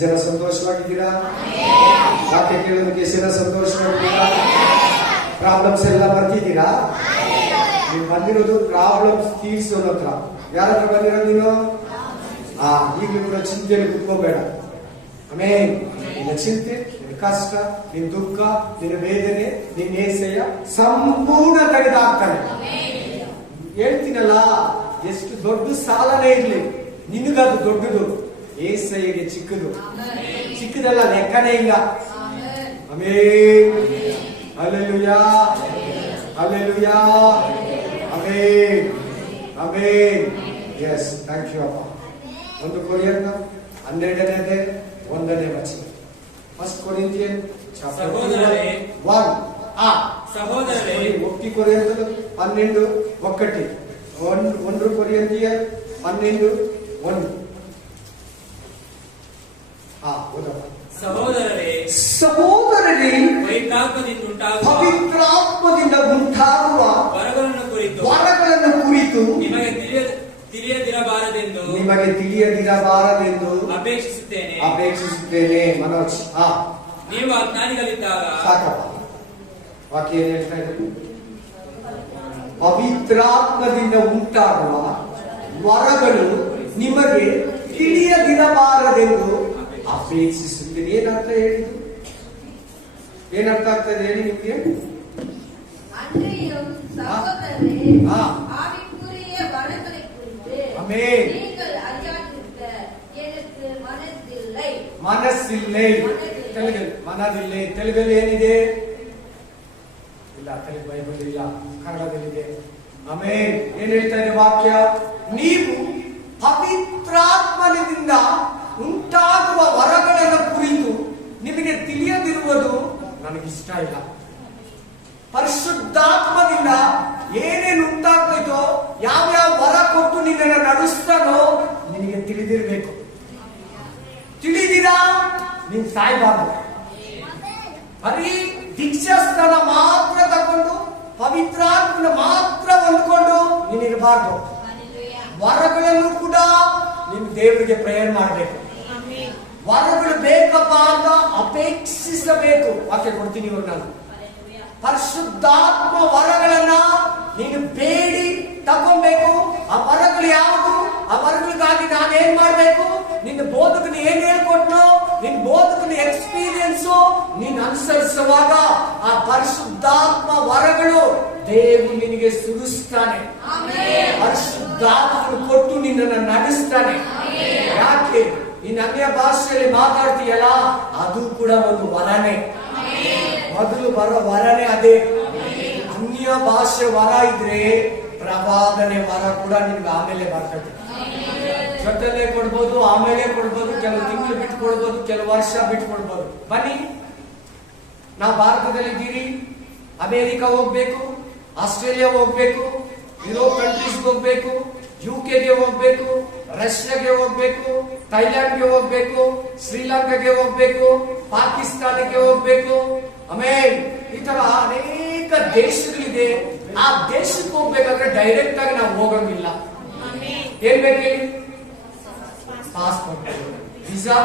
ಜನ ಸಂತೋಷವಾಗಿದ್ದೀರಾ? ವಾಕ್ಯ ಕೇಳೋದಕ್ಕೆ ಎಷ್ಟು ಜನ ಸಂತೋಷವಾಗಿದ್ದೀರಾ? ಪ್ರಾಬ್ಲಮ್ಸ್ ಎಲ್ಲ ಬರ್ತಿದ್ದೀರಾ? ನೀವು ಬಂದಿರೋದು ಪ್ರಾಬ್ಲಮ್ಸ್ ತೀರಿಸೋರ ಹತ್ರ. ಯಾರ ಹತ್ರ ಬಂದಿರೋದು ನೀನು? ಈಗಲೂ ಕೂಡ ಚಿಂತೆಯಲ್ಲಿ ಕುತ್ಕೋಬೇಡ. ಆಮೇಲೆ ನಿನ್ನ ಚಿಂತೆ, ನಿನ್ನ ಕಷ್ಟ, ನಿನ್ನ ದುಃಖ, ನಿನ್ನ ವೇದನೆ, ನಿನ್ನ ಏಸೆಯ ಸಂಪೂರ್ಣ ತೆಗೆದಾಗ್ತಾನೆ. ಹೇಳ್ತೀನಲ್ಲ, ಎಷ್ಟು ದೊಡ್ಡ ಸಾಲನೇ ಇರ್ಲಿ, ನಿನಗದು ದೊಡ್ಡದು, ಏಸೈಗೆ ಚಿಕ್ಕದು. ಚಿಕ್ಕದಲ್ಲ, ಲೆಕ್ಕನೇ ಇಲ್ಲ. Amen. Hallelujah, hallelujah, amen, amen. Yes, thank you ಅಪ್ಪ. 1 ಕೊರಿಂಥ 12ನೇ 1ನೇ ವಚನ. First Corinthian chapter 1. ಸಹೋದರರೇ, ಒಟ್ಟಿ ಕೊರಿಂಥ 12 ಒಕ್ಕಟಿ 1 ಕೊರಿಂಥಿಯನ್ 12:1. ಸಹೋದರರೇ, ಪವಿತ್ರಾತ್ಮದಿಂದ ಉಂಟಾಗುವ ವರಗಳನ್ನು ಕುರಿತು ನಿಮಗೆ ತಿಳಿಯದಿರಬಾರದೆಂದು ಅಪೇಕ್ಷಿಸುತ್ತೇನೆ. ಮನೋಜ್, ನೀವು ಅಜ್ಞಾನಿಗಳಿದ್ದಾಗ ಸಾಕಪ್ಪ. ವಾಕ್ಯ ಏನ್ ಹೇಳ್ತಾ ಇದ್ದಾರೆ? ಪವಿತ್ರಾತ್ಮದಿಂದ ಉಂಟಾಗುವ ವರಗಳು ನಿಮಗೆ ತಿಳಿಯದಿರಬಾರದೆಂದು ಅಪೇಕ್ಷಿಸುತ್ತೇನೆ. ಏನರ್ಥ ಹೇಳಿದ್ದು? ಏನರ್ಥ ಆಗ್ತದೆ ಹೇಳಿ ನಿಮ್ಗೆ? ಮನಸ್ಸಿಲ್ಲೇ, ಮನದಿಲ್ಲೇ. ತೆಲುಗಲ್ಲಿ ಏನಿದೆ? ಇಲ್ಲ, ತೆಲುಗು ಬೈಬಲ್ ಇಲ್ಲ, ಕನ್ನಡದಲ್ಲಿದೆ. ಆಮೇಲೆ ಏನ್ ಹೇಳ್ತಾ ಇದೆ ವಾಕ್ಯ? ನೀವು ಪವಿತ್ರಾತ್ಮನಿಂದ ಉಂಟಾಗುವ ವರಗಳನ್ನು ಕುರಿತು ನಿಮಗೆ ತಿಳಿಯದಿರುವುದು ನನಗಿಷ್ಟ ಇಲ್ಲ. ಪರಿಶುದ್ಧಾತ್ಮದಿಂದ ಏನೇನು ಉಂಟಾಗ್ತೈತೋ, ಯಾವ್ಯಾವ ವರ ಕೊಟ್ಟು ನಿನ್ನನ್ನು ನಡೆಸ್ತಾನೋ ನಿನಗೆ ತಿಳಿದಿರ್ಬೇಕು. ತಿಳಿದಿರಾ ನೀನ್ ಸಾಯ್ಬಾರ್ದು. ಬರೀ ದೀಕ್ಷಾಸ್ಥಾನ ಮಾತ್ರ ತಗೊಂಡು ಪವಿತ್ರಾತ್ಮನ ಮಾತ್ರ ಹೊಂದ್ಕೊಂಡು ನೀನಿರಬಾರ್ದು. ವರಗಳನ್ನು ಕೂಡ ನೀನು ದೇವರಿಗೆ ಪ್ರೇಯರ್ ಮಾಡಬೇಕು. ವರಗಳು ಬೇಕಪ್ಪ ಅಂತ ಅಪೇಕ್ಷಿಸಬೇಕು. ವಾಕ್ಯ ಕೊಡ್ತೀನಿ ಇವಾಗ ನಾನು. ಪರಿಶುದ್ಧಾತ್ಮ ವರಗಳನ್ನ ನೀನು ಬೇಡಿ ತಗೊಬೇಕು. ಆ ವರಗಳು ಯಾವುದು? ಆ ವರಗಳಿಗಾಗಿ ನಾನೇನ್ ಮಾಡ್ಬೇಕು? ನಿನ್ನ ಬೋಧಕನ ಏನ್ ಹೇಳ್ಕೊಟ್ನೋ, ನಿನ್ ಬೋಧಕನ ಎಕ್ಸ್ಪೀರಿಯನ್ಸ್ ನೀನ್ ಅನುಸರಿಸುವಾಗ ಆ ಪರಿಶುದ್ಧಾತ್ಮ ವರಗಳು ದೇವರು ನಿನಗೆ ಸುರಿಸ್ತಾನೆ. ಪರಿಶುದ್ಧಾತ್ಮನು ಕೊಟ್ಟು ನಿನ್ನನ್ನು ನಡೆಸ್ತಾನೆ. ಯಾಕೆ? ನೀನ್ ಅನ್ಯ ಭಾಷೆಯಲ್ಲಿ ಮಾತಾಡ್ತೀಯಲ್ಲ, ಅದು ಕೂಡ ಒಂದು ವರನೇ. ಮೊದಲು ಬರೋ ವರನೇ ಅದೇ. ಅನ್ಯ ಭಾಷೆ ವರ ಇದ್ರೆ ಪ್ರವಾದನೆ ವರ ಕೂಡ ನಿಮ್ಗೆ ಆಮೇಲೆ ಬರ್ತದೆ. ಜೊತೆಲೆ ಕೊಡ್ಬೋದು, ಆಮೇಲೆ ಕೊಡ್ಬೋದು, ಕೆಲವು ತಿಂಗಳು ಬಿಟ್ಟು ಕೊಡ್ಬೋದು, ಕೆಲವು ವರ್ಷ ಬಿಟ್ಟು ಕೊಡ್ಬೋದು. ಬನ್ನಿ, ನಾವು ಭಾರತದಲ್ಲಿದ್ದೀರಿ, ಅಮೇರಿಕಾ ಹೋಗ್ಬೇಕು, ಆಸ್ಟ್ರೇಲಿಯಾ ಹೋಗ್ಬೇಕು, ಯುರೋಪ್ ಕಂಟ್ರೀಸ್ ಹೋಗ್ಬೇಕು, UK ಹೋಗ್ಬೇಕು, ರಷ್ಯಾಗೆ ಹೋಗ್ಬೇಕು, ಥೈಲ್ಯಾಂಡ್ಗೆ ಹೋಗ್ಬೇಕು, ಶ್ರೀಲಂಕಾಗೆ ಹೋಗ್ಬೇಕು, ಪಾಕಿಸ್ತಾನಕ್ಕೆ ಹೋಗ್ಬೇಕು. ಆಮೇಲೆ ಈ ತರ ಅನೇಕ ದೇಶಗಳಿದೆ. ಆ ದೇಶಕ್ಕೆ ಹೋಗ್ಬೇಕಾದ್ರೆ ಡೈರೆಕ್ಟ್ ಆಗಿ ನಾವು ಹೋಗಂಗಿಲ್ಲ. ಏನ್ ಬೇಕು ಹೇಳಿ? ಪಾಸ್ಪೋರ್ಟ್, ವೀಸಾ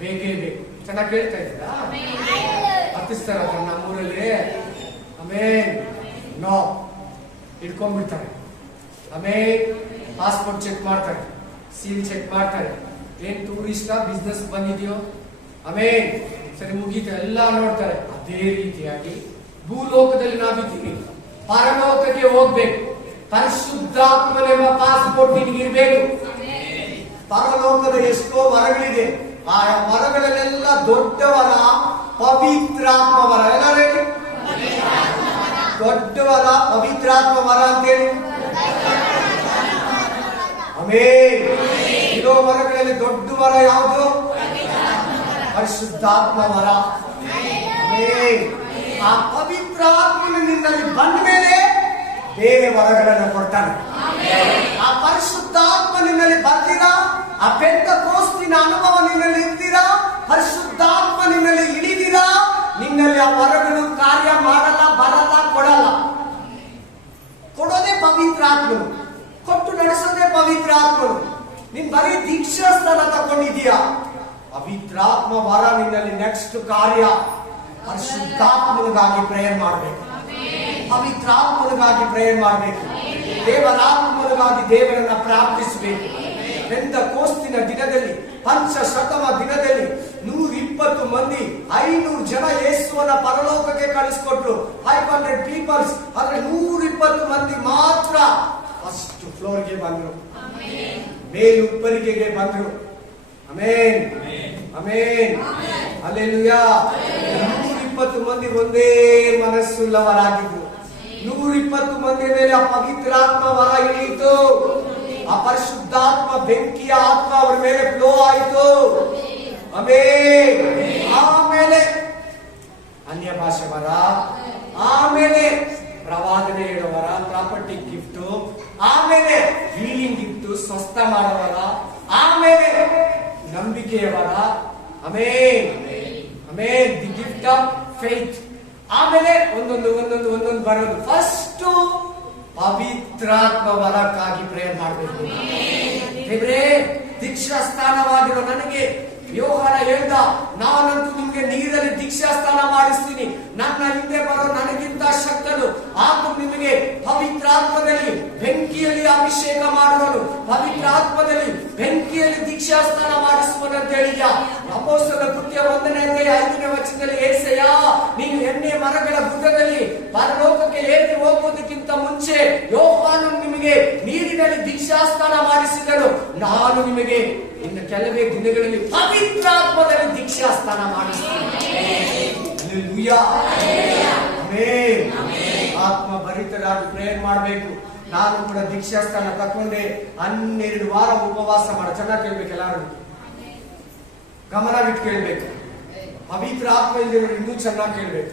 ಬೇಕೇ ಬೇಕು. ಚೆನ್ನಾಗಿ ಕೇಳ್ತಾ ಇದ್ದೀರಾ? ಹತ್ತಿಸ್ತಾರ ನಮ್ಮೂರಲ್ಲಿ. ಆಮೇಲೆ ನೋ ಇಟ್ಕೊಂಡ್ಬಿಡ್ತಾರೆ. ಆಮೇಲೆ ಪಾಸ್ಪೋರ್ಟ್ ಚೆಕ್ ಮಾಡ್ತಾರೆ, ಸೀಲ್ ಚೆಕ್ ಮಾಡ್ತಾರೆ. ಏನ್ ಟೂರಿಸ್ಟ್ ಬಿಸ್ನೆಸ್ ಬಂದಿದೆಯೋ, ಆಮೇಲೆ ಸರಿ ಮುಗೀತು ಎಲ್ಲ ನೋಡ್ತಾರೆ. ಅದೇ ರೀತಿಯಾಗಿ ಭೂಲೋಕದಲ್ಲಿ ನಾವಿದ್ದೀವಿ, ಪರಲೋಕಕ್ಕೆ ಹೋಗ್ಬೇಕು. ಪರಿಶುದ್ಧಾತ್ಮನೆಂಬ ಪಾಸ್ಪೋರ್ಟ್ ನಿನಗಿರ್ಬೇಕು. ಪರಲೋಕದ ಎಷ್ಟೋ ವರಗಳಿದೆ. ಆ ವರಗಳಲ್ಲೆಲ್ಲ ದೊಡ್ಡ ವರ ಪವಿತ್ರಾತ್ಮ ವರ. ಎಲ್ಲ ಹೇಳಿ, ದೊಡ್ಡ ವರ ಪವಿತ್ರಾತ್ಮ ವರ ಅಂತೇಳಿ. ಆಮೇಲೆ ಇರೋ ವರಗಳಲ್ಲಿ ದೊಡ್ಡ ವರ ಯಾವುದು? ಪರಿಶುದ್ಧಾತ್ಮ ವರ. ಆ ಪವಿತ್ರಾತ್ಮನು ನಿನ್ನಲ್ಲಿ ಬಂದ ಮೇಲೆ ಬೇರೆ ವರಗಳನ್ನು ಕೊಡ್ತಾನೆ. ಆ ಪರಿಶುದ್ಧಾತ್ಮ ನಿನ್ನಲ್ಲಿ ಬರ್ತೀರಾ, ಆ ಪೆಂತೆಕೋಸ್ತಿನ ಅನುಭವ ನಿನ್ನಲ್ಲಿ ಇರ್ತೀರಾ, ಪರಿಶುದ್ಧಾತ್ಮ ನಿನ್ನಲ್ಲಿ ಇಳಿದಿರಾ, ನಿನ್ನಲ್ಲಿ ಆ ವರಗಳು ಕಾರ್ಯ ಮಾಡಲ್ಲ, ಬರಲ್ಲ, ಕೊಡಲ್ಲ. ಕೊಡೋದೇ ಪವಿತ್ರಾತ್ಮನು, ಕೊಟ್ಟು ನಡೆಸೋದೇ ಪವಿತ್ರಾತ್ಮನು. ನೀನ್ ಬರೀ ದೀಕ್ಷಾ ಸ್ಥಾನ ತಗೊಂಡಿದೀಯಾ, ಪವಿತ್ರ ಆತ್ಮ ವರ ನಿನ್ನಲ್ಲಿ ನೆಕ್ಸ್ಟ್ ಕಾರ್ಯ. ಪರಿಶುದ್ಧಾತ್ಮನಿಗಾಗಿ ಪ್ರೇಯರ್ ಮಾಡಬೇಕು, ಪವಿತ್ರಾತ್ಮನಿಗಾಗಿ ಪ್ರೇಯರ್ ಮಾಡಬೇಕು, ದೇವರಾತ್ಮನಿಗಾಗಿ ದೇವರನ್ನ ಪ್ರಾರ್ಥಿಸಬೇಕು. ಪೆಂತೆಕೋಸ್ತಿನ ದಿನದಲ್ಲಿ, ಪಂಚಶತಮ ದಿನದಲ್ಲಿ 120 ಮಂದಿ 500 ಜನ ಯೇಸುವನ್ನ ಪರಲೋಕಕ್ಕೆ ಕಳಿಸಿಕೊಟ್ರು. 500 ಪೀಪಲ್ಸ್. ಆದ್ರೆ 120 ಮಂದಿ ಮಾತ್ರ ಫಸ್ಟ್ ಫ್ಲೋರ್ಗೆ ಬಂದ್ರು, ಮೇಲುಪ್ಪರಿಗೆಗೆ ಬಂದ್ರು. Amen, amen, hallelujah. 120 ಮಂದಿ ಒಂದೇ ಮನಸ್ಸುಳ್ಳವರಾಗಿದ್ರು. 120 ಮಂದಿ ಮೇಲೆ ಆ ಪವಿತ್ರಾತ್ಮ ವರ ಇಳಿಯಿತು. ಆ ಪರಿಶುದ್ಧಾತ್ಮ ಬೆಂಕಿಯ ಆತ್ಮ ಅವರ ಮೇಲೆ ಫ್ಲೋ ಆಯಿತು. ಆಮೆನ್. ಆಮೇಲೆ ಅನ್ಯ ಭಾಷೆ ವರ, ಆಮೇಲೆ ಪ್ರವಾದನೆ ಹೇಳುವರ, ಪ್ರಾಪರ್ಟಿ ಗಿಫ್ಟ್, ಆಮೇಲೆ ಹೀಲಿಂಗ್ ಗಿಫ್ಟ್, ಸ್ವಸ್ಥ ಮಾಡುವರ, ಆಮೇಲೆ ನಂಬಿಕೆಯ ವರ. Amen, amen. The gift of faith. ಆಮೇಲೆ ಒಂದೊಂದು ಬರೋದು. ಫಸ್ಟ್ ಪವಿತ್ರಾತ್ಮ ವರಕ್ಕಾಗಿ ಪ್ರೇಯರ್ ಮಾಡಬೇಕು. ದೇವರೇ, ದೀಕ್ಷಾ ಸ್ಥಾನವಾಗಿರೋ ನನಗೆ ಯೋಹಾನ ಹೇಳ್ದ, ನಾನಂತೂ ನಿಮ್ಗೆ ನೀರಲ್ಲಿ ದೀಕ್ಷಾ ಸ್ನಾನ ಮಾಡಿಸ್ತೀನಿ, ನನ್ನ ಹಿಂದೆ ಬರೋ ನನಗಿಂತ ಶಕ್ತನು ಆತು ನಿಮಗೆ ಪವಿತ್ರಾತ್ಮದಲ್ಲಿ ಬೆಂಕಿಯಲ್ಲಿ ಅಭಿಷೇಕ ಮಾಡುವನು, ಪವಿತ್ರಾತ್ಮದಲ್ಲಿ ಬೆಂಕಿಯಲ್ಲಿ ದೀಕ್ಷಾ ಸ್ನಾನ ಮಾಡಿಸುವನು ಅಂತ ಹೇಳಿದ. ಅಪೊಸ್ತಲರ ಕೃತ್ಯ 1ನೇ ಅಧ್ಯಾಯ 5ನೇ ವಚನದಲ್ಲಿ, ಏಸಯ್ಯ, ನೀನು ಎಣ್ಣೆ ಮರಗಳ ಬುಡದಲ್ಲಿ ಪರಲೋಕಕ್ಕೆ ಏರಿ ಹೋಗುವುದಕ್ಕಿಂತ ಮುಂಚೆ ಯೋಹಾನನು ನಿಮಗೆ ನೀರಿನಲ್ಲಿ ದೀಕ್ಷಾ ಸ್ನಾನ ಮಾಡಿಸಿದನು, ನಾನು ನಿಮಗೆ ಇನ್ನು ಕೆಲವೇ ದಿನಗಳಲ್ಲಿ ಪವಿತ್ರಾತ್ಮದಲ್ಲಿ ದೀಕ್ಷಾ ಸ್ನಾನ ಮಾಡಿಸ್ತೀನಿ. Hallelujah, amen. ಆತ್ಮ ಭರಿತರಾಗಿ ಪ್ರೇಯರ್ ಮಾಡಬೇಕು. ನಾನು ಕೂಡ ದೀಕ್ಷಾ ಸ್ಥಾನ ತಕೊಂಡೆ. 12 ವಾರ ಉಪವಾಸ ಮಾಡ. ಚೆನ್ನಾಗಿ ಕೇಳ್ಬೇಕು, ಎಲ್ಲರೂ ಗಮನವಿಟ್ಟು ಕೇಳ್ಬೇಕು. ಪವಿತ್ರ ಆತ್ಮ ಇಲ್ಲದೆ ಇನ್ನೂ ಚೆನ್ನಾಗಿ ಕೇಳ್ಬೇಕು.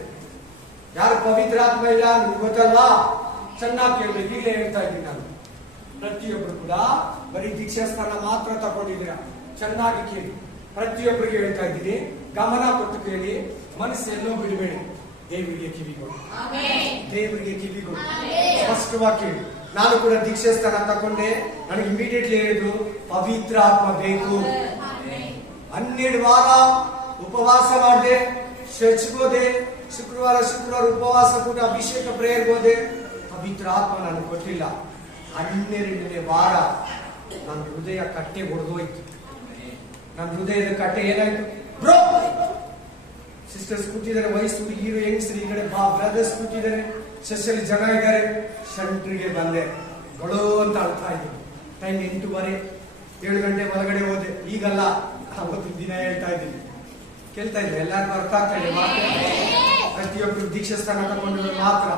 ಯಾರು ಪವಿತ್ರ ಆತ್ಮ ಇಲ್ಲ ನಿಮ್ಗೆ ಗೊತ್ತಲ್ವಾ? ಚೆನ್ನಾಗಿ ಕೇಳ್ಬೇಕು. ಈಗಲೇ ಹೇಳ್ತಾ ಇದ್ದೀನಿ ನಾನು, ಪ್ರತಿಯೊಬ್ಬರು ಕೂಡ ಬರೀ ದೀಕ್ಷಾ ಸ್ಥಾನ ಮಾತ್ರ ತಗೊಂಡಿದ್ದೀರಾ, ಚೆನ್ನಾಗಿ ಕೇಳಿ. ಪ್ರತಿಯೊಬ್ಬರಿಗೆ ಹೇಳ್ತಾ ಇದ್ದೀನಿ, ಗಮನ ಕೊಟ್ಟು ಕೇಳಿ, ಮನಸ್ಸೆಲ್ಲೋ ಬಿಡಬೇಡಿ. ದೇವರಿಗೆ ಕಿವಿಗಳು, ದೇವರಿಗೆ ಕಿವಿಗಳು, ಸ್ಪಷ್ಟವಾಗಿ ಕೇಳಿ. ನಾನು ಕೂಡ ದೀಕ್ಷಾ ಸ್ಥಾನ ತಗೊಂಡೆ. ನನಗೆ ಇಮಿಡಿಯೇಟ್ಲಿ ಹೇಳಿದ್ರು, ಪವಿತ್ರ ಆತ್ಮ ಬೇಕು. 12 ವಾರ ಉಪವಾಸ ಮಾಡಿದೆ, ಚರ್ಚ್ಗೆ ಹೋದೆ. ಶುಕ್ರವಾರ ಉಪವಾಸ ಕೂಡ ಅಭಿಷೇಕ ಪ್ರೇಯರ್ಗೆ ಹೋದೆ. ಪವಿತ್ರ ಆತ್ಮ ನನಗೆ ಗೊತ್ತಿಲ್ಲ. 12ನೇ ವಾರ ನನ್ನ ಹೃದಯ ಕಟ್ಟೆ ಹೊಡೆದೋಯ್ತು. ನನ್ನ ಹೃದಯದ ಕಟ್ಟೆ ಏನಾಯ್ತು? ಬ್ರೋ, ಸಿಸ್ಟರ್ಸ್ ಕೂತಿದ್ದಾರೆ, ವಯಸ್ಸು ಹುಡುಗಿರು, ಹೆಂಗಸರು ಈ ಕಡೆ, ಬ್ರದರ್ಸ್ ಕೂತಿದ್ದಾರೆ, ಚರ್ಚಲ್ಲಿ ಜನ ಇದ್ದಾರೆ. ಸೆಂಟ್ರಿಗೆ ಬಂದೆ, ಗೊಳೋ ಅಂತ ಅಳ್ತಾ ಇದ್ದೀನಿ. ಟೈಮ್ 8:15, 7 ಗಂಟೆ ಒಳಗಡೆ ಹೋದೆ. ಈಗಲ್ಲ, ಅವತ್ತಿನ ದಿನ ಹೇಳ್ತಾ ಇದ್ದೀನಿ. ಕೇಳ್ತಾ ಇದ್ದೆ, ಎಲ್ಲರಿಗೂ ಅರ್ಥ ಆಗ್ತಾ ಇದೆ ಮಾತ್ರ. ಪ್ರತಿಯೊಬ್ಬರು ದೀಕ್ಷಾ ಸ್ಥಾನ ತಗೊಂಡಿದ್ರು ಮಾತ್ರ.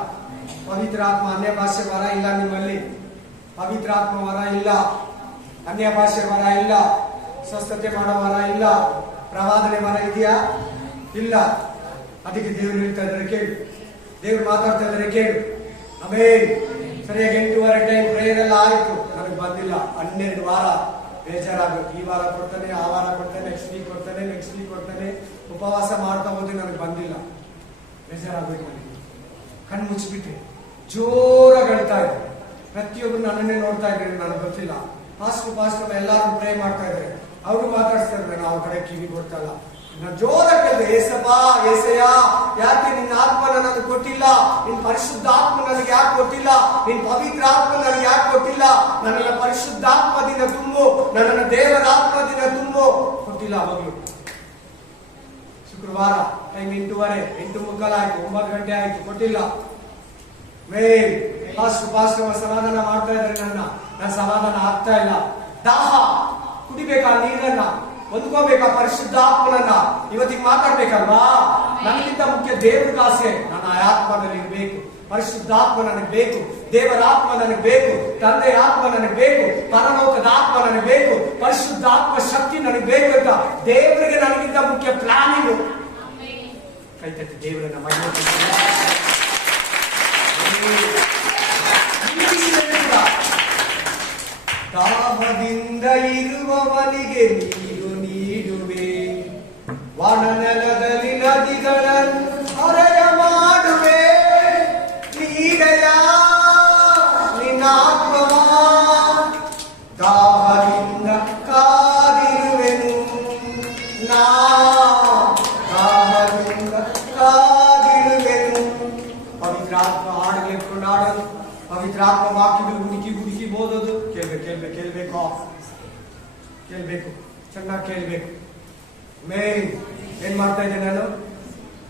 ಪವಿತ್ರ ಆತ್ಮ ಅನ್ಯ ಭಾಷೆ ವರ ಇಲ್ಲ ನಿಮ್ಮಲ್ಲಿ. ಪವಿತ್ರ ಆತ್ಮ ವರ ಇಲ್ಲ, ಅನ್ಯ ಭಾಷೆ ವರ ಇಲ್ಲ, ಸ್ವಸ್ಥತೆ ಮಾಡೋ ವರ ಇಲ್ಲ, ಪ್ರವಾದನೆ ವರ ಇದೆಯಾ? ಇಲ್ಲ. ಅದಕ್ಕೆ ದೇವರು ಹೇಳ್ತಾ ಇದ್ದಾರೆ ಕೇಳು, ದೇವ್ರು ಮಾತಾಡ್ತಾ ಇದ್ದಾರೆ ಕೇಳು. ಆಮೇಲೆ ಸರಿಯಾಗಿ 8:15 ಟೈಮ್ ಪ್ರೇಯರ್ ಎಲ್ಲ ಆಯ್ತು, ನನಗೆ ಬಂದಿಲ್ಲ. 12 ವಾರ ಬೇಜಾರಾಗುತ್ತೆ. ಈ ವಾರ ಕೊಡ್ತಾನೆ, ಆ ವಾರ ಕೊಡ್ತಾನೆ, ನೆಕ್ಸ್ಟ್ ವೀಕ್ ಕೊಡ್ತಾನೆ, ಉಪವಾಸ ಮಾಡ್ತಾ ಹೋದ್ರೆ ನನಗೆ ಬಂದಿಲ್ಲ. ಬೇಜಾರಾಗ್ಬೇಕು. ನನಗೆ ಕಣ್ಣು ಮುಚ್ಚಿಬಿಟ್ಟೆ, ಜೋರಾಗಿ ಹೇಳ್ತಾ ಇದ್ದೆ. ಪ್ರತಿಯೊಬ್ಬರು ನನ್ನನ್ನೇ ನೋಡ್ತಾ ಇದ್ದಾರೆ, ನನಗೆ ಗೊತ್ತಿಲ್ಲ. ಪಾಸ್ಟ್ ಎಲ್ಲಾರು ಪ್ರೇ ಮಾಡ್ತಾ ಇದ್ದಾರೆ, ಅವರು ಮಾತಾಡ್ತಾ ಇದ್ದಾರೆ, ನಾವು ಕಡೆ ಕಿವಿ ಕೊಡ್ತಾ ಇಲ್ಲ. ನಾನು ಜೋರಾಗಿ ಹೇಳಿದೆ, ಏಸಯ್ಯ, ಯಾಕೆ ನಿನ್ನ ಆತ್ಮ ನನಗೆ ಕೊಟ್ಟಿಲ್ಲ? ನಿನ್ ಪರಿಶುದ್ಧ ಆತ್ಮ ನನಗೆ ಯಾಕೆ ಕೊಟ್ಟಿಲ್ಲ? ನಿನ್ ಪವಿತ್ರ ಆತ್ಮ ನನಗೆ ಯಾಕೆ ಕೊಟ್ಟಿಲ್ಲ? ನನ್ನನ್ನು ಪರಿಶುದ್ಧಾತ್ಮದಿಂದ ತುಂಬು, ನನ್ನನ್ನು ದೇವರ ಆತ್ಮದಿಂದ ತುಂಬು. ಕೊಟ್ಟಿಲ್ಲ. ಅವಾಗಲೂ ಶುಕ್ರವಾರ ಟೈಮ್ 8:15, 8:45 ಆಯ್ತು, 9 ಗಂಟೆ ಆಯ್ತು, ಕೊಟ್ಟಿಲ್ಲ. ಪಾಸ್ಟ್ ಸಮಾಧಾನ ಮಾಡ್ತಾ ಇದ್ದಾರೆ, ನನ್ನ ಸಮಾಧಾನ ಆಗ್ತಾ ಇಲ್ಲ. ದಾಹ, ಕುಡಿಬೇಕಾ ನೀರನ್ನ, ಹೊಂದ್ಕೋಬೇಕಾ ಪರಿಶುದ್ಧಾತ್ಮನನ್ನ. ಇವತ್ತಿಗೆ ಮಾತಾಡ್ಬೇಕಲ್ವಾ? ನನಗಿಂತ ಮುಖ್ಯ ದೇವ್ರ ಆಸೆ. ನನ್ನ ಆತ್ಮದಲ್ಲಿ ಇರಬೇಕು, ಪರಿಶುದ್ಧಾತ್ಮ ನನಗೆ ಬೇಕು, ದೇವರ ಆತ್ಮ ನನಗೆ ಬೇಕು, ತಂದೆಯ ಆತ್ಮ ನನಗೆ ಬೇಕು, ಪರಲೋಕದ ಆತ್ಮ ನನಗೆ ಬೇಕು, ಪರಿಶುದ್ಧಾತ್ಮ ಶಕ್ತಿ ನನಗೆ ಬೇಕು ಅಂತ ದೇವರಿಗೆ ನನಗಿಂತ ಮುಖ್ಯ ಪ್ಲಾನಿಂಗ್. ಕೈ ತಟ್ಟಿ ದೇವರನ್ನ ಮಹಿಮೆ ದಾಹದಿಂದ ಇರುವವನಿಗೆ ನೀರು ನೀಡುವೆ, ವನನೆಲದಲ್ಲಿ ನದಿಗಳನ್ನು ಹರೆಯ ಮಾಡುವೆ. ನೀಡೆಯ ನಿನ್ನಾತ್ಮವ ದಾಹದಿಂದ ಕಾದಿರುವೆನು ನಾ ಕಾದಿರುವೆನು. ಪವಿತ್ರಾತ್ಮ ಹಾಡುಗಳು ಕೊಂಡಾಡೋದು, ಪವಿತ್ರಾತ್ಮ ವಾಕ್ಯಗಳು ಹುಡುಕಿ ಹುಡುಕಿ ಓದೋದು. ಕೇಳ್ಬೇಕು ಚೆನ್ನಾಗಿ ಕೇಳ್ಬೇಕು. ಮೇನ್ ಏನ್ ಮಾಡ್ತಾ ಇದ್ದೆ ನಾನು?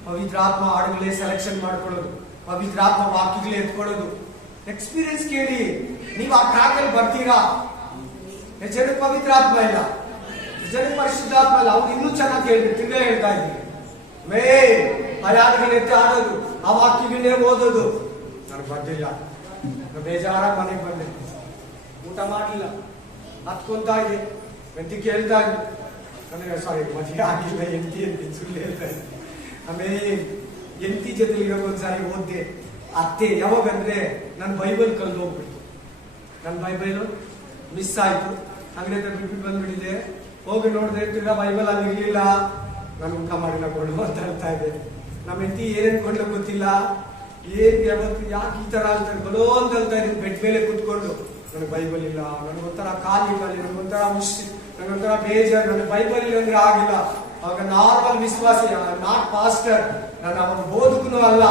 ಪವಿತ್ರಾತ್ಮ ಹಾಡುಗಳೇ ಸೆಲೆಕ್ಷನ್ ಮಾಡ್ಕೊಳ್ಳೋದು, ಪವಿತ್ರಾತ್ಮ ವಾಕ್ಯಗಳೇ ಎತ್ಕೊಳ್ಳೋದು. ಎಕ್ಸ್ಪೀರಿಯನ್ಸ್ ಕೇಳಿ. ನೀವು ಆ ಟ್ರ್ಯಾಕಲ್ಲಿ ಬರ್ತೀರಾ? ಜನಕ್ಕೆ ಪವಿತ್ರಾತ್ಮ ಇಲ್ಲ, ಜನಕ್ಕೆ ಪರಿಶುದ್ಧಾತ್ಮ ಇಲ್ಲ. ಅವ್ರು ಇನ್ನೂ ಚೆನ್ನಾಗಿ ಕೇಳ್ಬೇಕು. ತಿರ್ಗಾ ಹೇಳ್ತಾ ಇದ್ದೀನಿ, ಮೇ ಹಾಡುಗಳನ್ನ ಎತ್ತಿ ಆಡೋದು, ಆ ವಾಕ್ಯಗಳನ್ನೇ ಓದೋದು. ನನಗೆ ಬಂದಿಲ್ಲ, ಬೇಜಾರಾಗಿ ಮನೆಗೆ ಬಂದೆ, ಊಟ ಮಾಡಲಿಲ್ಲ, ಹತ್ಕೊಂತಾ ಇದೆ. ಎಂತಿ ಕೇಳ್ತಾ ಇದ್ದೆ, ನನಗೆ ಸಾರಿ ಮದುವೆ ಆಗಿಲ್ಲ ಎಂತಿ ಅಂತ ಸುಳ್ಳು ಹೇಳ್ತಾ ಇದ್ದೆ. ಆಮೇಲೆ ಎಂತಿ ಜೊತೆ ಒಂದ್ಸಾರಿ ಓದ್ದೆ. ಅತ್ತೆ ಯಾವಾಗಂದ್ರೆ ನನ್ನ ಬೈಬಲ್ ಕಲ್ದು ಹೋಗ್ಬಿಡ್ತು. ನನ್ನ ಬೈಬಲ್ ಮಿಸ್ ಆಯ್ತು, ಅಂಗಡಿ ಬಿಟ್ಟು ಬಂದ್ಬಿಟ್ಟಿದೆ. ಹೋಗಿ ನೋಡಿದ್ರೆ ತಿರ್ಗಾ ಬೈಬಲ್ ಅಲ್ಲಿ ಇರ್ಲಿಲ್ಲ. ನಾನು ಊಟ ಮಾಡಿಲ್ಲ ಕೊಂಡು ಅಂತ ಹೇಳ್ತಾ ಇದ್ದೆ. ನಮ್ಮ ಹೆಂಡತಿ ಏನೇನು ಕೊಂಡು ಗೊತ್ತಿಲ್ಲ, ಏನ್ ಯಾವತ್ತು ಯಾಕೆ ಈ ತರ ಅಂತ ಬರೋ ಅಂತ ಹೇಳ್ತಾ ಇದ್ದೀನಿ. ಬೆಡ್ ಮೇಲೆ ಕುತ್ಕೊಂಡು ನನಗೆ ಬೈಬಲ್ ಇಲ್ಲ, ನನಗೊಂಥರ ಖಾಲಿ ಖಾಲಿ, ನನಗೊಂಥರ ನನಗೊಂಥರ ಬೇಜಾರು, ನನಗೆ ಬೈಬಲ್ ಇಲ್ಲ ಅಂದ್ರೆ ಆಗಿಲ್ಲ. ಅವಾಗ ನಾರ್ಮಲ್ ವಿಶ್ವಾಸಿ, ನಾಟ್ ಪಾಸ್ಟರ್, ನಾನು ಅವಾಗ ಬೋಧಕನು ಅಲ್ಲ.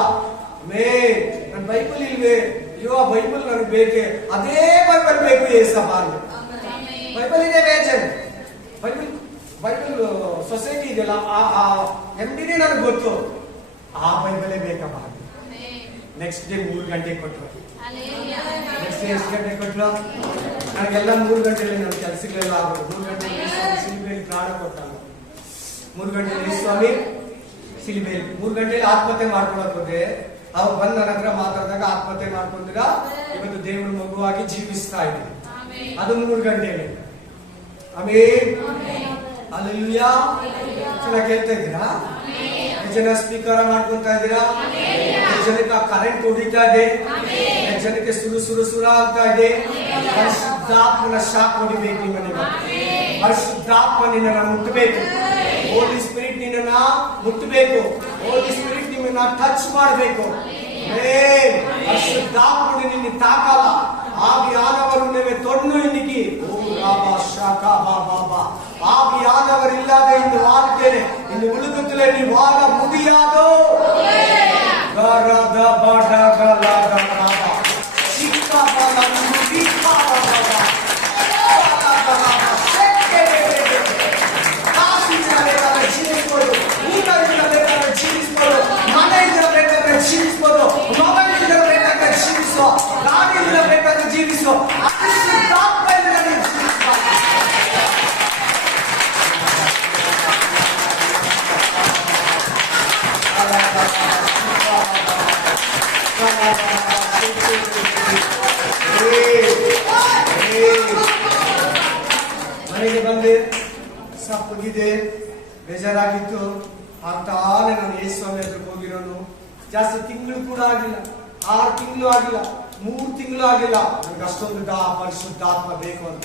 ನನ್ನ ಬೈಬಲ್ ಇಲ್ವೇ? ಅಯ್ಯೋ ಬೈಬಲ್ ನನಗೆ ಬೇಕೆ, ಅದೇ ಬೈಬಲ್ ಬೇಕು ಏಸಪ್ಪ ಅಂದ್ರೆ. ಬೈಬಲ್ ಇದೆ ಬೇಜಾರು. ಬೈಬಲ್ ಸೊಸೈಟಿ ಇದೆಯಲ್ಲ, ಆ ಎಂಡಿನೇ ನನಗೆ ಗೊತ್ತು, ಆ ಬೈಬಲೇ ಬೇಕಪ್ಪ. ನೆಕ್ಸ್ಟ್ ಡೇ 3 ಗಂಟೆಗೆ ಕೊಟ್ಟರು. ನೆಕ್ಸ್ಟ್ ಡೇ ಎಷ್ಟು ಗಂಟೆಗೆ ಕೊಟ್ಟರು? ನನಗೆಲ್ಲ 3 ಗಂಟೆಯಲ್ಲಿ ನನ್ನ ಕೆಲಸಗಳೆಲ್ಲ ಆಗೋದು. 3 ಗಂಟೆಯಲ್ಲಿ ಸಿಲಿಬೆಯಲ್ಲಿ ಪ್ರಾಣ ಕೊಟ್ಟಾಗ 3 ಗಂಟೆಯಲ್ಲಿ ಸ್ವಾಮಿ ಸಿಲಿಬೆಯಲ್ಲಿ 3 ಗಂಟೆಯಲ್ಲಿ ಆತ್ಮಹತ್ಯೆ ಮಾಡ್ಕೊಳಕ್ ಹೋದೆ. ಅವಾಗ ಬಂದು ನನ್ನ ಹತ್ರ ಮಾತಾಡಿದಾಗ ಆತ್ಮಹತ್ಯೆ ಮಾಡ್ಕೊಂಡ್ರ ಇವತ್ತು ದೇವರ ಮಗುವಾಗಿ ಜೀವಿಸ್ತಾ ಇದ್ದೀನಿ. ಅದು 3 ಗಂಟೆಯಲ್ಲಿ. ಆಮೇಲೆ ಹಲ್ಲೆಲೂಯಾ. ಚೆನ್ನಾಗಿ ಕೇಳ್ತಾ ಇದ್ದೀರಾ? ಜನ ಸ್ಪೀಕರ್ ಮಾಡ್ಕೊಂತ ಇದ್ದೀರಾ? ಜನಕ್ಕೆ ಕರೆಂಟ್ ಹೊಡಿತಾ ಇದೆ, ಜನಕ್ಕೆ ಸುರು ಅಂತ ಇದೆ. ಪರಿಶುದ್ಧಾತ್ಮನ ಶಾಕ್ ಹೊಡಿಬೇಕು ನಿಮ್ಮನ್ನ. ಪರಿಶುದ್ಧಾತ್ಮ ನಿನ್ನ ಮುಟ್ಟಬೇಕು. ಹೋಲಿ ಸ್ಪಿರಿಟ್ ನಿನ್ನ ಮುಟ್ಟಬೇಕು. ಹೋಲಿ ಸ್ಪಿರಿಟ್ ನಿಮ್ಮನ್ನ ಟಚ್ ಮಾಡಬೇಕು. ಪರಿಶುದ್ಧಾತ್ಮ ನಿನ್ನ ತಾಕಲ್ಲ. ஆவியானவர் தொன்னு இன்னைக்கு ஆவியானவர் இல்லாத இந்த வாழ்க்கையில இந்த உலகத்துல நீ வாழ முடியாதோ. ಜೀವಿಸೋ ಮನೆಗೆ ಬಂದೆ, ಸಪ್ಪಗಿದೆ, ಬೇಜಾರಾಗಿತ್ತು. ಆಗ್ತಾನೆ ನಾನು ಯೇಸುಸ್ವಾಮಿ ಹತ್ರಕ್ಕೆ ಹೋಗಿರೋನು. ಜಾಸ್ತಿ ತಿಂಗಳು ಕೂಡ ಆಗಿಲ್ಲ, 6 ತಿಂಗಳು ಆಗಿಲ್ಲ, 3 ತಿಂಗಳು ಆಗಿಲ್ಲ. ನನಗೆ ಅಷ್ಟೊಂದು ಪರಿಶುದ್ಧಾತ್ಮ ಬೇಕು ಅಂತ.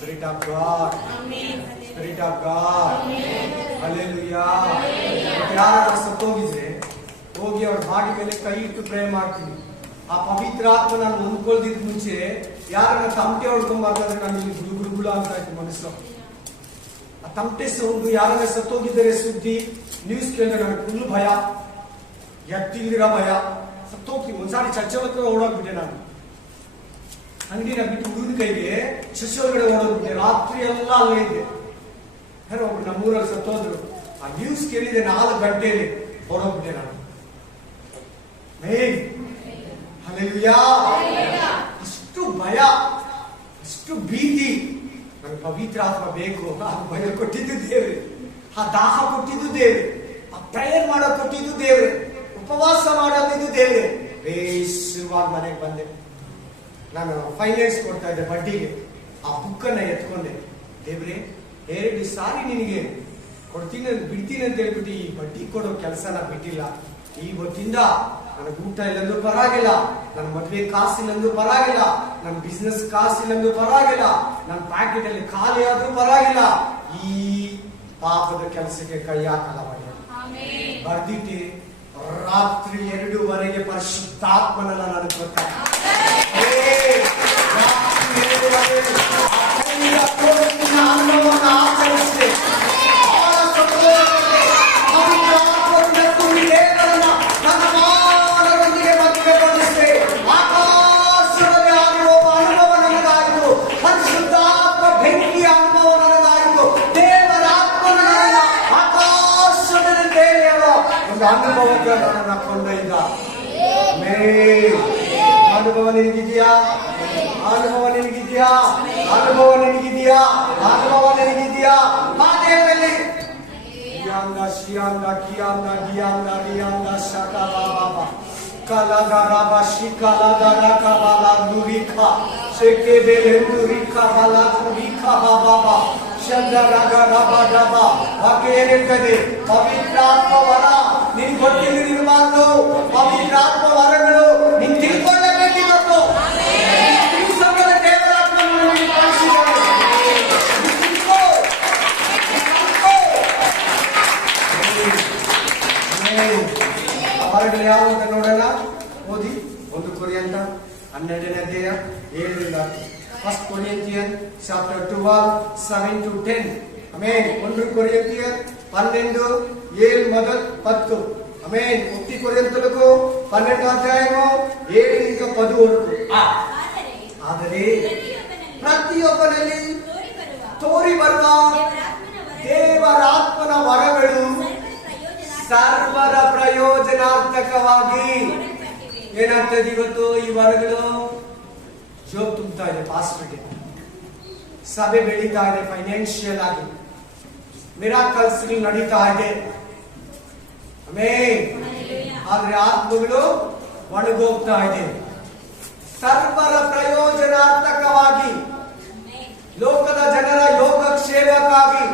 Spirit of God, Spirit of God, Hallelujah. ಯಾರು ಸತ್ತೋಗಿದ್ರೆ ಹೋಗಿ ಅವ್ರ ಬಾಡಿ ಮೇಲೆ ಕೈ ಇಟ್ಟು ಪ್ರೇ ಮಾಡ್ತೀನಿ. ಆ ಪವಿತ್ರ ಆತ್ಮ ನಾನು ಹೊಂದ್ಕೊಳ್ದಿದ್ ಮುಂಚೆ ಯಾರನ್ನ ತಮಟೆ ಹೊಡ್ಕೊಂಬಾರ್ದಂದ್ರೆ ನಾನು ಇಲ್ಲಿ ಗುಳುಗುಳುಗುಳ ಅಂತ ಇತ್ತು ಮನಸ್ಸು. ಆ ತಮಟೆ ಸೌಂಡು, ಯಾರನ್ನ ಸತ್ತೋಗಿದ್ದಾರೆ ಸುದ್ದಿ ನ್ಯೂಸ್ ಕೇಳಿದ್ರೆ ನನಗೆ ಫುಲ್ ಭಯ, ಎತ್ತಿಲ್ದಿರೋ ಭಯ. ಸತ್ತೋಗ್ತೀನಿ. ಒಂದ್ಸಾರಿ ಚರ್ಚೆ ಹತ್ರ ಓಡೋಗ್ಬಿಟ್ಟೆ ನಾನು. ಅಂಗಡಿನ ಬಿಟ್ಟು ಹುಡುಗನ ಕೈಗೆ ಶಿಷ್ಯ ಒಳಗಡೆ ಓಡೋಗ್ಬಿಟ್ಟೆ. ರಾತ್ರಿ ಎಲ್ಲ ಅಲ್ಲೇ ಇದ್ದೆ. ಯಾರೋ ಒಬ್ರು ನಮ್ಮೂರಲ್ಲಿ ಸತ್ತೋದ್ರು. ಆ ನ್ಯೂಸ್ ಕೇಳಿದೆ 4 ಗಂಟೆಯಲ್ಲಿ ಓಡೋಗ್ಬಿಟ್ಟೆ ನಾನು. ಹಲ್ಲೆಲೂಯಾ. ಅಷ್ಟು ಭಯ, ಅಷ್ಟು ಭೀತಿ. ನನ್ಗೆ ಪವಿತ್ರ ಆತ್ಮ ಬೇಕು. ಆ ಭಯ ಕೊಟ್ಟಿದ್ದು ದೇವ್ರೆ, ಆ ದಾಹ ಕೊಟ್ಟಿದ್ದು ದೇವ್ರೆ, ಆ ಪ್ರೇಯರ್ ಮಾಡೋ ಕೊಟ್ಟಿದ್ದು ದೇವ್ರೆ, ಉಪವಾಸ ಮಾಡೋದಿದ್ದು ದೇವ್ರೆ. ಬೇಸರವಾಗಿ ಮನೆಗೆ ಬಂದೆ. ನಾನು ಫೈನಾನ್ಸ್ ಕೊಡ್ತಾ ಇದ್ದೆ ಬಡ್ಡಿಗೆ. ಆ ಬುಕ್ಕನ್ನ ಎತ್ಕೊಂಡೆ. ದೇವ್ರೆ 2 ಸಾರಿ ನಿನಗೆ ಕೊಡ್ತೀನಿ ಬಿಡ್ತೀನಿ ಅಂತ ಹೇಳ್ಬಿಟ್ಟು ಈ ಬಡ್ಡಿ ಕೊಡೋ ಕೆಲಸನ ಬಿಟ್ಟಿಲ್ಲ. ಇವತ್ತಿಂದ ನನಗೆ ಊಟ ಇಲ್ಲಂದ್ರೂ ಪರವಾಗಿಲ್ಲ, ನನ್ನ ಮದುವೆ ಕಾಸಿಲ್ಲಂದ್ರೂ ಪರವಾಗಿಲ್ಲ, ನನ್ನ ಬಿಸ್ನೆಸ್ ಕಾಸಿಲ್ಲಂದ್ರೂ ಪರವಾಗಿಲ್ಲ, ನನ್ನ ಪ್ಯಾಕೆಟ್ ಅಲ್ಲಿ ಖಾಲಿ ಆದ್ರೂ ಪರವಾಗಿಲ್ಲ, ಈ ಪಾಪದ ಕೆಲಸಕ್ಕೆ ಕೈ ಹಾಕಲ್ಲ. ಬರ್ದಿಟ್ಟಿ ರಾತ್ರಿ 2:30 ಪರಿಶುದ್ಧಾತ್ಮನನ್ನ ನನಗೆ ಗೊತ್ತಾಗ ಆಚರಿಸಿದೆ. ಒಂದು ಅನುಭವಕ್ಕೆ ನನ್ನನ್ನು ಕೊಂಡೊಯ್ದ. ಅನುಭವ ನಿನಗಿದೆಯಾ? ಅನುಭವ ನಿನಗಿದೆಯಾ? ಅನುಭವ ನಿನಗಿದೆಯಾ? ಅನುಭವ ನಿನಗಿದೆಯಾ? ಆ ದೇವರಲ್ಲಿ ಯಾಂದ ಶಿಯಾಂದ ಕಿಯಾಂದ ಗಿಯಾಂದ ರಿಯಾಂದ ಶಕಲ ಬಾಬಾ ಕಲದರಬ ಶಿಕಲದರ ಕಬಲ ನುರಿಖ ಶೆಕೆ ಬೆಲೆ ನುರಿಖ ಬಲ ನುರಿಖ ಬಾಬಾ ಶಂದರಗರಬ ವಾಕ್ಯ ಏನಿರ್ತದೆ? ಪವಿತ್ರಾತ್ಮ ವರ. ನಿನ್ ಗೊತ್ತಿರಬಾರ್ದು. ಪವಿತ್ರಾತ್ಮ ವರಗಳು ನೀನ್ ತಿಳ್ಕೊಳ್ಳಬೇಕಿವತ್ತು. ತಿಳ್ಸೋಕೆ ದೇವರಾತ್ಮನು ನಿನಗೆ ಕಳಿಸಿದ್ದಾನೆ. ವರಗಳು ಯಾವ ಅಂತ ನೋಡೋಣ. ಓದಿ 1 ಕೊರಿಂಥ 12ನೇ ಅಧ್ಯಾಯ 7ರಿಂದ 1 Corinthians chapter 12 7 to 10. Amen. 1 Corinthian 12 7 మొదలు 10. ఆమేన్. 1 కొరింథీయులకు 12వ అధ్యాయము 7 నుంచి 10 వరకు. ಆದರೆ ಪ್ರತಿಯೊಬ್ಬನಲ್ಲಿ ತೋರಿ ಬರುವ ದೇವರಾತ್ಮನ ವರಗಳು ಸರ್ವರ ಪ್ರಯೋಜನಾರ್ಥಕವಾಗಿ ಏನಾಗ್ತದೆ? ಇವತ್ತು ಈ ವರಗಳು ಜೋಬ್ ತುಂಬುತ್ತಾ ಇದೆ, ಪಾಸ್ಟರ್ಗೆ ಸಭೆ ಬೆಳೀತಾ ಇದೆ, ಫೈನಾನ್ಷಿಯಲ್ ಆಗಿ ಮಿರಾಕಲ್ಸ್ ನಡೀತಾ ಇದೆ. ಆಮೆನ್. ಆದ್ರೆ ಆತ್ಮಗಳು ಒಣಗೋಗ್ತಾ ಇದೆ. ಸರ್ವರ ಪ್ರಯೋಜನಾರ್ಥಕವಾಗಿ, ಲೋಕದ ಜನರ ಯೋಗಕ್ಷೇಮಕ್ಕಾಗಿ,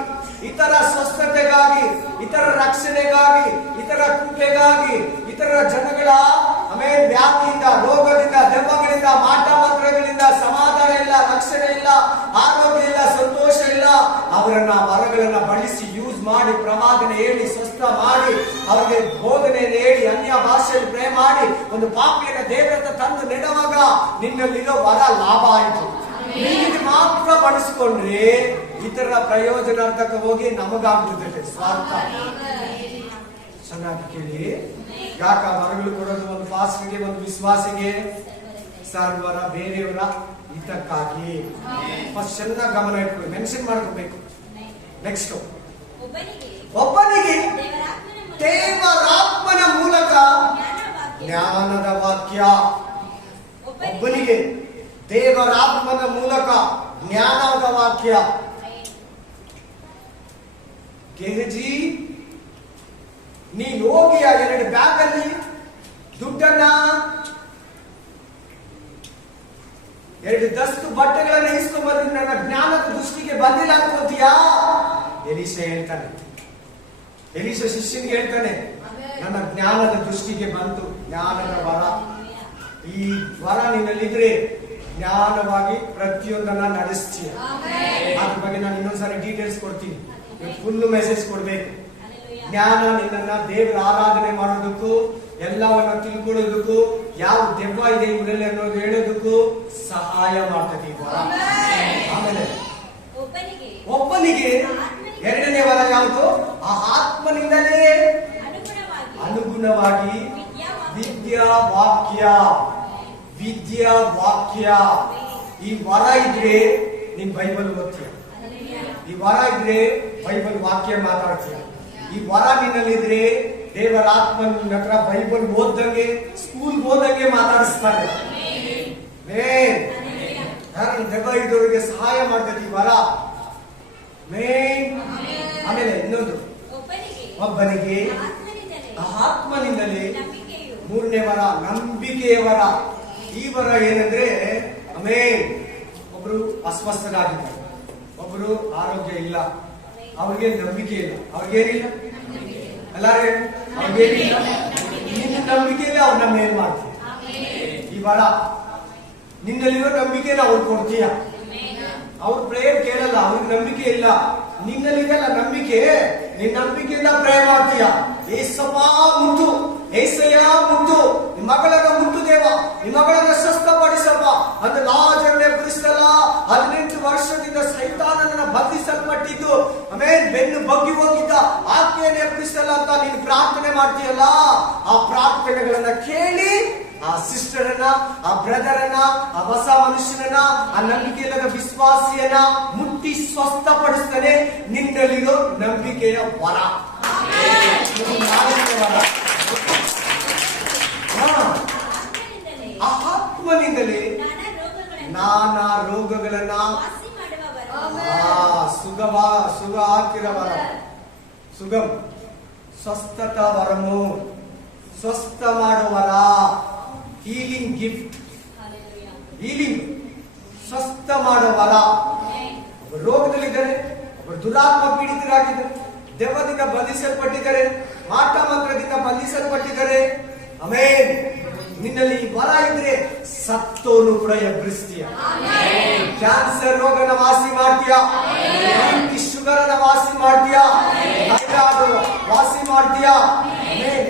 ಇತರ ಸ್ವಸ್ಥತೆಗಾಗಿ, ಇತರ ರಕ್ಷಣೆಗಾಗಿ, ಇತರ ಕೃಪೆಗಾಗಿ, ಇತರ ಜನಗಳ ಆಮೇಲೆ ವ್ಯಾಧಿಯಿಂದ, ರೋಗದಿಂದ, ದೆವ್ವಗಳಿಂದ, ಮಾಟ ಮಂತ್ರಗಳಿಂದ ಸಮಾಧಾನ ಇಲ್ಲ, ರಕ್ಷಣೆ ಇಲ್ಲ, ಆರೋಗ್ಯ ಇಲ್ಲ, ಸಂತೋಷ ಇಲ್ಲ, ಅವರನ್ನ ವರಗಳನ್ನ ಬಳಸಿ ಯೂಸ್ ಮಾಡಿ ಪ್ರವಾದನೆ ಹೇಳಿ ಸ್ವಸ್ಥ ಮಾಡಿ, ಅವರಿಗೆ ಬೋಧನೆಯನ್ನು ಹೇಳಿ ಅನ್ಯ ಭಾಷೆಯಲ್ಲಿ ಪ್ರೇ ಮಾಡಿ ಒಂದು ಪಾಪಿಯನ್ನ ದೇವರತ್ತ ತಂದು ನೆಡುವಾಗ ನಿನ್ನಲ್ಲಿರೋ ವರ ಲಾಭ ಆಯಿತು. ನೀನು ಮಾತ್ರ ಬಳಸಿಕೊಂಡ್ರೆ ಇತರ ಪ್ರಯೋಜನಾರ್ಥಕ ಹೋಗಿ ನಮಗಾಗ್ಬಿಡುತ್ತೆ ಸ್ವಾರ್ಥ. ಚೆನ್ನಾಗಿ ಕೇಳಿ. ಯಾಕ ವರಗಳು ಕೊಡೋದು? ಒಂದು ಪಾಸ್ಟರ್ಗೆ, ಒಂದು ವಿಶ್ವಾಸಿಗೆ, ಸರ್ವರ ಬೇರೆಯವರ ಹಿತಕ್ಕಾಗಿ. ಫಸ್ಟ್ ಚೆನ್ನಾಗಿ ಗಮನ ಇಟ್ಕೊಳ್ಳಿ, ಮೆನ್ಷನ್ ಮಾಡ್ಕೋಬೇಕು. ನೆಕ್ಸ್ಟ್, ಒಬ್ಬನಿಗೆ ದೇವರಾತ್ಮನ ಮೂಲಕ ಜ್ಞಾನದ ವಾಕ್ಯ. ಒಬ್ಬನಿಗೆ ದೇವರಾತ್ಮನ ಮೂಲಕ ಜ್ಞಾನದ ವಾಕ್ಯ. ಕೆಜಿ ನೀನು ಹೋಗಿ ಆ 2 ಬ್ಯಾಗ್ ಅಲ್ಲಿ ದುಡ್ಡನ್ನ 2 ದಸ್ತು ಬಟ್ಟೆಗಳನ್ನ ಇಸ್ಕೊಂಡ್ಬಂದು ನನ್ನ ಜ್ಞಾನದ ದೃಷ್ಟಿಗೆ ಬಂದಿಲ್ಲ ಅನ್ಕೋತೀಯಾ? ಎಲೀಷ ಹೇಳ್ತಾನೆ, ಎಲೀಷ ಶಿಷ್ಯನಿಗೆ ಹೇಳ್ತಾನೆ, ನನ್ನ ಜ್ಞಾನದ ದೃಷ್ಟಿಗೆ ಬಂತು ಜ್ಞಾನದ ವರ. ಈ ವರ ನಿನ್ನಲ್ಲಿದ್ರೆ ಜ್ಞಾನವಾಗಿ ಪ್ರತಿಯೊಂದನ್ನ ನಡೆಸ್ತೀಯ. ಅದ್ರ ಬಗ್ಗೆ ನಾನು ಇನ್ನೊಂದ್ಸರಿ ಡೀಟೇಲ್ಸ್ ಕೊಡ್ತೀನಿ. ಫುಲ್ ಮೆಸೇಜ್ ಕೊಡ್ಬೇಕು. ಜ್ಞಾನ ನಿನ್ನನ್ನ ದೇವರ ಆರಾಧನೆ ಮಾಡೋದಕ್ಕೂ, ಎಲ್ಲವನ್ನ ತಿಳ್ಕೊಳ್ಳೋದಕ್ಕೂ, ಯಾವ ದೆವ್ವ ಇದೆ ಇವರಲ್ಲಿ ಅನ್ನೋದು ಹೇಳೋದಕ್ಕೂ ಸಹಾಯ ಮಾಡ್ತದೆ ಈ ವರ. ಆಮೇಲೆ ಒಬ್ಬನಿಗೆ 2ನೇ ವರ ಯಾವುದು? ಆ ಆತ್ಮನಿಂದಲೇ ಅನುಗುಣವಾಗಿ ವಿದ್ಯಾ ವಾಕ್ಯ. ವಿದ್ಯಾ ವಾಕ್ಯ. ಈ ವರ ಇದ್ರೆ ನೀನ್ ಬೈಬಲ್ ಓದ್ತೀಯ. ಈ ವರ ಇದ್ರೆ ಬೈಬಲ್ ವಾಕ್ಯ ಮಾತಾಡ್ತೀಯ. ಈ ವರ ನಿನ್ನಲ್ಲಿದ್ರೆ ದೇವರ ಆತ್ಮ ನಿನ್ನ ಹತ್ರ ಬೈಬಲ್ ಓದ್ದಂಗೆ, ಸ್ಕೂಲ್ ಓದಂಗೆ ಮಾತಾಡಿಸ್ತಾರೆ. ದೆವ್ವ ಇದ್ದವರಿಗೆ ಸಹಾಯ ಮಾಡ್ತದೆ ಈ ವರ. ಆಮೇಲೆ ಇನ್ನೊಂದು, ಒಬ್ಬನಿಗೆ ಆತ್ಮನಿಂದಲೇ 3ನೇ ವರ ನಂಬಿಕೆಯ ವರ. ಈ ವರ ಏನಂದ್ರೆ, ಒಬ್ರು ಅಸ್ವಸ್ಥರಾಗಿದ್ದಾರೆ, ಒಬ್ರು ಆರೋಗ್ಯ ಇಲ್ಲ, ಅವ್ರಿಗೆ ನಂಬಿಕೆ ಇಲ್ಲ. ಅವ್ರಿಗೇನಿಲ್ಲ? ಎಲ್ಲಾರು ಅವ್ರಿಗೇನಿಲ್ಲ? ನಿನ್ನ ನಂಬಿಕೆ ಇಲ್ಲ, ಅವ್ರು ನಮ್ಮ ಏನ್ ಮಾಡ್ತೀಯ? ಈ ವರ ನಿನ್ನಲ್ಲಿರೋ ನಂಬಿಕೆನ ಅವ್ರು ಕೊಡ್ತೀಯ. ಅವ್ರ ಪ್ರೇಯರ್ ಕೇಳಲ್ಲ, ಅವ್ರಿಗೆ ನಂಬಿಕೆ ಇಲ್ಲ. ನಿನ್ನಲ್ಲಿದೆಲ್ಲ ನಂಬಿಕೆ, ನಿನ್ನ ನಂಬಿಕೆಯಿಂದ ಪ್ರೇ ಮಾಡ್ತೀಯ. ಏಸಪ್ಪ ಮುಟ್ಟು, ಏಸಯ್ಯ ಮುಟ್ಟು, ನಿಮ್ಮ ಮಗಳನ್ನ ಮುಟ್ಟು ದೇವ, ನಿಮ್ಮ ಮಗಳನ್ನ ಸ್ವಸ್ಥಪಡಿಸಪ್ಪ ಅಂತ ಲಾಜರನ್ನೇ ಎಬ್ಬಿಸಲ್ಲ. 18 ವರ್ಷದಿಂದ ಸೈತಾನನ ಬಂಧಿಸಲ್ಪಟ್ಟಿದ್ದು, ಆಮೇಲೆ ಬೆನ್ನು ಬಗ್ಗಿ ಹೋಗಿದ್ದ ಆಕೆಯನ್ನು ಎಬ್ಬಿಸಲ್ಲ ಅಂತ ನೀನು ಪ್ರಾರ್ಥನೆ ಮಾಡ್ತೀಯಲ್ಲ. ಆ ಪ್ರಾರ್ಥನೆಗಳನ್ನ ಕೇಳಿ ಆ ಸಿಸ್ಟರ್ ಅನ್ನ, ಆ ಬ್ರದರ್ ಅನ್ನ, ಆ ಹೊಸ ಮನುಷ್ಯನನ್ನ, ಆ ನಂಬಿಕೆ ಇಲ್ಲದ ವಿಶ್ವಾಸಿಯನ್ನ ಮುಟ್ಟಿ ಸ್ವಸ್ಥಪಡಿಸ್ತಾನೆ. ನಿನ್ನಲ್ಲಿರೋ ನಂಬಿಕೆಯ ವರ. ಸುಗಮ್ ಸ್ವಸ್ಥತ ವರಮು, ಸ್ವಸ್ಥ ಮಾಡುವರ, ಹೀಲಿಂಗ್ ಗಿಫ್ಟ್, ಹೀಲಿಂಗ್ ಸ್ವಸ್ಥ ಮಾಡುವರ. ಒಬ್ಬರು ರೋಗದಲ್ಲಿದ್ದಾರೆ, ಒಬ್ಬರು ದುರಾತ್ಮ ಪೀಡಿತರಾಗಿದ್ದಾರೆ, ದೆವ್ವದಿಂದ ಬಂಧಿಸಲ್ಪಟ್ಟಿದ್ದಾರೆ, ಮಾಟ ಮಂತ್ರದಿಂದ ಬಂಧಿಸಲ್ಪಟ್ಟಿದ್ದಾರೆ. ಆಮೇನ್. ನಿನ್ನಲ್ಲಿ ವರ ಇದ್ರೆ ಸತ್ತೋನು ಕೂಡ ಎಬ್ಬರಿಸ್ತೀಯ. ಕ್ಯಾನ್ಸರ್ ರೋಗನ ವಾಸಿ ಮಾಡ್ತೀಯ, ಶುಗರ್ ವಾಸಿ ಮಾಡ್ತೀಯ, ವಾಸಿ ಮಾಡ್ತೀಯ.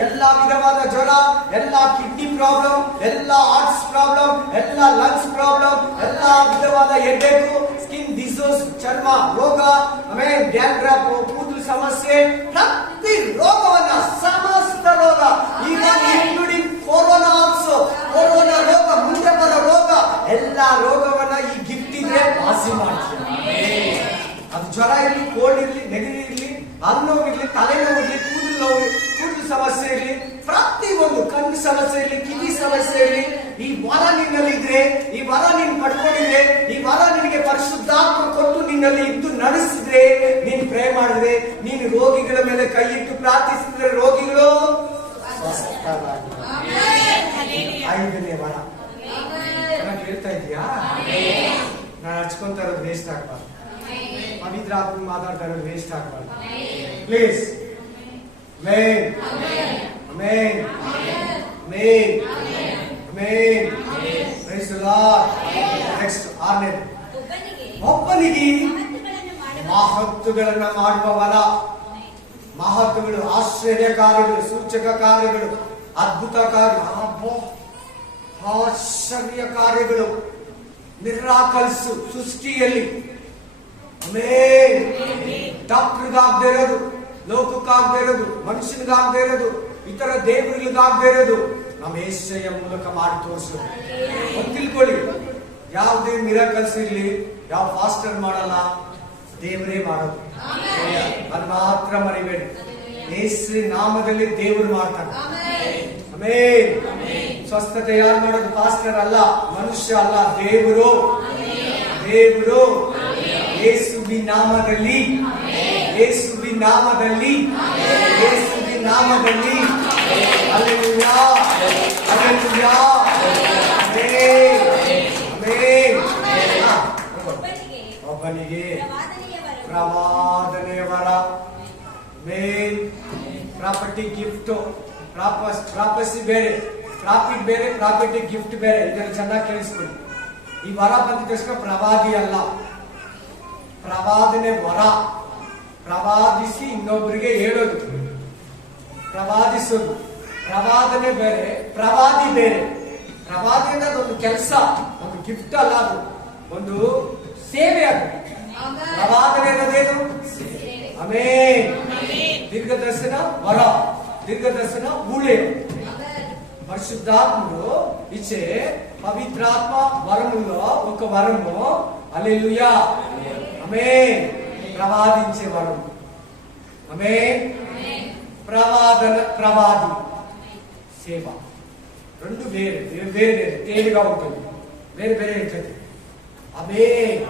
ಎಲ್ಲಾ ವಿಧವಾದ ಜ್ವರ, ಎಲ್ಲಾ ಕಿಡ್ನಿ ಪ್ರಾಬ್ಲಮ್, ಎಲ್ಲಾ ಹಾರ್ಟ್ಸ್ ಪ್ರಾಬ್ಲಮ್, ಎಲ್ಲಾ ಲಂಗ್ಸ್ ಪ್ರಾಬ್ಲಮ್, ಎಲ್ಲಾ ವಿಧವಾದ ಹೆಡ್ಡೇಕು, ಸ್ಕಿನ್ ಡಿಸೀಸ್, ಚರ್ಮ ರೋಗ, ಆಮೇಲೆ ಡ್ಯಾಂಡ್ರಫ್, ಕೂದಲು ಸಮಸ್ಯೆ, ಪ್ರತಿ ರೋಗವನ್ನ, ಸಮಸ್ತ ರೋಗ, even including corona also, corona ರೋಗ, ಮುಂದೆ ಬರೋ ರೋಗ, ಎಲ್ಲಾ ರೋಗವನ್ನ ಈ ಗಿಫ್ಟ್ ಇದ್ರೆ ವಾಸಿ ಮಾಡ್ತೀಯ. ಅದು ಜ್ವರ ಇರ್ಲಿ, ಕೋಲ್ಡ್ ಇರ್ಲಿ, ನೆಗಡಿ ಇರ್ಲಿ, ಹಲ್ಲುನೋವು ಇರ್ಲಿ, ತಲೆನೋವು ಇರ್ಲಿ, ಕೂದಲು ನೋವು, ಕೂದಲು ಸಮಸ್ಯೆ ಇರ್ಲಿ, ಪ್ರತಿ ಒಂದು ಕಣ್ಣು ಸಮಸ್ಯೆ ಇರ್ಲಿ, ಕಿವಿ ಸಮಸ್ಯೆ ಇರ್ಲಿ, ಈ ವರ ನಿನ್ನಲ್ಲಿದ್ರೆ, ಈ ವರ ನೀನು ಪಡ್ಕೊಂಡಿದ್ರೆ, ಈ ವರ ನಿನಗೆ ಪರಿಶುದ್ಧಾತ್ಮ ಕೊಟ್ಟು ನಿನ್ನಲ್ಲಿ ಇದ್ದು ನಡೆಸಿದ್ರೆ, ನೀನು ಪ್ರೇ ಮಾಡಿದ್ರೆ, ನೀನು ರೋಗಿಗಳ ಮೇಲೆ ಕೈ ಇಟ್ಟು ಪ್ರಾರ್ಥಿಸಿದ್ರೆ ರೋಗಿಗಳು ಸ್ವಸ್ಥರಾಗಿ. 5ನೇ ವರ ಹೇಳ್ತಾ ಇದೀಯಾ? ನಾನು ಹಚ್ಕೊಂತ ಇರೋದು ವೇಸ್ಟ್ ಆಗ್ಬಾರ್ದು, ಪವಿತ್ರ ಆತ್ಮ ಮಾತಾಡ್ತಾ ಇರೋದು ವೇಸ್ಟ್ ಆಗ್ಬಾರ್ದು. Please. Amen, amen, amen, amen. Praise the lord. Next 6ನೇದು, ಒಬ್ಬನಿಗೆ ಮಹತ್ತುಗಳನ್ನ ಮಾಡುವವರ. ಮಹತ್ತುಗಳು, ಆಶ್ಚರ್ಯ ಕಾರ್ಯಗಳು, ಸೂಚಕ ಕಾರ್ಯಗಳು, ಅದ್ಭುತ ಕಾರ್ಯ, ಆಶ್ಚರ್ಯ ಕಾರ್ಯಗಳು, ಮಿರಾಕಲ್ಸ್ ಸೃಷ್ಟಿಯಲ್ಲಿ. ಡಾಕ್ಟರ್ಗಾಗದೇ ಇರೋದು, ಲೋಕಕ್ಕಾಗದೇ ಇರೋದು, ಮನುಷ್ಯನಿಗಾಗದೇ ಇರೋದು, ಇತರ ದೇವರಿಗಾಗದೇ ಇರೋದು ನಮ್ಮ ಯೇಸಯ್ಯ ಮೂಲಕ ಮಾಡಿ ತೋರಿಸು. ತಿಳ್ಕೊಳ್ಳಿ, ಯಾವುದೇ ಮಿರಾಕಲ್ಸ್ ಇರ್ಲಿ, ಯಾವ ಫಾಸ್ಟರ್ ಮಾಡಲ್ಲ, ದೇವರೇ ಮಾಡೋದು. ಅದು ಮಾತ್ರ ಮರಿಬೇಡಿ. ಯೇಸು ನಾಮದಲ್ಲಿ ದೇವರು ಮಾಡ್ತಾನೆ. ಆಮೆನ್. ಸ್ವಸ್ಥತೆ ಯಾರು ಮಾಡೋದು? ಪಾಸ್ಟರ್ ಅಲ್ಲ, ಮನುಷ್ಯ ಅಲ್ಲ, ದೇವರು. ದೇವರು ಯೇಸುವಿನ ನಾಮದಲ್ಲಿ, ಯೇಸುವಿನ ನಾಮದಲ್ಲಿ, ಯೇಸುವಿನ ನಾಮದಲ್ಲಿ. Hallelujah, hallelujah. Amen, amen. ಒಬ್ಬನಿಗೆ ಪ್ರವಾದನೆಯ ವರ. Main property gift. ಪ್ರಾಪಸಿ ಬೇರೆ, ಪ್ರಾಫಿಟ್ ಬೇರೆ, ಪ್ರಾಪರ್ಟಿ ಗಿಫ್ಟ್ ಬೇರೆ. ಇದನ್ನು ಚೆನ್ನಾಗಿ ಕೇಳಿಸ್ಕೊಳ್ಳಿ. ಈ ವರ ಬಂದಿದ ತಕ್ಷಣ ಪ್ರವಾದಿ ಅಲ್ಲ, ಪ್ರವಾದನೆ ವರ. ಪ್ರವಾದಿಸಿ ಇನ್ನೊಬ್ಬರಿಗೆ ಹೇಳೋದು, ಪ್ರವಾದಿಸೋದು. ಪ್ರವಾದನೆ ಬೇರೆ, ಪ್ರವಾದಿ ಬೇರೆ. ಪ್ರವಾದಿ ಅಂದ್ರೆ ಅದೊಂದು ಕೆಲಸ, ಒಂದು ಗಿಫ್ಟ್ ಅಲ್ಲ, ಅದು ಒಂದು ಸೇವೆ. ಅದು ಪ್ರವಾದನೆ ಅನ್ನೋದೇನು? ಆಮೆನ್. ದೀರ್ಘದರ್ಶನ ವರ, ದೀರ್ಘದರ್ಶನ ಊಳೆ. పరిశుద్ధాత్ముడు ఇచ్చే పవిత్రాత్మ వరములో ఒక వరము. హల్లెలూయా, ఆమేన్. ప్రవాదించే వరం. ఆమేన్. ప్రవాదన, ప్రవాది, సేవ రెండు వేరే వేరే తేలిగా ఉంటుంది, ಬೇರೆ ಬೇರೆ ಇರ್ತದೆ. ಆಮೆನ್.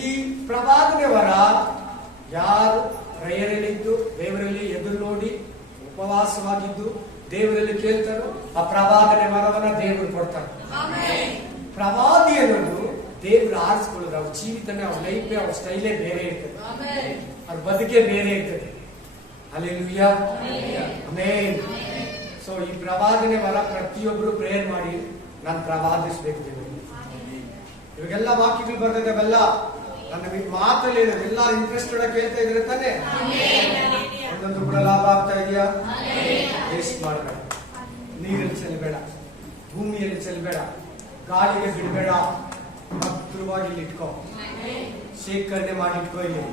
ಈ ಪ್ರವಾದನೆ ವರ ಯಾರು ಪ್ರೇಯರಲ್ಲಿದ್ದು ದೇವರಲ್ಲಿ ಎದುರು ನೋಡಿ ಉಪವಾಸವಾಗಿದ್ದು ದೇವರಲ್ಲಿ ಕೇಳ್ತಾರೋ ಆ ಪ್ರವಾದನೆ ವರವನ್ನ ದೇವರು ಕೊಡ್ತಾರೆ. ಪ್ರವಾದಿ ಅನ್ನೋದು ದೇವರು ಆರಿಸ್ಕೊಳ್ಳೋದು. ಅವ್ರ ಜೀವಿತನೇ, ಅವ್ರ ಲೈಫ್, ಅವ್ರ ಸ್ಟೈಲೇ ಬೇರೆ ಇರ್ತದೆ, ಅವ್ರ ಬದುಕೆ ಬೇರೆ ಇರ್ತದೆ. Hallelujah, amen. ಸೊ ಈ ಪ್ರವಾದನೆ ವರ ಪ್ರತಿಯೊಬ್ರು ಪ್ರೇಯರ್ ಮಾಡಿ, ನಾನು ಪ್ರವಾದಿಸ್ಬೇಕು ದೇವರು. ಇವಾಗೆಲ್ಲ ವಾಕ್ಯಗಳು ಬರ್ತದೆ, ಅವೆಲ್ಲ ನನ್ನ ಮಾತಲ್ಲಿ ಹೇಳೋದು. ಎಲ್ಲ ಇಂಟ್ರೆಸ್ಟ್ ಒಳಗೆ ಕೇಳ್ತಾ ಇದ್ರೆ ತಾನೆ, ಒಂದೊಂದು ಕೂಡ ಲಾಭ ಆಗ್ತಾ ಇದೆಯಾ? ವೇಸ್ಟ್ ಮಾಡಬೇಡ. ನೀರಲ್ಲಿ ಚೆಲ್ಲಬೇಡ, ಭೂಮಿಯಲ್ಲಿ ಚೆಲ್ಲಬೇಡ, ಗಾಳಿಗೆ ಬಿಡಬೇಡ. ಭದ್ರವಾಗಿ ಇಲ್ಲಿ ಇಟ್ಕೋ, ಶೇಖರಣೆ ಮಾಡಿ ಇಟ್ಕೋ. ಇಲ್ಲಿ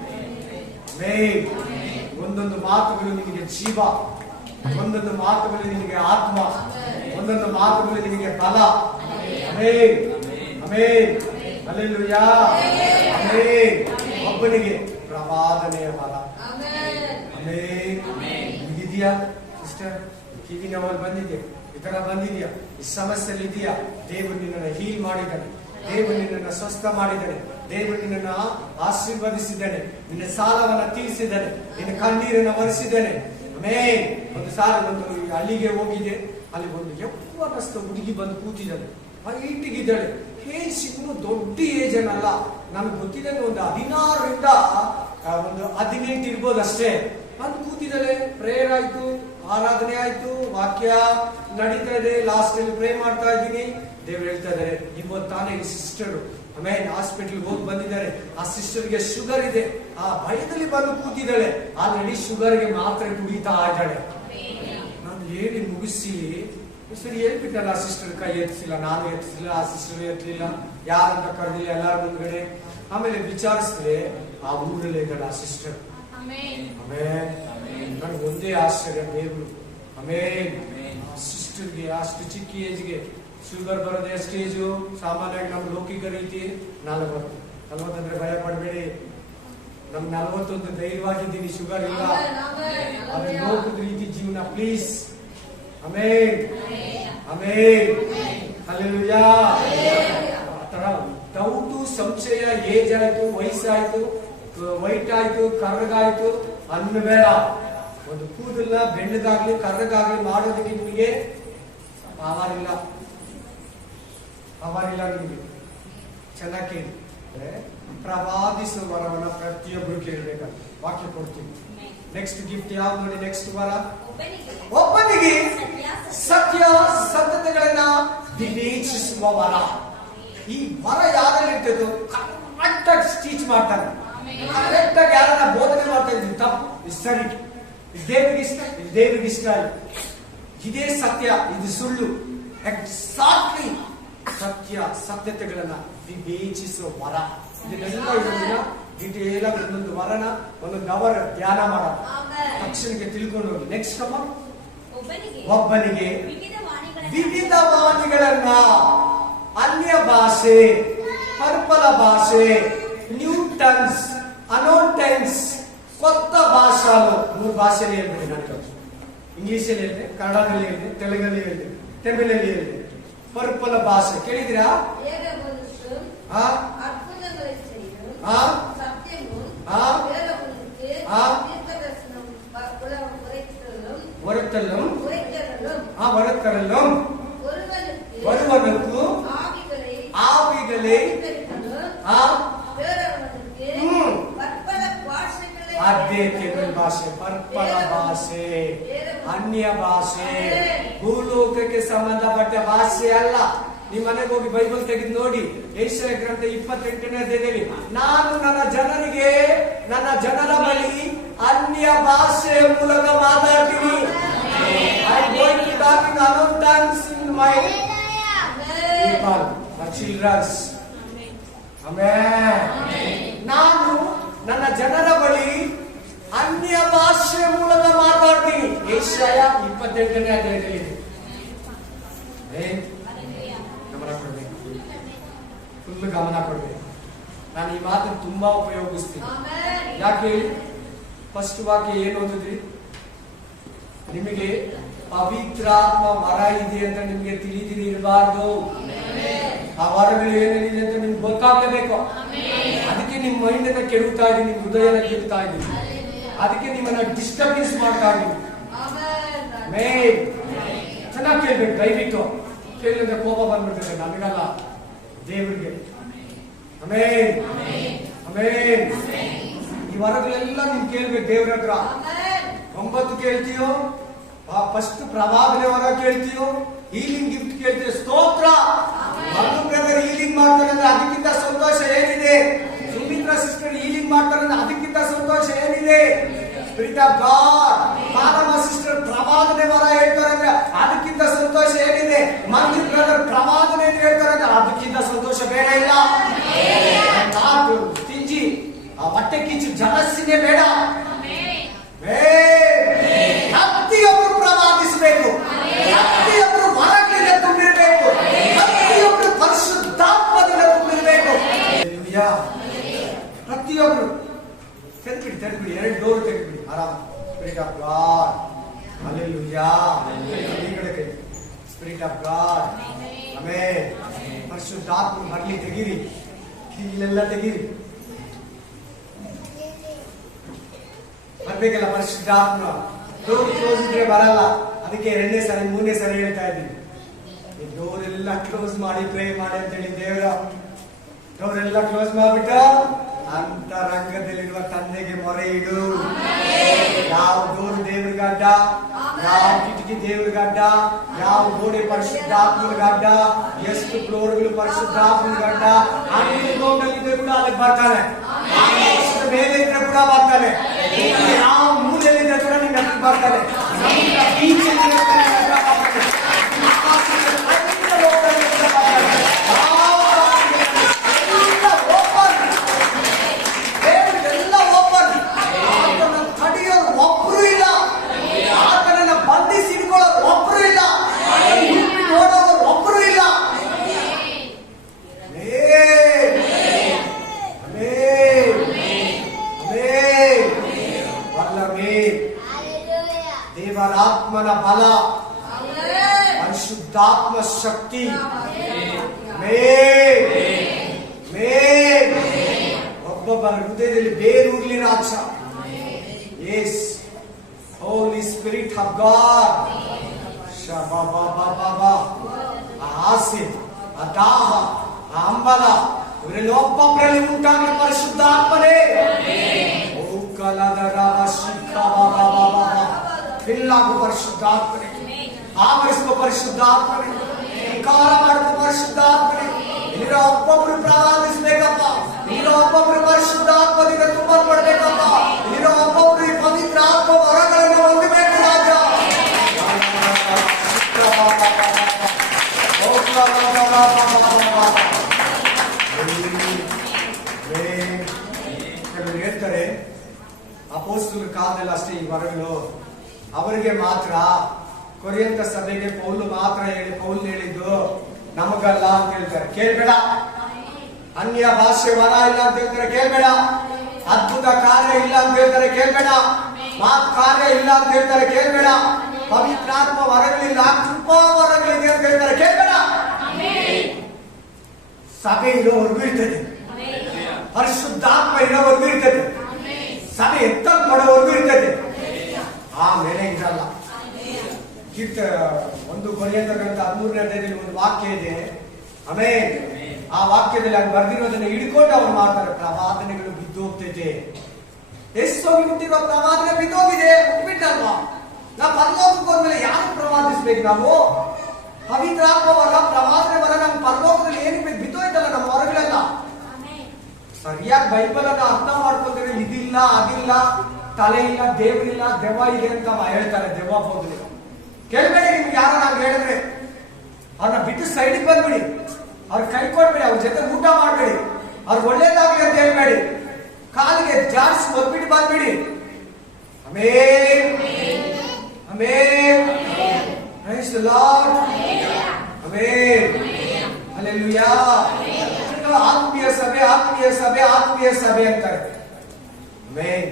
ಒಂದೊಂದು ಮಾತುಗಳು ನಿನಗೆ ಜೀವ, ಒಂದೊಂದು ಮಾತುಗಳು ನಿನಗೆ ಆತ್ಮ, ಒಂದೊಂದು ಮಾತುಗಳು ನಿನಗೆ ಬಲ. Amen, amen, hallelujah, amen. ಒಬ್ಬನಿಗೆ ಪ್ರವಾದನೆಯ ಬಲ. ಆಮೆನ್. ಇದೆಯಾ ಸಿಸ್ಟರ್? ಕಿವಿ ನೋವಲ್ಲಿ ಬಂದಿದ್ಯಾ? ಈ ತರ ಬಂದಿದ್ಯಾ? ಈ ಸಮಸ್ಯೆಯಲ್ಲಿ ಇದೆಯಾ? ದೇವರು ನಿನ್ನನ್ನು ಹೀಲ್ ಮಾಡಿದ್ದಾನೆ. ದೇವರು ನಿನ್ನನ್ನು ಸ್ವಸ್ಥ ಮಾಡಿದ್ದಾನೆ. ದೇವರು ನಿನ್ನನ್ನು ಆಶೀರ್ವದಿಸಿದ್ದಾನೆ. ನಿನ್ನ ಸಾಲವನ್ನ ತೀರಿಸಿದ್ದಾನೆ. ನಿನ್ನ ಕಣ್ಣೀರನ್ನು ಒರೆಸಿದ್ದಾನೆ. ಆಮೇಲೆ ಒಂದು ಸಾಲ ಒಂದು ಹಳ್ಳಿಗೆ ಹೋಗಿದೆ. ಅಲ್ಲಿ ಒಂದು ಯೌವನಸ್ಥ ಹುಡುಗಿ ಬಂದು ಕೂತಿದ್ದಾಳೆ. ಹೈಟಿಗಿದ್ದಾಳೆ. ಏಜ್ ಇನ್ನೂ ದೊಡ್ಡ ಏಜ್ ಏನಲ್ಲ, ನಮ್ಗೆ ಗೊತ್ತಿದೆ ಒಂದು 16ರಿಂದ ಒಂದು 18 ಇರ್ಬೋದು ಅಷ್ಟೇ. ಬಂದು ಕೂತಿದ್ದಾಳೆ. ಪ್ರೇಯರ್ ಆಯ್ತು, ಆರಾಧನೆ ಆಯ್ತು, ವಾಕ್ಯ ನಡೀತಾ ಇದೆ. ಲಾಸ್ಟ್ ಅಲ್ಲಿ ಪ್ರೇ ಮಾಡ್ತಾ ಇದ್ದೀನಿ. ದೇವ್ರು ಹೇಳ್ತಾ ಇದ್ದಾರೆ, ಇವತ್ತು ತಾನೇ ಈ ಸಿಸ್ಟರ್ ಆಮೇಲೆ ಹಾಸ್ಪಿಟಲ್ ಹೋಗಿ ಬಂದಿದ್ದಾರೆ. ಆ ಸಿಸ್ಟರ್ಗೆ ಶುಗರ್ ಇದೆ. ಆ ಭಯದಲ್ಲಿ ಬಂದು ಕೂತಿದ್ದಾಳೆ. ಆಲ್ರೆಡಿ ಶುಗರ್ಗೆ ಮಾತ್ರೆ ಕುಡಿತಾ ಇದ್ದಾಳೆ. ನಾನು ಹೇಳಿ ಮುಗಿಸಿ ಸರಿ ಹೇಳ್ಬಿಟ್ಟಲ್ಲ, ಆ ಸಿಸ್ಟರ್ ಕೈ ಎತ್ತಿಸಿಲ್ಲ, ನಾನು ಎತ್ತಿಸಿಲ್ಲ, ಆ ಸಿಸ್ಟರ್ ಎತ್ತಲಿಲ್ಲ, ಯಾರಂತ ಕರೆದಿಲ್ಲ, ಎಲ್ಲಾರ ಮುಂದ್ಗಡೆ. ಆಮೇಲೆ ವಿಚಾರಿಸಿದ್ರೆ ಆ ಊರಲ್ಲೇ ಇದ್ದಾಳೆ ಆ ಸಿಸ್ಟರ್. ನನಗೆ ಒಂದೇ ಆಶ್ಚರ್ಯ, ದೇವರು ಸಿಸ್ಟರ್ಗೆ ಅಷ್ಟು ಚಿಕ್ಕ ಏಜ್ಗೆ ಶುಗರ್ ಬರೋದು ಎಷ್ಟು ಏಜು? ಸಾಮಾನ್ಯವಾಗಿ ನಮ್ಮ ಲೌಕಿಕ ರೀತಿ 40 ಅಂದ್ರೆ ಭಯ ಪಡಬೇಡಿ. ನಮ್ 41 ಧೈರ್ಯವಾಗಿದ್ದೀನಿ, ಶುಗರ್ ಇಲ್ಲ. ಅದೇ ಲೋಕದ ರೀತಿ ಜೀವನ, ಪ್ಲೀಸ್. Amen amen hallelujah. ಆತರ ಡೌಟು, ಸಂಶಯ, ಏಜ್ ಆಯ್ತು, ವಯಸ್ಸಾಯ್ತು, ವೈಟ್ ಆಯ್ತು, ಕರ್ರಗಾಯ್ತು ಅನ್ನಬೇಡ. ಒಂದು ಕೂದಲ ಬೆಣ್ಣಗಾಗ್ಲಿ ಕರ್ರಗಾಗ್ಲಿ ಮಾಡೋದಕ್ಕೆ ನಿಮಗೆ ಆವಾರಿಲ್ಲ ನಿಮಗೆ. ಚೆನ್ನಾಗಿ ಕೇಳಿ. ಪ್ರವಾದಿಸುವ ವರವನ್ನ ಪ್ರತಿಯೊಬ್ಬರು ಕೇಳಬೇಕಂತ ವಾಕ್ಯ ಕೊಡ್ತೀನಿ. ನೆಕ್ಸ್ಟ್ ಗಿಫ್ಟ್ ಯಾವ್ದು ನೋಡಿ? ನೆಕ್ಸ್ಟ್ ವರ ಒಬ್ಬನಿಗೆ ಸತ್ಯ ಸತ್ಯತೆಗಳನ್ನ ವಿವೇಚಿಸುವ ವರ. ಈ ವರ ಯಾರಲ್ಲಿ ಇರ್ತದೋ ಕರೆಕ್ಟ್ ಆಗಿ ಟೀಚ್ ಮಾಡ್ತಾನೆ. ಕರೆಕ್ಟ್ ಆಗಿ ಯಾರನ್ನ ಬೋಧನೆ ಮಾಡ್ತಾ ಇದ್ವಿ, ತಪ್ಪು ಸರಿ, ದೇವರಿಗೆ ಇಷ್ಟ, ದೇವರಿಗೆ ಇಷ್ಟ ಇಲ್ಲ, ಇದೇ ಸತ್ಯ, ಇದು ಸುಳ್ಳು, ಎಕ್ಸಾಕ್ಟ್ಲಿ ಸತ್ಯ ಸತ್ಯತೆಗಳನ್ನ ವಿವೇಚಿಸುವ ವರ. ಇದನ್ನೆಲ್ಲ ಇದನ್ನ ಡೀಟೇಲ್ ಆಗಿ ಒಂದೊಂದು ವರನ ಒಂದೊಂದು ಅವರ್ ಧ್ಯಾನ ಮಾಡೋಣ, ತಕ್ಷಣಕ್ಕೆ ತಿಳ್ಕೊಂಡು ಹೋಗಿ. ನೆಕ್ಸ್ಟ್ ಅಮ್ಮ, ಒಬ್ಬನಿಗೆ ವಿವಿಧ ವಾಣಿಗಳನ್ನ, ಅನ್ಯ ಭಾಷೆ, ಪರ್ಪಲ ಭಾಷೆ, ನ್ಯೂ ಟನ್ಸ್, ಅನೋನ್ ಟೆನ್ಸ್, ಕೊತ್ತ ಭಾಷಾಲು. 3 ಭಾಷೆಯಲ್ಲಿ ಹೇಳ್ಬೇಡಿ. ನಾನು ಇಂಗ್ಲಿಷಲ್ಲಿ ಹೇಳಿದೆ, ಕನ್ನಡದಲ್ಲಿ ಹೇಳಿದೆ, ತೆಲುಗಲ್ಲಿ ಹೇಳಿದೆ, ತಮಿಳಲ್ಲಿ ಹೇಳಿದೆ. ಪರ್ಪಲ ಭಾಷೆ ಕೇಳಿದಿರಾ? வரத்தரலும் ஒருவனுக்கு ஆவிகளை ಆದ್ಯತೆಗಳ ಭಾಷೆ, ಪರ್ಪಲ ಭಾಷೆ, ಅನ್ಯ ಭಾಷೆ, ಭೂಲೋಕಕ್ಕೆ ಸಂಬಂಧಪಟ್ಟ ಭಾಷೆ ಅಲ್ಲ. ನೀವು ಮನೆಗೆ ಹೋಗಿ ಬೈಬಲ್ ತೆಗೆದು ನೋಡಿ. ಯೆಶಾಯ ಗ್ರಂಥ 28ನೇ ಅಧ್ಯಾಯದಲ್ಲಿ, ನಾನು ನನ್ನ ಜನರ ಬಳಿ ಅನ್ಯ ಭಾಷೆಯ ಮೂಲಕ ಮಾತಾಡ್ತೀನಿ. I am going to talk in unknown tongues in my people, my children. Amen. ನಾನು ನನ್ನ ಜನರ ಬಳಿ ಅನ್ಯ ಭಾಷೆಯ ಮೂಲಕ ಮಾತಾಡ್ತೀನಿ. ಯೆಶಾಯ 28ನೇ ಅಧ್ಯಾಯದಲ್ಲಿ. ಗಮನ ಕೊಡ್ಬೇಕು, ಫುಲ್ ಗಮನ ಕೊಡ್ಬೇಕು. ನಾನು ಈ ಮಾತನ್ನು ತುಂಬಾ ಉಪಯೋಗಿಸ್ತೀನಿ. ಯಾಕೆ ಹೇಳಿ? ಫಸ್ಟ್ ವಾಕ್ಯ ಏನು ಓದಿದ್ರಿ? ನಿಮಗೆ ಪವಿತ್ರಾತ್ಮ ವರ ಇದೆ ಅಂತ ನಿಮ್ಗೆ ತಿಳಿದಿರಿ ಇರಬಾರ್ದು. ಆ ವರಗಳು ಏನೇನಿದೆ ಅಂತ ನಿಮ್ಗೆ ಗೊತ್ತಾಗಲೇಬೇಕು. ಅದಕ್ಕೆ ನಿಮ್ಮ ಮೈಂಡ್ ಅನ್ನ ಕೆಡುತ್ತಾ ಇದೀನಿ, ನಿಮ್ಮ ಹೃದಯನ ಕೆಡುತ್ತಾ ಇದೀನಿ, ಅದಕ್ಕೆ ನಿಮ್ಮನ್ನ ಡಿಸ್ಟರ್ಬೆನ್ಸ್ ಮಾಡ್ತಾ ಇದೀನಿ. ಚೆನ್ನಾಗಿ ಕೇಳ್ಬೇಕು, ದಯವಿಟ್ಟು ಕೇಳಿದ್ರೆ ಕೋಪ ಬಂದ್ಬಿಡ್ತದೆ. ನನಗಲ್ಲ, ದೇವರಿಗೆ. ಆಮೇನ್ ಆಮೇನ್. ಈ ವರಗಳೆಲ್ಲ ನೀನ್ ಕೇಳ್ಬೇಕು ದೇವ್ರ ಹತ್ರ. 9 ಕೇಳ್ತೀಯೋ, ಫಸ್ಟ್ ಪ್ರವಾದನೆ ವರ ಕೇಳ್ತೀಯೋ, ಹೀಲಿಂಗ್ ಗಿಫ್ಟ್ ಕೇಳ್ತೀಯೋ, ಸ್ತೋತ್ರ. ಮಧು ಬ್ರದರ್ ಹೀಲಿಂಗ್ ಮಾಡ್ತಾರೆ ಅಂದ್ರೆ ಅದಕ್ಕಿಂತ ಸಂತೋಷ ಏನಿದೆ? ಸುಮಿತ್ರಾ ಸಿಸ್ಟರ್ ಹೀಲಿಂಗ್ ಮಾಡ್ತಾರೆ ಅಂದ್ರೆ ಅದಕ್ಕಿಂತ ಸಂತೋಷ ಏನಿದೆ? Spirit of god. ಮಾನವ ಸಿಸ್ಟರ್ ಪ್ರವಾದನೆ ವರ ಹೇಳ್ತಾರೆ ಅಂದ್ರೆ ಅದಕ್ಕಿಂತ ಸಂತೋಷ ಏನಿದೆ? ಮಂಜು ಬ್ರದರ್ ಪ್ರವಾದನೆ ಹೇಳ್ತಾರೆ ಅಂದ್ರೆ ಅದಕ್ಕಿಂತ ಸಂತೋಷ ಬೇಡ ಇಲ್ಲ. ತಿಂಜಿ ಆ ಹೊಟ್ಟೆ ಕಿಚ್ಚು ಜಲಸ್ಸಿನೇ ಬೇಡ. ಪ್ರತಿಯೊಬ್ಬರು ಪ್ರವಾದಿಸಬೇಕು, ಪ್ರತಿಯೊಬ್ಬರು ವರಗಳಿಂದ ತುಂಬಿರಬೇಕು, ಪ್ರತಿಯೊಬ್ಬರು ಪರಿಶುದ್ಧಾತ್ಮದಿಂದ ತುಂಬಿರಬೇಕು. ಪ್ರತಿಯೊಬ್ಬರು ತೆಗೆದ್ಬಿಡಿ 2 ಡೋರ್ ತೆಗೆದ್ಬಿಡಿ ಆರಾಮ. Spirit of god, hallelujah. ಈ ಕಡೆ ಸ್ಪಿರಿಟ್ ಆಫ್ ಗಾಡ್. ಆಮೆನ್. ಪರಿಶುದ್ಧಾತ್ಮ ಬರ್ಲಿ, ತೆಗೀರಿ, ಇಲ್ಲೆಲ್ಲ ತೆಗೀರಿ. ಬರ್ಬೇಕಲ್ಲ ಪರಿಶುದ್ಧಾತ್ಮ. ಡೋರ್ ಕ್ಲೋಸ್ ಇದ್ರೆ ಬರಲ್ಲ. ಅದಕ್ಕೆ 2ನೇ ಸರಿ 3ನೇ ಸರಿ ಹೇಳ್ತಾ ಇದ್ದೀನಿ, ಈ ಡೋರ್ ಎಲ್ಲ ಕ್ಲೋಸ್ ಮಾಡಿ ಪ್ರೇ ಮಾಡಿ ಅಂತ ಹೇಳಿ ದೇವರ ಡೋರ್ ಎಲ್ಲ ಕ್ಲೋಸ್ ಮಾಡ್ಬಿಟ್ಟ ಅಂತರಂಗದಲ್ಲಿರುವ ತಂದೆಗೆ ಮೊರೆ ಇಡು. ಯಾವ ಡೋರ್ ದೇವ್ರಿಗೆ ಅಡ್ಡ, ಯಾವ ಕಿಟಕಿ ದೇವ್ರಿಗೆ ಅಡ್ಡ, ಯಾವ ಗೋಡೆ ಪರಿಶುದ್ಧಾತ್ಮನಿಗೆ ಅಡ್ಡ, ಎಷ್ಟು ಫ್ಲೋರ್ಗಳು ಪರಿಶುದ್ಧಾತ್ಮನಿಗೆ ಅಡ್ಡ. ಅಂಡರ್ಗ್ರೌಂಡ್ ಕೂಡ ಅದಕ್ಕೆ ಬರ್ತಾನೆ, ಮೇಲೆ ಇದ್ರೆ ಕೂಡ ಬರ್ತಾನೆ, ಯಾವ ಮೂಲೆಯಲ್ಲಿದ್ರೆ ಕೂಡ ನಿಮ್ಗೆ ಅದಕ್ಕೆ ಬರ್ತಾನೆ. ದೇವರಾತ್ಮನ ಬಲ, ಪರಿಶುದ್ಧಾತ್ಮ ಶಕ್ತಿ ಒಬ್ಬೊಬ್ಬರ ಹೃದಯದಲ್ಲಿ ಬೇರೂರ್ಲಿ ರಾಜ. Yes, holy spirit of God. ಆ ಆಸೆ, ಆ ದಾಹ, ಆ ಹಂಬಲ ಇವರಲ್ಲಿ ಒಬ್ಬೊಬ್ಬರಲ್ಲಿ ಉಂಟಾಗಲಿ ಪರಿಶುದ್ಧಾತ್ಮನೇ. ಫಿಲ್ಲಾಗು ಪರಿಶುದ್ಧಾತ್ಮನೆ, ಆವರಿಸುವ ಪರಿಶುದ್ಧಾತ್ಮನೆ, ವಿಕಾರ ಮಾಡುವ ಪರಿಶುದ್ಧಾತ್ಮನೆ. ಇಲ್ಲಿರೋ ಒಬ್ಬೊಬ್ರು ಪ್ರಾರ್ಥಿಸ್ಬೇಕಪ್ಪ, ಇಲ್ಲಿರೋ ಒಬ್ಬೊಬ್ರು ಪರಿಶುದ್ಧಾತ್ಮದಿಂದ ತುಂಬಲ್ಪಡ್ಬೇಕಪ್ಪ, ಇಲ್ಲಿರೋ ಒಬ್ಬೊಬ್ರು ಈ ಪವಿತ್ರ ಆತ್ಮ ವರಗಳನ್ನು ಹೊಂದಬೇಕು ರಾಜ. ಕೆಲವರು ಹೇಳ್ತಾರೆ ಅಪೊಸ್ತಲರ ಕಾಲದಲ್ಲಿ ಅಷ್ಟೇ ಈ ವರಗಳು ಅವರಿಗೆ ಮಾತ್ರ, ಕೊರಿಯಂತ ಸಭೆಗೆ ಪೌಲ್ ಮಾತ್ರ ಹೇಳಿ, ಪೌಲ್ ಹೇಳಿದ್ದು ನಮಗಲ್ಲ ಅಂತ ಹೇಳ್ತಾರೆ. ಕೇಳ್ಬೇಡ. ಅನ್ಯ ಭಾಷೆ ವರ ಇಲ್ಲ ಅಂತ ಹೇಳ್ತಾರೆ, ಕೇಳ್ಬೇಡ. ಅದ್ಭುತ ಕಾರ್ಯ ಇಲ್ಲ ಅಂತ ಹೇಳ್ತಾರೆ, ಕೇಳ್ಬೇಡ. ಮಾತ್ ಕಾರ್ಯ ಇಲ್ಲ ಅಂತ ಹೇಳ್ತಾರೆ, ಕೇಳ್ಬೇಡ. ಪವಿತ್ರಾತ್ಮ ವರಗಳಿಲ್ಲ, ಕೃಪಾ ವರಗಳಿದೆ ಅಂತ ಹೇಳ್ತಾರೆ, ಕೇಳ್ಬೇಡ. ಸಭೆ ಇರೋವರೆಗೂ ಇರ್ತದೆ, ಪರಿಶುದ್ಧಾತ್ಮ ಇರೋವರೆಗೂ ಇರ್ತದೆ, ಸಭೆ ಎತ್ತಲ್ಪಡೋವರೆಗೂ ಇರ್ತದೆ, ಆಮೇಲೆ ಇರಲ್ಲ. ಒಂದು ಕೊರಿಯಂತ ಗ್ರಂಥ 13ನೇ ಅಧ್ಯಾಯದಲ್ಲಿ ಒಂದು ವಾಕ್ಯ ಇದೆ. ಆಮೇಲೆ ಆ ವಾಕ್ಯದಲ್ಲಿ ಅದು ಬರ್ದಿರೋದನ್ನ ಹಿಡ್ಕೊಂಡು ಅವ್ರು ಮಾಡ್ತಾರೆ, ಪ್ರವಾದನೆಗಳು ಬಿದ್ದೋಗ್ತೈತೆ. ಎಷ್ಟು ಹುಟ್ಟಿರುವ ಪ್ರವಾದನೆ ಬಿದ್ದೋಗಿದೆ, ಬಿಟ್ಟಲ್ವಾ? ನಾವು ಪರಲೋಕಕ್ಕೆ ಹೋದ್ಮೇಲೆ ಯಾರು ಪ್ರವಾದಿಸ್ಬೇಕು? ನಾವು ಪವಿತ್ರಾತ್ಮ ವರ, ಪ್ರವಾದನೆ ವರ ನಮ್ಮ ಪರಲೋಕದಲ್ಲಿ ಏನಕ್ಕೆ ಬಿದ್ದೋಯ್ತಲ್ಲ ನಮ್ಮ ಹೊರಗಳೆಲ್ಲ. ಸರಿಯಾಗಿ ಬೈಬಲ್ ಅನ್ನ ಅರ್ಥ ಮಾಡ್ಕೊಂಡ್ರೆ ಇದಿಲ್ಲ, ಅದಿಲ್ಲ, ತಲೆ ಇಲ್ಲ, ದೇವರಿಲ್ಲ, ದೆವ್ವ ಇದೆ ಅಂತ ಹೇಳ್ತಾರೆ. ದೆವ್ವ ಹೋಗ್ಲಿ ಕೇಳ್ಬೇಡಿ. ನಿಮ್ಗೆ ಯಾರ ನಾವು ಹೇಳಿದ್ರೆ ಅವ್ರನ್ನ ಬಿಟ್ಟು ಸೈಡಿಗೆ ಬಂದ್ಬಿಡಿ, ಅವ್ರ ಕೈ ಕೊಡ್ಬೇಡಿ, ಅವ್ರ ಜೊತೆ ಊಟ ಮಾಡ್ಬೇಡಿ, ಅವ್ರಿಗೆ ಒಳ್ಳೇದಾಗ್ಲಿ ಅಂತ ಹೇಳ್ಬೇಡಿ, ಕಾಲಿಗೆ ಜಾಡ್ಸ್ ಒದ್ಬಿಟ್ಟು ಬಂದ್ಬಿಡಿ. Amen, amen, praise the lord, amen, hallelujah. ಆತ್ಮೀಯ ಸಭೆ, ಆತ್ಮೀಯ ಸಭೆ, ಆತ್ಮೀಯ ಸಭೆ ಅಂತಾರೆ. ಆಮೇನ್.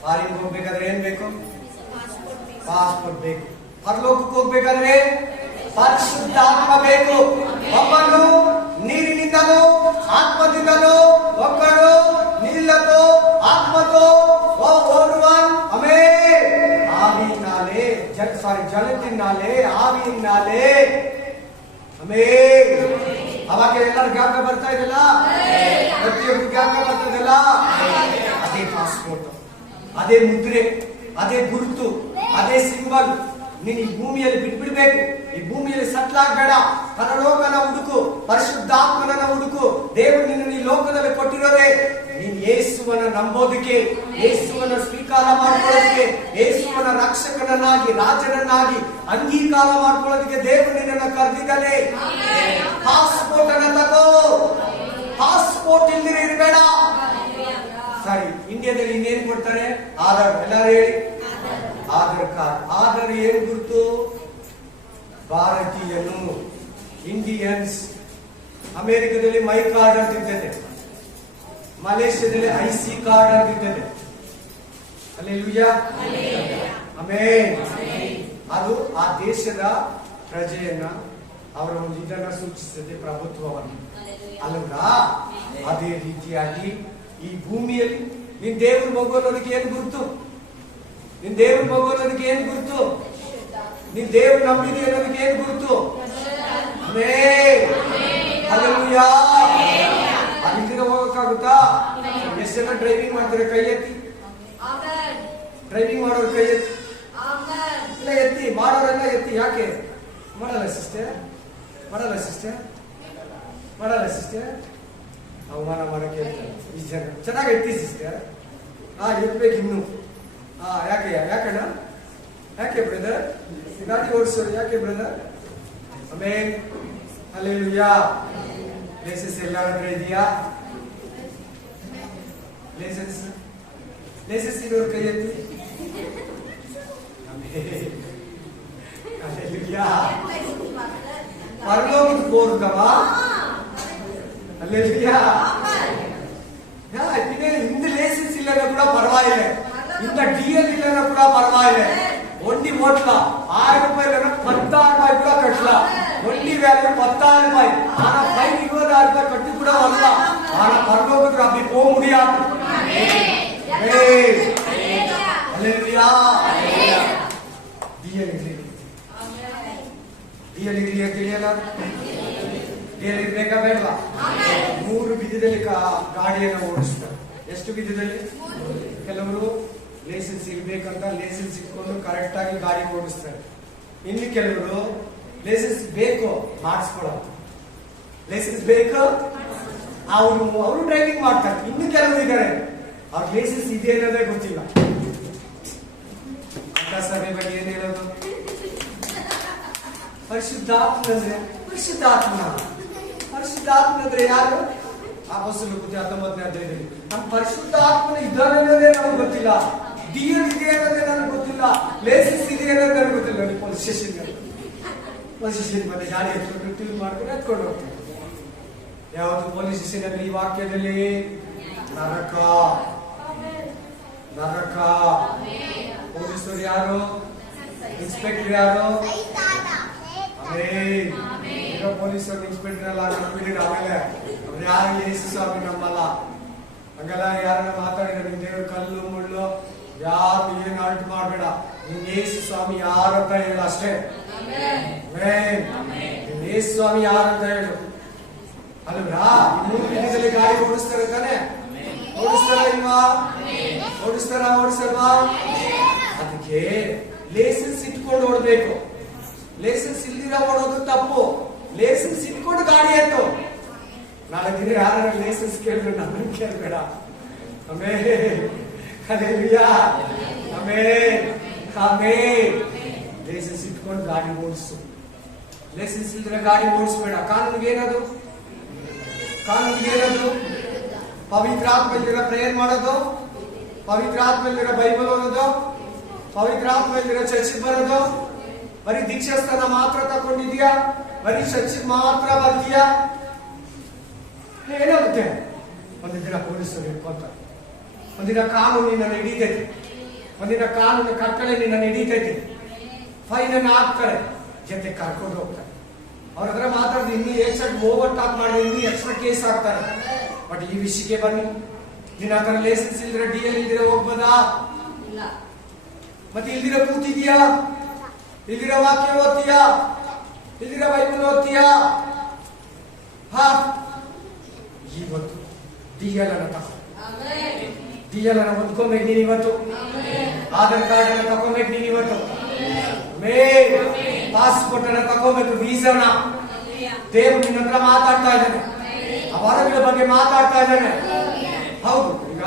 ಫಾರಿನ್ ಹೋಗ್ಬೇಕಾದ್ರೆ ಏನ್ ಬೇಕು? ಪಾಸ್ಪೋರ್ಟ್ ಬೇಕು. ಪರಲೋಕಕ್ಕೆ ಹೋಗ್ಬೇಕಾದ್ರೆ ಪರಿಶುದ್ಧಾತ್ಮ ಬೇಕು. ಒಬ್ಬನು ನೀರಿನಿಂದಲೂ ಆತ್ಮದಿಂದಲೂ, ಒಬ್ಬನು ನೀರಿಲ್ಲದೋ ಆತ್ಮದೋ ಓರ್ವನ್ ಆವಿಯಿಂದಾಲೆ, ಜಲದಿಂದಾಲೆ, ಆವಿಯಿಂದಾಲೆ. ಅವಾಗ ಎಲ್ಲರೂ ಜ್ಞಾಪಕ ಬರ್ತಾ ಇದೆಯಲ್ಲ, ಪ್ರತಿಯೊಬ್ಬರು ಜ್ಞಾಪಕ ಬರ್ತಾ ಇದೆಯಲ್ಲ. ಅದೇ ಪಾಸ್ಪೋರ್ಟ್, ಅದೇ ಮುದ್ರೆ, ಅದೇ ಗುರುತು, ಅದೇ ಸಿಂಬಲ್. ನೀನು ಈ ಭೂಮಿಯಲ್ಲಿ ಬಿಟ್ಬಿಡ್ಬೇಕು. ಈ ಭೂಮಿಯಲ್ಲಿ ಸಟ್ಲ್ ಆಗ್ಬೇಡ. ಪರಲೋಕನ ಹುಡುಕು, ಪರಿಶುದ್ಧಾತ್ಮನ ಹುಡುಕು. ದೇವರು ನಿನ್ನ ಈ ಲೋಕದಲ್ಲಿ ಕೊಟ್ಟಿರೋದೇ ನೀನು ಯೇಸುವನ್ನ ನಂಬೋದಕ್ಕೆ, ಯೇಸುವನ್ನ ಸ್ವೀಕಾರ ಮಾಡ್ಕೊಳ್ಳೋದಕ್ಕೆ, ಯೇಸುವನ್ನ ರಕ್ಷಕನನ್ನಾಗಿ, ರಾಜನನ್ನಾಗಿ ಅಂಗೀಕಾರ ಮಾಡ್ಕೊಳ್ಳೋದಕ್ಕೆ ದೇವರು ನಿನ್ನನ್ನು ಕರೆದಿದ್ದಾನೆ. ಪಾಸ್ಪೋರ್ಟ್ ಅನ್ನ ತಗೋ. ಪಾಸ್ಪೋರ್ಟ್ ಇಲ್ದಿರ ಇರಬೇಡ. ಸರಿ, ಇಂಡಿಯಾದಲ್ಲಿ ಇನ್ನೇನು ಕೊಡ್ತಾರೆ? ಆಧಾರ್. ಎಲ್ಲರೂ ಹೇಳಿ, ಆಧಾರ್ ಕಾರ್ಡ್. ಆಧಾರ್ ಏನು ಗುರುತು? ಭಾರತೀಯನು, ಇಂಡಿಯನ್ಸ್. ಅಮೆರಿಕದಲ್ಲಿ ಮೈ ಕಾರ್ಡ್ ಅಂತಿರ್ತದೆ, ಮಲೇಷ್ಯಾದಲ್ಲಿ ಐಸಿ ಕಾರ್ಡ್ ಅಂತಿರ್ತದೆ. Hallelujah, amen. ಅದು ಆ ದೇಶದ ಪ್ರಜೆಯನ್ನ, ಆ ಅವರ ಒಂದು ಇದನ್ನ ಸೂಚಿಸುತ್ತೆ, ಪ್ರಭುತ್ವವನ್ನು ಅಲ್ವಾ. ಅದೇ ರೀತಿಯಾಗಿ ಈ ಭೂಮಿಯಲ್ಲಿ ನಿನ್ ದೇವ್ರ ಮಗು ಅನ್ನೋದಕ್ಕೆ ಏನ್ ಗುರುತು? ನಿನ್ ದೇವ್ರ ಮಗು ಅನ್ನೋದಕ್ಕೆ ಏನ್ ಗುರುತು? ನಿನ್ ದೇವ್ರ ನಂಬಿಕೆ ಅನ್ನೋದಕ್ಕೆ ಏನ್ ಗುರುತು? ಹಲ್ಲೆಲೂಯಾ. ಅಲ್ಲಿಂದ ಹೋಗಕ್ಕಾಗುತ್ತಾ? ಎಷ್ಟು ಜನ ಡ್ರೈವಿಂಗ್ ಮಾಡ್ತಾರೆ? ಕೈ ಎತ್ತಿ. ಡ್ರೈವಿಂಗ್ ಮಾಡೋರು ಕೈ ಎತ್ತಿ. ಇಲ್ಲ ಎತ್ತಿ, ಮಾಡೋರೆಲ್ಲ ಎತ್ತಿ. ಯಾಕೆ ಮಾಡಲ್ಲ ಸಿಸ್ಟರ್? ಮಾಡಲ್ಲ ಸಿಸ್ಟರ್? ಮಾಡಲ್ಲ ಸಿಸ್ಟರ್? ಅವಮಾನ ಮಾಡಕ್ಕೆ ಈ ಜನ ಚೆನ್ನಾಗಿ ಎತ್ತಿ ಸಿಸ್ಟರ್. ಎತ್ಬೇಕು ಇನ್ನು. ಯಾಕಣ್ಣ? ಯಾಕೆ ಬ್ರದರ್ ಗಾಡಿ ಓಡಿಸೋರು? ಯಾಕೆ ಬ್ರದರ್? ಆಮೇಲೆ ಹಲ್ಲೆಲೂಯಾ. ಲೈಸೆನ್ಸ್ ಎಲ್ಲರ ಹತ್ರ ಇದೆಯಾ? ಲೈಸೆನ್ಸ್ ಇರೋರು ಕೈ ಎತ್ತಿ. ಹಲ್ಲೆಲೂಯಾ. ಪರಲೋಕದ ಕೋರುತ್ತವ. ಹಲ್ಲೆಲೂಯಾ. இந்த லைசன்ஸ் இல்லனா கூட பரவாயில்லை, இந்த டிஎல் இல்லனா கூட பரவாயில்லை, ஒண்டி ஓட்டலாம். 1000 ரூபாய் இல்லனா 10000 ரூபாய் கூட கட்டலாம். ஒண்டி வேலை 10000 ரூபாய். ஆனா ஃபைன் 20000 ரூபாய் கட்டி கூட வரலாம். ஆனா பரலோகத்துக்கு அப்படி போக முடியாது. ஹல்லேலூயா. டிஎல் ತಿಳಿಯಲ್ಲ? ಡಿಎಲ್ ಇರ್ಬೇಕಾ ಬೇಡವಾ? 3 ವಿಧದಲ್ಲಿ ಗಾಡಿಯನ್ನು ಓಡಿಸ್ತಾರೆ. ಎಷ್ಟು ವಿಧದಲ್ಲಿ? ಕೆಲವರು ಲೈಸೆನ್ಸ್ ಇರ್ಬೇಕಂತ ಲೈಸೆನ್ಸ್ ಇಟ್ಕೊಂಡು ಕರೆಕ್ಟ್ ಆಗಿ ಗಾಡಿ ಓಡಿಸ್ತಾರೆ. ಇನ್ನು ಕೆಲವರು ಲೈಸೆನ್ಸ್ ಬೇಕು ಮಾಡಿಸ್ಕೊಳ್ಳೋ, ಲೈಸೆನ್ಸ್ ಬೇಕು ಅವರು ಡ್ರೈವಿಂಗ್ ಮಾಡ್ತಾರೆ. ಇನ್ನು ಕೆಲವರು ಇದ್ದಾರೆ ಅವ್ರ ಲೈಸೆನ್ಸ್ ಇದೆ ಅನ್ನೋದೇ ಗೊತ್ತಿಲ್ಲ. ಅಂತ ಸಭೆ ಬಗ್ಗೆ ಏನ್ ಹೇಳೋದು? ಪರಿಶುದ್ಧಾತ್ಮನಂದ್ರೆ ಪರಿಶುದ್ಧಾತ್ಮನಂದ್ರೆ ಯಾರು? ಅಪೊಸ್ತಲರ ಕೃತ್ಯ 19ನೇ ಅಧ್ಯಾಯದಲ್ಲಿ ನಮ್ಮ ಪರಿಶುದ್ಧಾತ್ಮನ ಇದ್ದಾನೆ ಅನ್ನೋದೇ ನಮ್ಗೆ ಗೊತ್ತಿಲ್ಲ. ಡಿಎಲ್ ಇದೆ ಅನ್ನೋದೇ ನನಗೆ ಗೊತ್ತಿಲ್ಲ. ಲೈಸೆನ್ಸ್ ಇದೆ ಅನ್ನೋದೇ ನನಗೆ ಗೊತ್ತಿಲ್ಲ. ಪೊಲೀಸ್ ಸ್ಟೇಷನ್ ಬಂದು ಗಾಡಿ ಎತ್ಕೊಂಡು ಟ್ಯೂನ್ ಮಾಡ್ಕೊಂಡು ಎತ್ಕೊಂಡು ಹೋಗ್ತಾರೆ. ಯಾವುದು ಪೊಲೀಸ್ ಸ್ಟೇಷನ್ ಅಲ್ಲಿ? ಈ ವಾಕ್ಯದಲ್ಲಿ ನರಕ. ಪೊಲೀಸರು ಯಾರು? ಇನ್ಸ್ಪೆಕ್ಟರ್ ಯಾರು? ಈಗ ಪೊಲೀಸರು ಇನ್ಸ್ಪೆಕ್ಟರ್ ಎಲ್ಲ ನಂಬಿಡಿರ. ಆಮೇಲೆ ಅವ್ರು ಯಾರು ಯೇಸು ಸ್ವಾಮಿ ನಂಬಲ್ಲ. ಹಂಗಲ್ಲ ಯಾರನ್ನ ಮಾತಾಡಿದ್ರೆ ನಿಮ್ ದೇವ್ರ ಕಲ್ಲು ಮುಳ್ಳು ಯಾರು ಏನು ಅರ್ಟ್ ಮಾಡ್ಬೇಡ, ನಿಮ್ ಯೇಸು ಸ್ವಾಮಿ ಯಾರಂತ ಹೇಳು ಅಷ್ಟೇ. ನಿಮ್ ಯೇಸು ಸ್ವಾಮಿ ಯಾರಂತ ಹೇಳು ಅಲ್ವಾ? 3 ವಿಧದಲ್ಲಿ ಗಾಡಿ ಓಡಿಸ್ತಾರೆ ತಾನೆ? ಓಡಿಸ್ತಾರ ಇಲ್ವಾ? ಓಡಿಸಲ್ವಾ? ಅದಕ್ಕೆ ಲೈಸೆನ್ಸ್ ಇಟ್ಕೊಂಡು ಓಡಬೇಕು. ಲೈಸೆನ್ಸ್ ಇಲ್ದಿರ ಓಡೋದು ತಪ್ಪು. ಲೈಸೆನ್ಸ್ ಇಟ್ಕೊಂಡು ಗಾಡಿ ಎತ್ತು. ನಾಳೆ ದಿನ ಯಾರ ಲೈಸೆನ್ಸ್ ಕೇಳಿದ್ರೆ ನಮ್ಮನ್ನು ಕೇಳಬೇಡ. ಲೈಸೆನ್ಸ್ ಇಟ್ಕೊಂಡು ಗಾಡಿ ಓಡಿಸು. ಲೈಸೆನ್ಸ್ ಇಲ್ದಿರ ಗಾಡಿ ಓಡಿಸ್ಬೇಡ. ಕಾನೂನಿಗೆ ಏನದು? ಪವಿತ್ರ ಆತ್ಮಲ್ಲಿರೋ ಪ್ರೇಯರ್ ಮಾಡೋದು, ಪವಿತ್ರ ಆತ್ಮಲ್ಲಿರೋ ಬೈಬಲ್ ಓದೋದು, ಪವಿತ್ರ ಆತ್ಮಲ್ಲಿರೋ ಚರ್ಚಿಗೆ ಬರೋದು. ಬರೀ ದೀಕ್ಷಾಸ್ಥಾನ ಮಾತ್ರ ತಗೊಂಡಿದ್ಯಾ? ಬರೀ ಚರ್ಚಿಗೆ ಮಾತ್ರ ಬರ್ತೀಯಾ? ಏನಾಗುತ್ತೆ? ಒಂದಿನ ಪೊಲೀಸರು ಹಿಡ್ಕೊಂತಾರೆ, ಒಂದಿನ ಕಾನೂನು ನಿನ್ನನ್ನು ಹಿಡಿತೈತಿ, ಒಂದಿನ ಕಾನೂನು ಕಟ್ಟಳೆ ನಿನ್ನನ್ನು ಹಿಡಿತೈತಿ, ಫೈನ್ ಅನ್ನು ಹಾಕ್ತಾರೆ, ಜೊತೆ ಕರ್ಕೊಂಡು ಹೋಗ್ತಾರೆ. ಅವ್ರ ಹತ್ರ ಮಾತಾಡಿದ್ರೆ ಇನ್ನೂ ಎಷ್ಟು ಓವರ್ ಟಾಕ್ ಮಾಡಿ ಇನ್ನೂ ಎಕ್ಸ್ಟ್ರಾ ಕೇಸ್ ಹಾಕ್ತಾರೆ. ಬಟ್ ಈ ವಿಷಯಕ್ಕೆ ಬನ್ನಿ. ನಿನ್ನ ಹತ್ರ ಲೈಸೆನ್ಸ್ ಇಲ್ದಿರ ಡಿಎಲ್ ಇಲ್ದಿರ ಹೋಗ್ಬೋದಾ? ಮತ್ತೆ ಇಲ್ದಿರ ಕೂತಿದ್ಯಾ? ಇಲ್ದಿರ ವಾಕ್ಯ ಓದ್ತೀಯಾ? ಇಲ್ದಿರ ಬೈಬಲ್ ಓದ್ತೀಯಾ? ಇವತ್ತು ಡಿಎಲ್ ಅನ್ನ ತಗೋ. ಡಿಎಲ್ ಅನ್ನ ಹೊಂದ್ಕೊಬೇಕು ನೀನು ಇವತ್ತು. ಆಧಾರ್ ಕಾರ್ಡ್ ಅನ್ನ ತಗೋಬೇಕು ನೀನು ಇವತ್ತು. ಪಾಸ್ಪೋರ್ಟ್ ಅನ್ನ ತಗೋಬೇಕು, ವೀಸಾನ. ದೇವರು ನಿನ್ನ ಹತ್ರ ಮಾತಾಡ್ತಾ ಇದ್ದಾನೆ, ಅವರಗಳ ಬಗ್ಗೆ ಮಾತಾಡ್ತಾ ಇದ್ದಾನೆ. ಹೌದು, ಈಗ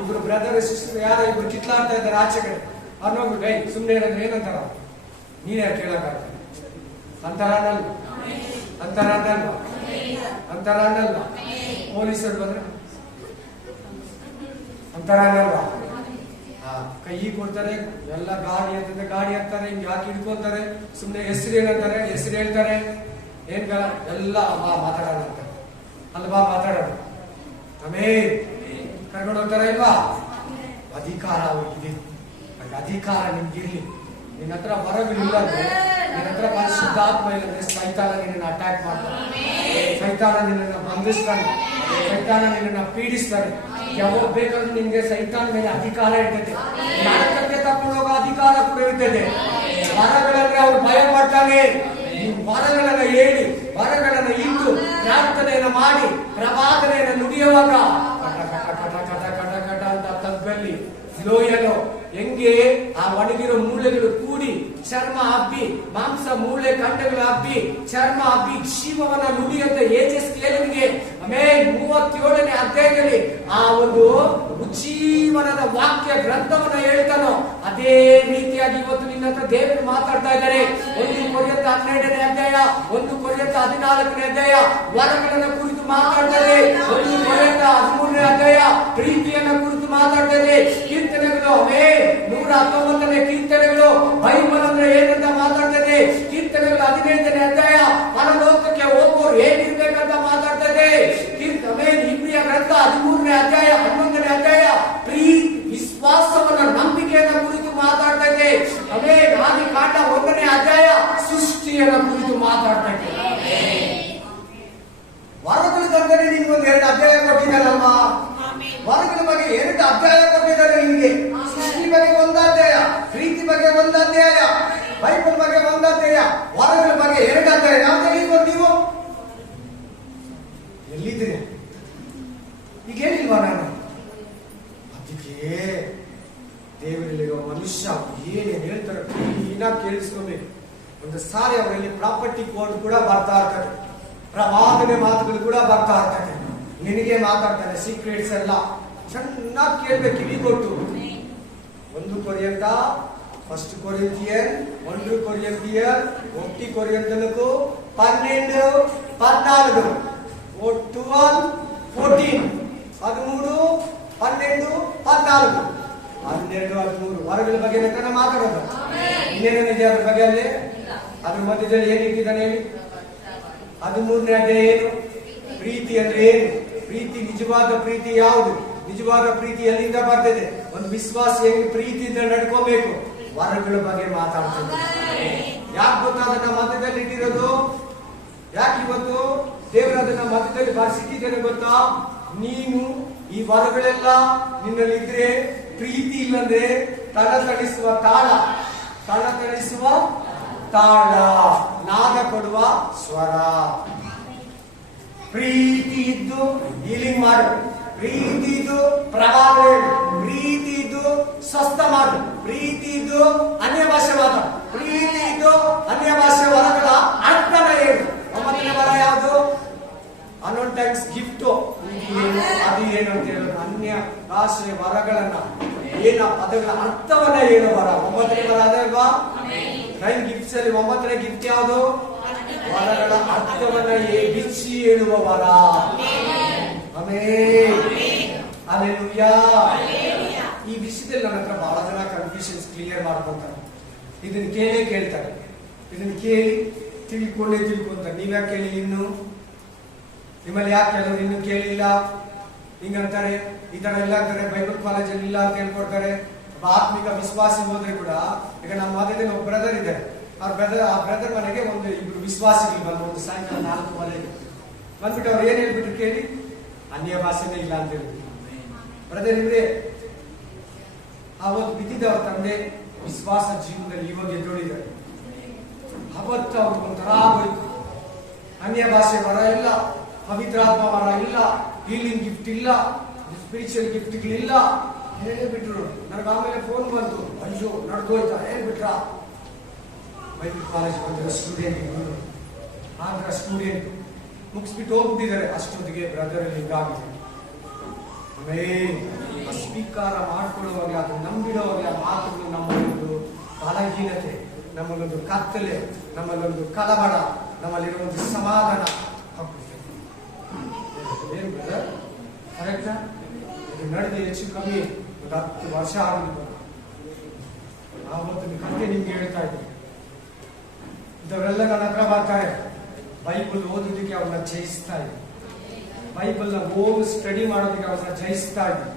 ಇಬ್ರು ಬ್ರದರ್ ಸಿಸ್ಟರ್ ಯಾರ ಇಬ್ರು ಕಿತ್ಲಾಡ್ತಾ ಇದ್ದಾರೆ ಆಚೆ ಕಡೆ. ಅನ್ನೋಗ್ಬಿಟ್ಟು ಸುಮ್ಮನೆ ಇರೋದ್ರೆ ಏನಂತಾರ? ನೀನ್ ಯಾರು ಕೇಳಕ್ಕಾಗ? ಅಂತಾರಲ್ಲ. ಪೊಲೀಸರು ಬಂದ್ರೆ ಅಂತಾರಲ್ವಾ? ಕೈ ಕೊಡ್ತಾರೆ, ಎಲ್ಲ ಗಾಡಿ ಹಾಕ್ತಾರೆ, ಹಿಂಗೆ ಹಾಕಿ ಹಿಡ್ಕೊಂತಾರೆ. ಸುಮ್ಮನೆ ಹೆಸರು ಏನಂತಾರೆ, ಹೆಸರು ಹೇಳ್ತಾರೆ, ಏನ್ ಎಲ್ಲ ಮಾತಾಡೋಣ ಅಂತಾರೆ. ಅಲ್ವಾ ಮಾತಾಡೋಣ. ಕರ್ಕೊಂಡು ಹೋಗ್ತಾರ ಇಲ್ವಾ? ಅಧಿಕಾರ ಅವ್ರಿಗಿದೆ. ಅಧಿಕಾರ ನಿಮ್ಗಿರ್ಲಿ. ನಿನ್ನ ಹತ್ರ ಬರೋದಿಲ್ಲ ಅಂದ್ರೆ ನಿನ್ನ ಹತ್ರ ಪರಿಶುದ್ಧ ಶುದ್ಧಾತ್ಮ ಇಲ್ಲಂದ್ರೆ ಸೈತಾನ ನಿನ್ನನ್ನು ಅಟ್ಯಾಕ್ ಮಾಡ್ತಾನೆ, ಸೈತಾನ ನಿನ್ನನ್ನು ಬಂಧಿಸ್ತಾನೆ, ಸೈತಾನ ನಿನ್ನನ್ನು ಪೀಡಿಸ್ತಾನೆ. ಯಾವಾಗ ಬೇಕಾದ್ರೂ ನಿಮ್ಗೆ ಸೈತಾನ ಮೇಲೆ ಅಧಿಕಾರ ಇರ್ತದೆ, ನರಕಕ್ಕೆ ತಕೊಂಡು ಹೋಗೋ ಅಧಿಕಾರ ಕೂಡ ಇರ್ತದೆ. ವರಗಳಂದ್ರೆ ಅವ್ರು ಭಯ ಪಡ್ತಾನೆ. ವರಗಳನ್ನ ಹೇಳಿ, ವರಗಳನ್ನ ಇಟ್ಟು ಪ್ರಾರ್ಥನೆಯನ್ನ ಮಾಡಿ ಪ್ರವಾದನೆಯನ್ನು ನುಡಿಯುವಾಗ ಕಟ ಕಟ ಕಟ ಕಟ ಕಟ ಕಟ ಅಂತ ತಗ್ಗಲ್ಲಿ ಲೋಯಲು ಹೆಂಗೆ ಆ ಒಣಗಿರೋ ಮೂಳೆಗಳು ಕೂಡಿ ಚರ್ಮ ಹಬ್ಬಿ, ಮಾಂಸ ಮೂಳೆ ಕಂಡಗಳು ಹಬ್ಬಿ ಚರ್ಮ ಹಬ್ಬಿ ಜೀವವನ್ನ ನುಡಿಯಂತ ಏಜಸ್ಕೇಲನಿಗೆ ಆಮೇಲೆ 37ನೇ ಅಧ್ಯಾಯದಲ್ಲಿ ಆ ಒಂದು ಉಜ್ಜೀವನದ ವಾಕ್ಯ ಗ್ರಂಥವನ್ನ ಹೇಳ್ತಾನೋ ಅದೇ ರೀತಿಯಾಗಿ ಇವತ್ತು ನಿನ್ನ ಹತ್ರ ದೇವರು ಮಾತಾಡ್ತಾ ಇದ್ದಾರೆ. 1 ಕೊರಿಂಥ 12ನೇ ಅಧ್ಯಾಯ, 1 ಕೊರಿಂಥ 14ನೇ ಅಧ್ಯಾಯ ವರಗಳನ್ನ ಕುರಿತು ಮಾತಾಡ್ತಾರೆ. 1 ಕೊರಿಂಥ 13ನೇ ಅಧ್ಯಾಯ ಪ್ರೀತಿಯನ್ನ ಕುರಿತು ಮಾತಾಡ್ತಾರೆ. ಕೀರ್ತನೆಗಳು 119ನೇ ಕೀರ್ತನೆಗಳು ಬೈಬಲ್ ಅಂದ್ರೆ ಏನಂತ ಮಾತಾಡ್ತದೆ. ಕೀರ್ತನೆಗಳು 15ನೇ ಅಧ್ಯಾಯ ಪರಲೋಕಕ್ಕೆ ಹೋಗೋರು ಹೇಗಿರ್ಬೇಕಂತ ಮಾತಾಡ್ತದೆ. ಇಬ್ರಿಯ ಗ್ರಂಥ 13ನೇ ಅಧ್ಯಾಯ 11ನೇ ಅಧ್ಯಾಯ ವಿಶ್ವಾಸವನ್ನ ನಂಬಿಕೆಯನ್ನ ಕುರಿತು ಮಾತಾಡ್ತದೆ. ಆದಿ ಕಾಂಡ 1ನೇ ಅಧ್ಯಾಯ ಸೃಷ್ಟಿಯನ್ನ ಕುರಿತು ಮಾತಾಡ್ತದೆ. ವರಗಳ ತಂದರೆ ನಿಮ್ಗೊಂದು 2 ಅಧ್ಯಾಯ ಕೊಟ್ಟಿದ್ದಾರಲ್ವಾ, ವರಗಳ ಬಗ್ಗೆ 2 ಅಧ್ಯಾಯ ಕೊಟ್ಟಿದ್ದಾರೆ ನಿಮ್ಗೆ. ಸೃಷ್ಟಿ ಬಗ್ಗೆ 1 ಅಧ್ಯಾಯ, ಪ್ರೀತಿ ಬಗ್ಗೆ 1 ಅಧ್ಯಾಯ, ಬೈಬಲ್ ಬಗ್ಗೆ 1 ಅಧ್ಯಾಯ, ವರಗಳ ಬಗ್ಗೆ 2 ಅಧ್ಯಾಯ. ನೀವು ಎಲ್ಲಿದ್ದೀರಿ? ಈಗ ಹೇಳಿಲ್ವಾ ನಾನು? ಅದಕ್ಕೆ ದೇವರಲ್ಲಿರೋ ಮನುಷ್ಯ ಏನೇನು ಹೇಳ್ತಾರೆ ಕ್ಲೀನಾಗಿ ಕೇಳಿಸ್ಕೋಬೇಕು. ಒಂದು ಸಾರಿ ಅವರಲ್ಲಿ ಪ್ರಾಪರ್ಟಿ ಕೋಡ್ ಕೂಡ ಬರ್ತಾ ಇರ್ತದೆ, ಪ್ರವಾದನೆ ಮಾತುಗಳು ಕೂಡ ಬರ್ತಾ ಇರ್ತದೆ. ನಿನಗೆ ಮಾತಾಡ್ತಾರೆ ಸೀಕ್ರೆಟ್ಸ್ ಎಲ್ಲ ಚೆನ್ನಾಗಿ ಕೇಳ್ಬೇಕು ಕಿವಿ ಕೊಟ್ಟು. 1 ಕೊರಿಂಥ, 1 ಕೊರಿಂಥಿಯನ್, 1 ಕೊರಿಂಥಿಯನ್, 1 ಕೊರಿಂಥಿಯನ್కు 12, 14, 12, 14, 13, 12, 14, 12, 13 ವರಗಳ ಬಗ್ಗೆ ನಾನು ಮಾತಾಡೋದು. ಇನ್ನೇನಿದೆ ಅದ್ರ ಬಗ್ಗೆ ಅಲ್ಲಿ? ಅದ್ರ ಮಧ್ಯದಲ್ಲಿ ಏನಿಟ್ಟಿದ್ದಾನೆ ಹೇಳಿ? 13ನೇ ಅಧ್ಯಾಯ ಏನು? ಪ್ರೀತಿ ಅಂದ್ರೆ ಏನು? ಪ್ರೀತಿ, ನಿಜವಾದ ಪ್ರೀತಿ ಯಾವುದು? ನಿಜವಾದ ಪ್ರೀತಿ ಎಲ್ಲಿಂದ ಬರ್ತದೆ? ಒಂದು ವಿಶ್ವಾಸ ಹೆಂಗ್ ಪ್ರೀತಿಯಿಂದ ನಡ್ಕೋಬೇಕು. ವರಗಳ ಬಗ್ಗೆ ಮಾತಾಡ್ತದೆ. ಯಾಕೆ ಗೊತ್ತಾ ಅದನ್ನ ಮಧ್ಯದಲ್ಲಿ ಇಟ್ಟಿರೋದು? ಯಾಕೆ ಇವತ್ತು ದೇವರು ಅದನ್ನ ಮಧ್ಯದಲ್ಲಿ ಬಾರಿಸಿಟ್ಟಿದ್ದೇನೆ ಗೊತ್ತಾ? ನೀನು ಈ ವರಗಳೆಲ್ಲ ನಿನ್ನಲ್ಲಿದ್ರೆ ಪ್ರೀತಿ ಇಲ್ಲಂದ್ರೆ ತಣಿಸುವ ತಾಳ, ತಣಿಸುವ ತಾಳ, ನಾದ ಕೊಡುವ ಸ್ವರ. ಪ್ರೀತಿ ಇದ್ದು ಹೀಲಿಂಗ್ ಮಾಡು, ಪ್ರೀತಿ ಇದ್ದು ಪ್ರಭಾವ ಹೇಳು, ಪ್ರೀತಿ ಇದ್ದು ಸ್ವಸ್ಥ ಮಾಡು, ಪ್ರೀತಿ ಇದ್ದು ಅನ್ಯ ಭಾಷೆ ಮಾತಾಡು, ಪ್ರೀತಿ ಇದ್ದು ಅನ್ಯ ಭಾಷೆ ವರಗಳ ಅರ್ಥನ ಹೇಳು. 9ನೇ ವರ ಯಾವುದು? ಅನ್ನೊಂದು ಟೈಮ್ಸ್ ಗಿಫ್ಟ್. ಅದು ಏನು ಅಂತ ಹೇಳೋದು? ಅನ್ಯ ಭಾಷೆ ವರಗಳನ್ನ ಏನ ಪದಗಳ ಅರ್ಥವನ್ನ ಹೇಳೋ ವರ. 9ನೇ ವರ ಅದಲ್ವಾ? 9 ಗಿಫ್ಟ್ಸ್ ಅಲ್ಲಿ 9ನೇ ಗಿಫ್ಟ್ ಯಾವುದು? ವರಗಳ ಅರ್ಥವನ್ನ ಬಿಚ್ಚಿ ಹೇಳುವ ವರ. Amen, hallelujah. ಈ ವಿಷಯದಲ್ಲಿ ನನ್ನ ಹತ್ರ ಬಹಳ ಜನ ಕನ್ಫ್ಯೂಷನ್ಸ್ ಕ್ಲಿಯರ್ ಮಾಡ್ಕೊಂತಾರೆ. ಇದನ್ನ ಕೇಳ್ತಾರೆ, ಇದನ್ನ ಕೇಳಿ ತಿಳ್ಕೊಂತಾರೆ. ನೀವ್ಯಾಕೆ ಕೇಳಿ? ಇನ್ನು ನಿಮ್ಮಲ್ಲಿ ಯಾಕೆ ಕೆಲವರು ಇನ್ನು ಕೇಳಿಲ್ಲ ಹಿಂಗಂತಾರೆ, ಈ ತರ ಎಲ್ಲ ಅಂತಾರೆ. ಬೈಬಲ್ ಕಾಲೇಜಲ್ಲಿ ಇಲ್ಲ ಅಂತ ಹೇಳ್ಕೊಡ್ತಾರೆ. ಆತ್ಮಿಕ ವಿಶ್ವಾಸ ಹೋದ್ರೆ ಕೂಡ ಈಗ ನಮ್ಮ ಮಧ್ಯದಲ್ಲಿ ಒಬ್ಬ ಬ್ರದರ್ ಇದ್ದಾರೆ. ಆ ಬ್ರದರ್ ಮನೆಗೆ 1-2 ವಿಶ್ವಾಸಿಗಳು ಬಂದು ಒಂದು ಸಾಯಂಕಾಲ 4 ಮನೆಗೆ ಬಂದ್ಬಿಟ್ಟು ಅವ್ರು ಏನ್ ಹೇಳ್ಬಿಟ್ರು ಕೇಳಿ? ಅನ್ಯ ಭಾಷೆನೇ ಇಲ್ಲ ಅಂತ ಹೇಳಿ. ಬ್ರದರ್ ಇವ್ರೆ ಅವತ್ತು ಬಿದ್ದಿದ್ದವ್ರ ತಂದೆ ವಿಶ್ವಾಸ ಜೀವನದಲ್ಲಿ ಇವಾಗ ಎದ್ದೊಳಿದ್ದಾರೆ. ಅವತ್ತು ಅವ್ರಿಗೊಂಥರ ಆಗೋಯ್ತು. ಅನ್ಯ ಭಾಷೆ ವರ ಇಲ್ಲ, ಪವಿತ್ರಾತ್ಮ ವರ ಇಲ್ಲ, ಹೀಲಿಂಗ್ ಗಿಫ್ಟ್ ಇಲ್ಲ, ಸ್ಪಿರಿಚುವಲ್ ಗಿಫ್ಟ್ಗಳಿಲ್ಲ ಹೇಳಿಬಿಟ್ರು. ನನಗೆ ಆಮೇಲೆ ಫೋನ್ ಬಂತು, ಅಯ್ಯೋ ನಡೆದೋಯ್ತಾ ಹೇಳ್ಬಿಟ್ರ. ಬೈಬಲ್ ಕಾಲೇಜ್ ಬಂದಿರೋ ಸ್ಟೂಡೆಂಟ್, ಆಂಧ್ರ ಸ್ಟೂಡೆಂಟ್ ಮುಗಿಸ್ಬಿಟ್ಟು ಹೋಗ್ಬಿಟ್ಟಿದ್ದಾರೆ. ಅಷ್ಟೊತ್ತಿಗೆ ಬ್ರದರ್ ಹಿಂಗಾಗಿದೆ. ಸ್ವೀಕಾರ ಮಾಡ್ಕೊಳ್ಳುವಾಗಲೇ, ಅದು ನಂಬಿಡುವಾಗಲೇ ಆ ಮಾತುಗಳು ನಮ್ಮಲ್ಲೊಂದು ಬಲಹೀನತೆ, ನಮ್ಮಲ್ಲೊಂದು ಕತ್ತಲೆ, ನಮ್ಮಲ್ಲೊಂದು ಕಲಬಡ, ನಮ್ಮಲ್ಲಿರೋ ಒಂದು ಸಮಾಧಾನ ಏನ್ ಬ್ರದರ್ ಕರೆಕ್ಟಾ? ಇದು ನಡೆದು ಹೆಚ್ಚು ಕಮ್ಮಿ 10 ವರ್ಷ ಆಗಿರ್ಬೋದು. ಆವತ್ತು ಕಥೆ ನಿಮ್ಗೆ ಹೇಳ್ತಾ ಇದ್ದೀನಿ. ಇಂಥವರೆಲ್ಲ ನನ್ನ ಹತ್ರ ಬರ್ತಾರೆ. ಬೈಬಲ್ ಓದೋದಕ್ಕೆ ಅವ್ರನ್ನ ಜಯಿಸ್ತಾ ಇದ್ದೀನಿ, ಬೈಬಲ್ನ ಹೋಗಿ ಸ್ಟಡಿ ಮಾಡೋದಕ್ಕೆ ಅವ್ರನ್ನ ಜಯಿಸ್ತಾ ಇದ್ದೀನಿ.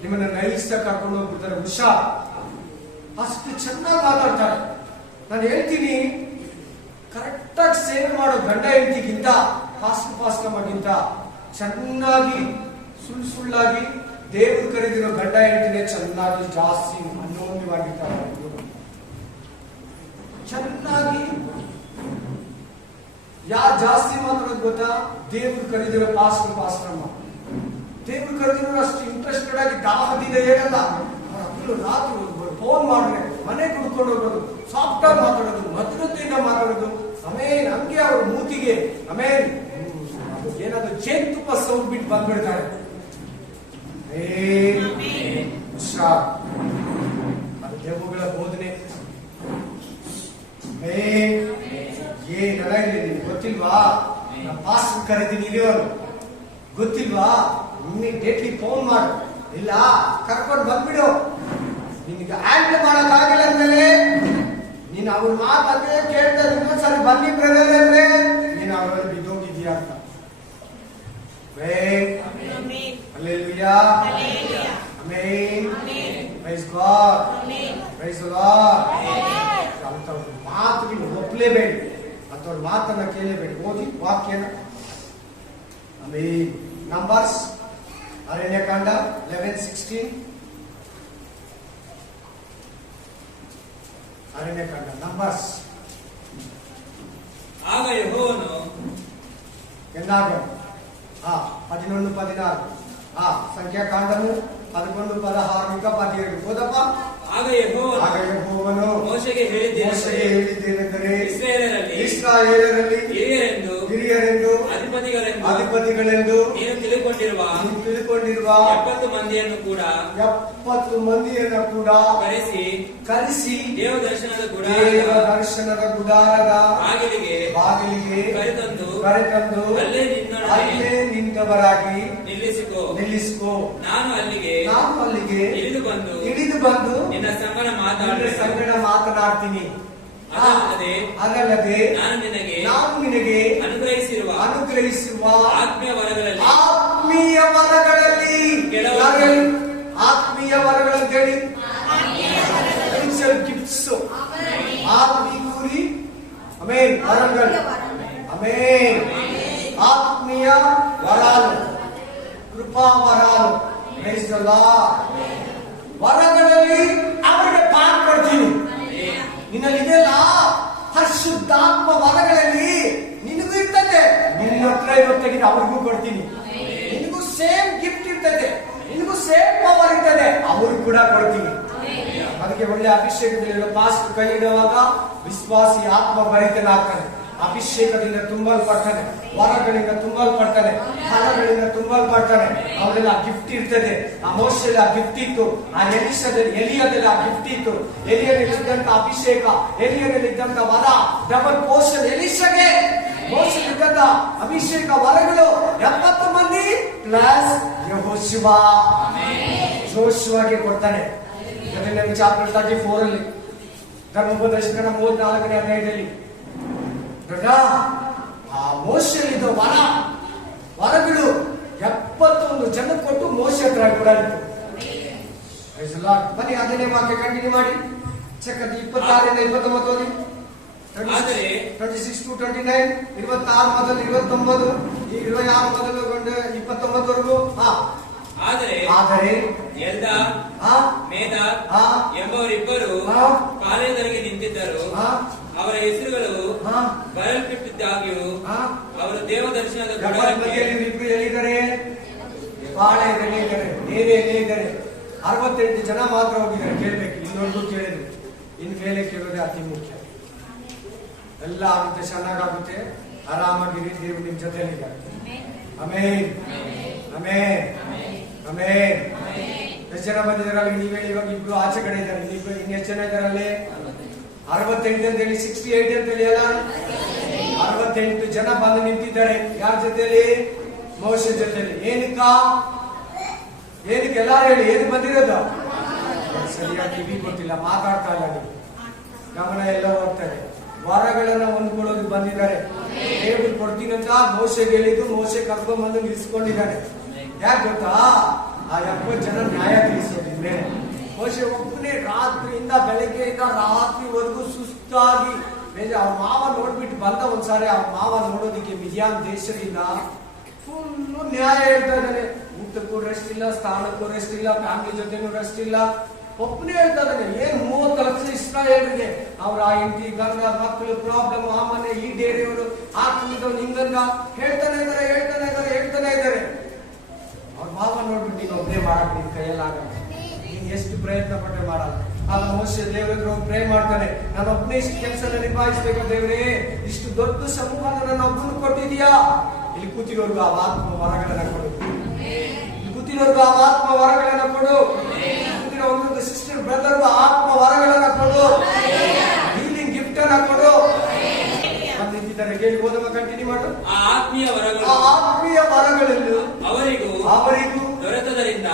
ನಿಮ್ಮನ್ನ ನೈಸ್ತ ಕರ್ಕೊಂಡು ಹೋಗ್ಬಿಡ್ತಾರೆ. ಹುಷಾರ್, ಅಷ್ಟು ಚೆನ್ನಾಗಿ ಮಾತಾಡ್ತಾರೆ. ನಾನು ಹೇಳ್ತೀನಿ ಕರೆಕ್ಟಾಗಿ ಸೇವೆ ಮಾಡೋ ಗಂಡ ಹೆಂಡತಿಗಿಂತ ಪಾಸ್ಟಮಗಿಂತ ಚೆನ್ನಾಗಿ ಸುಳ್ಳಾಗಿ ದೇವರು ಕರೆದಿರೋ ಗಂಡ ಹೆಂಡತಿನೇ ಚೆನ್ನಾಗಿ ಜಾಸ್ತಿ ಅನ್ಯೋನ್ಯವಾಗಿರ್ತಾರೆ. ಚೆನ್ನಾಗಿ ಯಾರು ಜಾಸ್ತಿ ಮಾತಾಡೋದು ಗೊತ್ತಾ? ದೇವರು ಕರೆದಿರೋ ಪಾಸ್ಟಮ್ಮ. ದೇವರು ಕರೆದಿರೋ ಅಷ್ಟು ಇಂಟ್ರೆಸ್ಟೆಡ್ ಆಗಿ ದಾಹದಿಂದ ಹೇಳಲ್ಲ. ರಾತ್ರಿ ಫೋನ್ ಮಾಡಿದ್ರೆ ಮನೆ ಕುಡ್ಕೊಂಡು ಹೋಗೋದು, ಸಾಫ್ಟ್ ಆಗಿ ಮಾತಾಡೋದು, ಮಧುರತೆಯಿಂದ ಮಾತಾಡೋದು. ಆಮೇಲೆ ಹಂಗೆ ಅವ್ರ ಮೂತಿಗೆ ಆಮೇಲೆ ಏನಾದ್ರು ಜೇನುತುಪ್ಪ ಸೌಂಡ್ ಬಿಟ್ಟು ಬಂದ್ಬಿಡ್ತಾರೆ. ಅದು ದೇವುಗಳ ಬೋಧನೆ. ಏನಾಗಲಿ ನಿಮ್ಗೆ ಗೊತ್ತಿಲ್ವಾ? ನಮ್ಮ ಪಾಸ್ಟರ್ ಕರೆದಿನಿ ಇರೋರು ಗೊತ್ತಿಲ್ವಾ? ಇಮ್ಮಿಡಿಯೇಟ್ಲಿ ಫೋನ್ ಮಾಡು, ಇಲ್ಲ ಕರ್ಕೊಂಡು ಬಂದ್ಬಿಡು. ನಿನಗೆ ಹ್ಯಾಂಡಲ್ ಮಾಡಕ್ ಆಗಿಲ್ಲ ಅಂದ್ಮೇಲೆ ನೀನು ಅವ್ರ ಮಾತಂದ್ರೆ ಕೇಳ್ತಾ ಇನ್ನೊಂದ್ಸರಿ ಬನ್ನಿ ಬ್ರದರ್ ಅಂದ್ರೆ ನೀನು ಅವರಲ್ಲಿ ಬಿದ್ದೋಗಿದ್ಯಾ ಅಂತ. Hallelujah. Amen. Praise God. Praise the Lord. ಅಂತವ್ರ ಮಾತುಗಳು ಒಪ್ಪಲೇಬೇಡಿ, ಅಂತವ್ರ ಮಾತನ್ನ ಕೇಳಲೇಬೇಡಿ. ಓದಿ ವಾಕ್ಯನ. ಆಮೇನ್. ನಂಬರ್ಸ್ ಅರಣ್ಯಕಾಂಡ 11:16. ಅರಣ್ಯಕಾಂಡ ನಂಬರ್ಸ್. ಆಗ ಯೆಹೋವನು ಎಂದಾಗ 11:16. ಸಂಖ್ಯಾಕಾಂಡము 11:16 ఇంకా 17. ಓದಪ್ಪ. ಆಗ ಯೆಹೋವನು ಮೋಶೆಗೆ ಹೇಳಿದ್ದೇನೆಂದರೆ ಇಸ್ರಾಯೇಲರಲ್ಲಿ ಹಿರಿಯರೆಂದು ಅಧಿಪತಿಗಳೆಂದು ನೀನು ತಿಳುಕೊಂಡಿರುವ 70 ಮಂದಿಯನ್ನು ಕೂಡ ಕರೆಸಿ ದೇವದರ್ಶನದ ಗುಡಾರದ ಬಾಗಿಲಿಗೆ ಕರೆತಂದು ಅಲ್ಲೇ ನಿಂತವರಾಗಿ ನಿಲ್ಲಿಸಿಕೋ. ನಾನು ಅಲ್ಲಿಗೆ ಇಳಿದು ಬಂದು ನಿನ್ನ ಸಂಗಡ ಮಾತನಾಡ್ತೀನಿ. ಅದಲ್ಲದೆ ನಾನು ನಿನಗೆ ಅನುಗ್ರಹಿಸಿರುವ ಆತ್ಮೀಯ ವರಗಳಲ್ಲಿ ಗಿಫ್ಟ್ಸ್, వరంగల్. ఆమేన్. ఆత్మీయ వరాలు, కృపా వరాలు. Praise the lord. ವರಗಳಲ್ಲಿ ಅವರಿಗೆ ಪಾಠ ಕೊಡ್ತೀನಿ. ನಿನ್ನಲ್ಲಿದೆಯಲ್ಲ ಪರಿಶುದ್ಧಾತ್ಮ ವರಗಳಲ್ಲಿ ನಿನಗೂ ಇರ್ತದೆ. ನಿನ್ನ ಹತ್ರ ಇವತ್ತಿಗೆ ಅವ್ರಿಗೂ ಕೊಡ್ತೀನಿ. ನಿನಗೂ ಸೇಮ್ ಗಿಫ್ಟ್ ಇರ್ತದೆ, ನಿನಗೂ ಸೇಮ್ ಪವರ್ ಇರ್ತದೆ, ಅವ್ರಿಗೂ ಕೂಡ ಕೊಡ್ತೀನಿ. ಅದಕ್ಕೆ ಒಳ್ಳೆ ಅಭಿಷೇಕದಲ್ಲಿ ಪಾಸ್ಟ್ ಕೈ ಇಡುವಾಗ ವಿಶ್ವಾಸಿ ಆತ್ಮ ಭರಿತನಾಗ್ತಾನೆ, ಅಭಿಷೇಕದಿಂದ ತುಂಬಲ್ಪಡ್ತಾನೆ, ವರಗಳಿಂದ ತುಂಬಲ್ಪಡ್ತಾನೆ, ಫಲಗಳಿಂದ ತುಂಬಲ್ಪಡ್ತಾನೆ. ಅವರೆಲ್ಲ ಗಿಫ್ಟ್ ಇರ್ತದೆ. ಆ ಮೋಶೆಯಲ್ಲಿ ಆ ಗಿಫ್ಟ್ ಇತ್ತು, ಆ ಎಲಿಯದಲ್ಲಿ ಆ ಗಿಫ್ಟ್ ಇತ್ತು. ಎಲಿಯಲ್ಲಿದ್ದಂತ ಅಭಿಷೇಕ, ಎಲಿಯಲ್ಲಿದ್ದಂತ ವರ ಡಬಲ್ ಪೋರ್ಷನ್. ಎಲಿಷಗೆ ಮೋಶೆಯಲ್ಲಿದ್ದಂತ ಅಭಿಷೇಕ ವರಗಳು 70 ಮಂದಿ ಪ್ಲಸ್ ಯೆಹೋಶುವಗೆ ಕೊಡ್ತಾನೆ. ಚಾಪ್ಟರ್ 34 ಅಲ್ಲಿ ಧರ್ಮೋಪದೇಶಕನ 34ನೇ ಅಧ್ಯಾಯದಲ್ಲಿ ಆ ಮೋಶೆಯಲ್ಲಿದ್ದ ವರಗಳು 71 ಜನ ಕೊಟ್ಟು ಮೋಶೆ ಹತ್ರ ಕೂಡ ಇತ್ತು. ಬನ್ನಿ ಅದನ್ನೇ ವಾಕ್ಯ ಕಂಟಿನ್ಯೂ ಮಾಡಿ. ಚಕ್ಕದ 26ರಿಂದ 29 ಓದಿ. 26 to 29, 26 ಮೊದಲು 29, 26 ಮೊದಲು 29 ವರೆಗೂ. ಆದರೆ ಎಲ್ದಾದ್ ಮೇದಾದ್ ಎಂಬವರಿಬ್ಬರು ಪಾಳೆಯದೊಳಗೆ ನಿಂತಿದ್ದರು. ಅವರ ಹೆಸರುಗಳು ಬರೆಯಲ್ಪಟ್ಟಿದ್ದಾಗ್ಯೂ ಅವರು ದೇವದರ್ಶನದ ಇಬ್ರು ಎಲ್ಲಿದ್ದಾರೆ? ಪಾಳೆಯದಲ್ಲಿ ಇದ್ದಾರೆ. ಬೇರೆ ಎಲ್ಲಿದ್ದಾರೆ? 68 ಜನ ಮಾತ್ರ ಹೋಗಿದ್ದಾರೆ. ಕೇಳ್ಬೇಕು, ಇನ್ನೊಂದು ಕೇಳಿದ್ರು. ಇನ್ನು ಮೇಲೆ ಕೇಳೋದೇ ಅತಿ ಮುಖ್ಯ. ಎಲ್ಲ ಆಗುತ್ತೆ, ಚೆನ್ನಾಗುತ್ತೆ, ಆರಾಮಾಗಿರಿ. ದೇವರು ನಿಮ್ ಜೊತೆಯಲ್ಲಿದ್ದಾರೆ. ಆಮೇನ್, ಆಮೇನ್, ಆಮೇನ್. ಎಷ್ಟು ಜನ ಬಂದಿದ್ದಾರಲ್ಲಿ? ನೀವೇ ಇವಾಗ ಇಬ್ರು ಆಚೆ ಕಡೆ ಇದ್ದಾರೆ. ಇನ್ನೆಷ್ಟು ಜನ ಇದ್ದಾರಲ್ಲಿ? 68 ಅಂತೇಳಿ 68 ಅಂತೇಳಿ ಅಲ್ಲ, 68 ಜನ ಬಂದು ನಿಂತಿದ್ದಾರೆ. ಯಾರ ಜೊತೆಲಿ? ಮೋಶೆ ಜೊತೆಲಿ. ಏನಕ್ಕೆ ಎಲ್ಲಾರು ಹೇಳಿ, ಏನಕ್ಕೆ ಬಂದಿರೋದು? ಸರಿಯಾಗಿ ಕಿವಿ ಗೊತ್ತಿಲ್ಲ, ಮಾತಾಡ್ತಾ ಇಲ್ಲ, ನೀವು ಗಮನ ಎಲ್ಲ ಹೋಗ್ತಾರೆ. ವರಗಳನ್ನ ಹೊಂದ್ಕೊಳ್ಳೋದಕ್ಕೆ ಬಂದಿದ್ದಾರೆ. ದೇವರು ಕೊಡ್ತೀನಂತ ಮೋಶೆಗೆ ಹೇಳಿದ್ದು, ಮೋಶೆ ಕರ್ಕೊಂಡ್ ಬಂದು ನಿಲ್ಸ್ಕೊಂಡಿದ್ದಾರೆ. ಯಾಕೆ ಗೊತ್ತಾ? ಆ 70 ಜನ ನ್ಯಾಯ ತಿಳಿಸೋದಿದ್ರೆ ಮೋಶೆ ಒಬ್ಬನೇ ರಾತ್ರಿಯಿಂದ ಬೆಳಗ್ಗೆಯಿಂದ ರಾತ್ರಿವರೆಗೂ ಸುಸ್ತಾಗಿ ಅವ್ರ ಮಾವ ನೋಡ್ಬಿಟ್ಟು ಬಂದ ಒಂದ್ಸಾರಿ ಅವ್ರ ಮಾವ ನೋಡೋದಿಕ್ಕೆ ಮಿದಿಯಾನ್ ದೇಶದಿಂದ ಫುಲ್ಲು ನ್ಯಾಯ ಹೇಳ್ತಾ ಇದ್ದಾನೆ. ಊಟಕ್ಕೂ ರೆಸ್ಟ್ ಇಲ್ಲ, ಸ್ಥಾನಕ್ಕೂ ರೆಸ್ಟ್ ಇಲ್ಲ, ಫ್ಯಾಮಿಲಿ ಜೊತೆನೂ ರೆಸ್ಟ್ ಇಲ್ಲ. ಒಬ್ಬನೇ ಹೇಳ್ತಾ ಇದ್ದಾನೆ, ಏನ್ 30 ಲಕ್ಷ ಇಸ್ರಾಯೇಲ್ರಿಗೆ ಅವರ ಹೆಂಡತಿ ಗಂಡ ಮಕ್ಕಳು ಪ್ರಾಬ್ಲಮ್, ಆ ಮನೆ ಈ ಡೇರಿಯವರು ಆ ಕುಳಿತು ನಿಂಗನ್ನ ಹೇಳ್ತಾನೆ ಇದ್ದಾರೆ. ಅವ್ರ ಮಾವ ನೋಡ್ಬಿಟ್ಟು ನೀನು ಒಬ್ಬನೇ ಮಾಡಕ್ ನಿನ್ ಕೈಯಲ್ಲಾಗಲ್ಲ, ನೀನ್ ಎಷ್ಟು ಪ್ರಯತ್ನ ಪಟ್ಟೆ ಮಾಡಲ್ಲ. ಆಗ ಮೋಶೆ ದೇವರ ಪ್ರೇ ಮಾಡ್ತಾನೆ, ನಾನು ಒಬ್ಬನೇ ಇಷ್ಟು ಕೆಲಸ ನಿಭಾಯಿಸ್ಬೇಕು ದೇವರೇ, ಇಷ್ಟು ದೊಡ್ಡ ಸಮೂಹ ನನ್ನ ಒಬ್ಬನು ಕೊಟ್ಟಿದ್ಯಾ. ಇಲ್ಲಿ ಕೂತಿರೋರ್ಗು ಆ ಆತ್ಮ ವರಗಳನ್ನ ಕೊಡು, ಇಲ್ಲಿ ಕೂತಿರೋರ್ಗು ಆ ಆತ್ಮ ವರಗಳನ್ನ ಕೊಡು, ಕೂತಿರೋ ಒಂದೊಂದು ಸಿಸ್ಟರ್ ಬ್ರದರ್ಗು ಆತ್ಮ ವರಗಳನ್ನ ಕೊಡು, ಹೀಲಿಂಗ್ ಗಿಫ್ಟ್ ಅನ್ನ ಕೊಡು. ಬಂದಿದ್ದಾರೆ ಕೇಳಿ ಓದುವ ಕಂಟಿನ್ಯೂ ಮಾಡು. ಆ ಆತ್ಮೀಯ ವರಗಳನ್ನು ಅವರಿಗೂ ದೊರೆತದರಿಂದ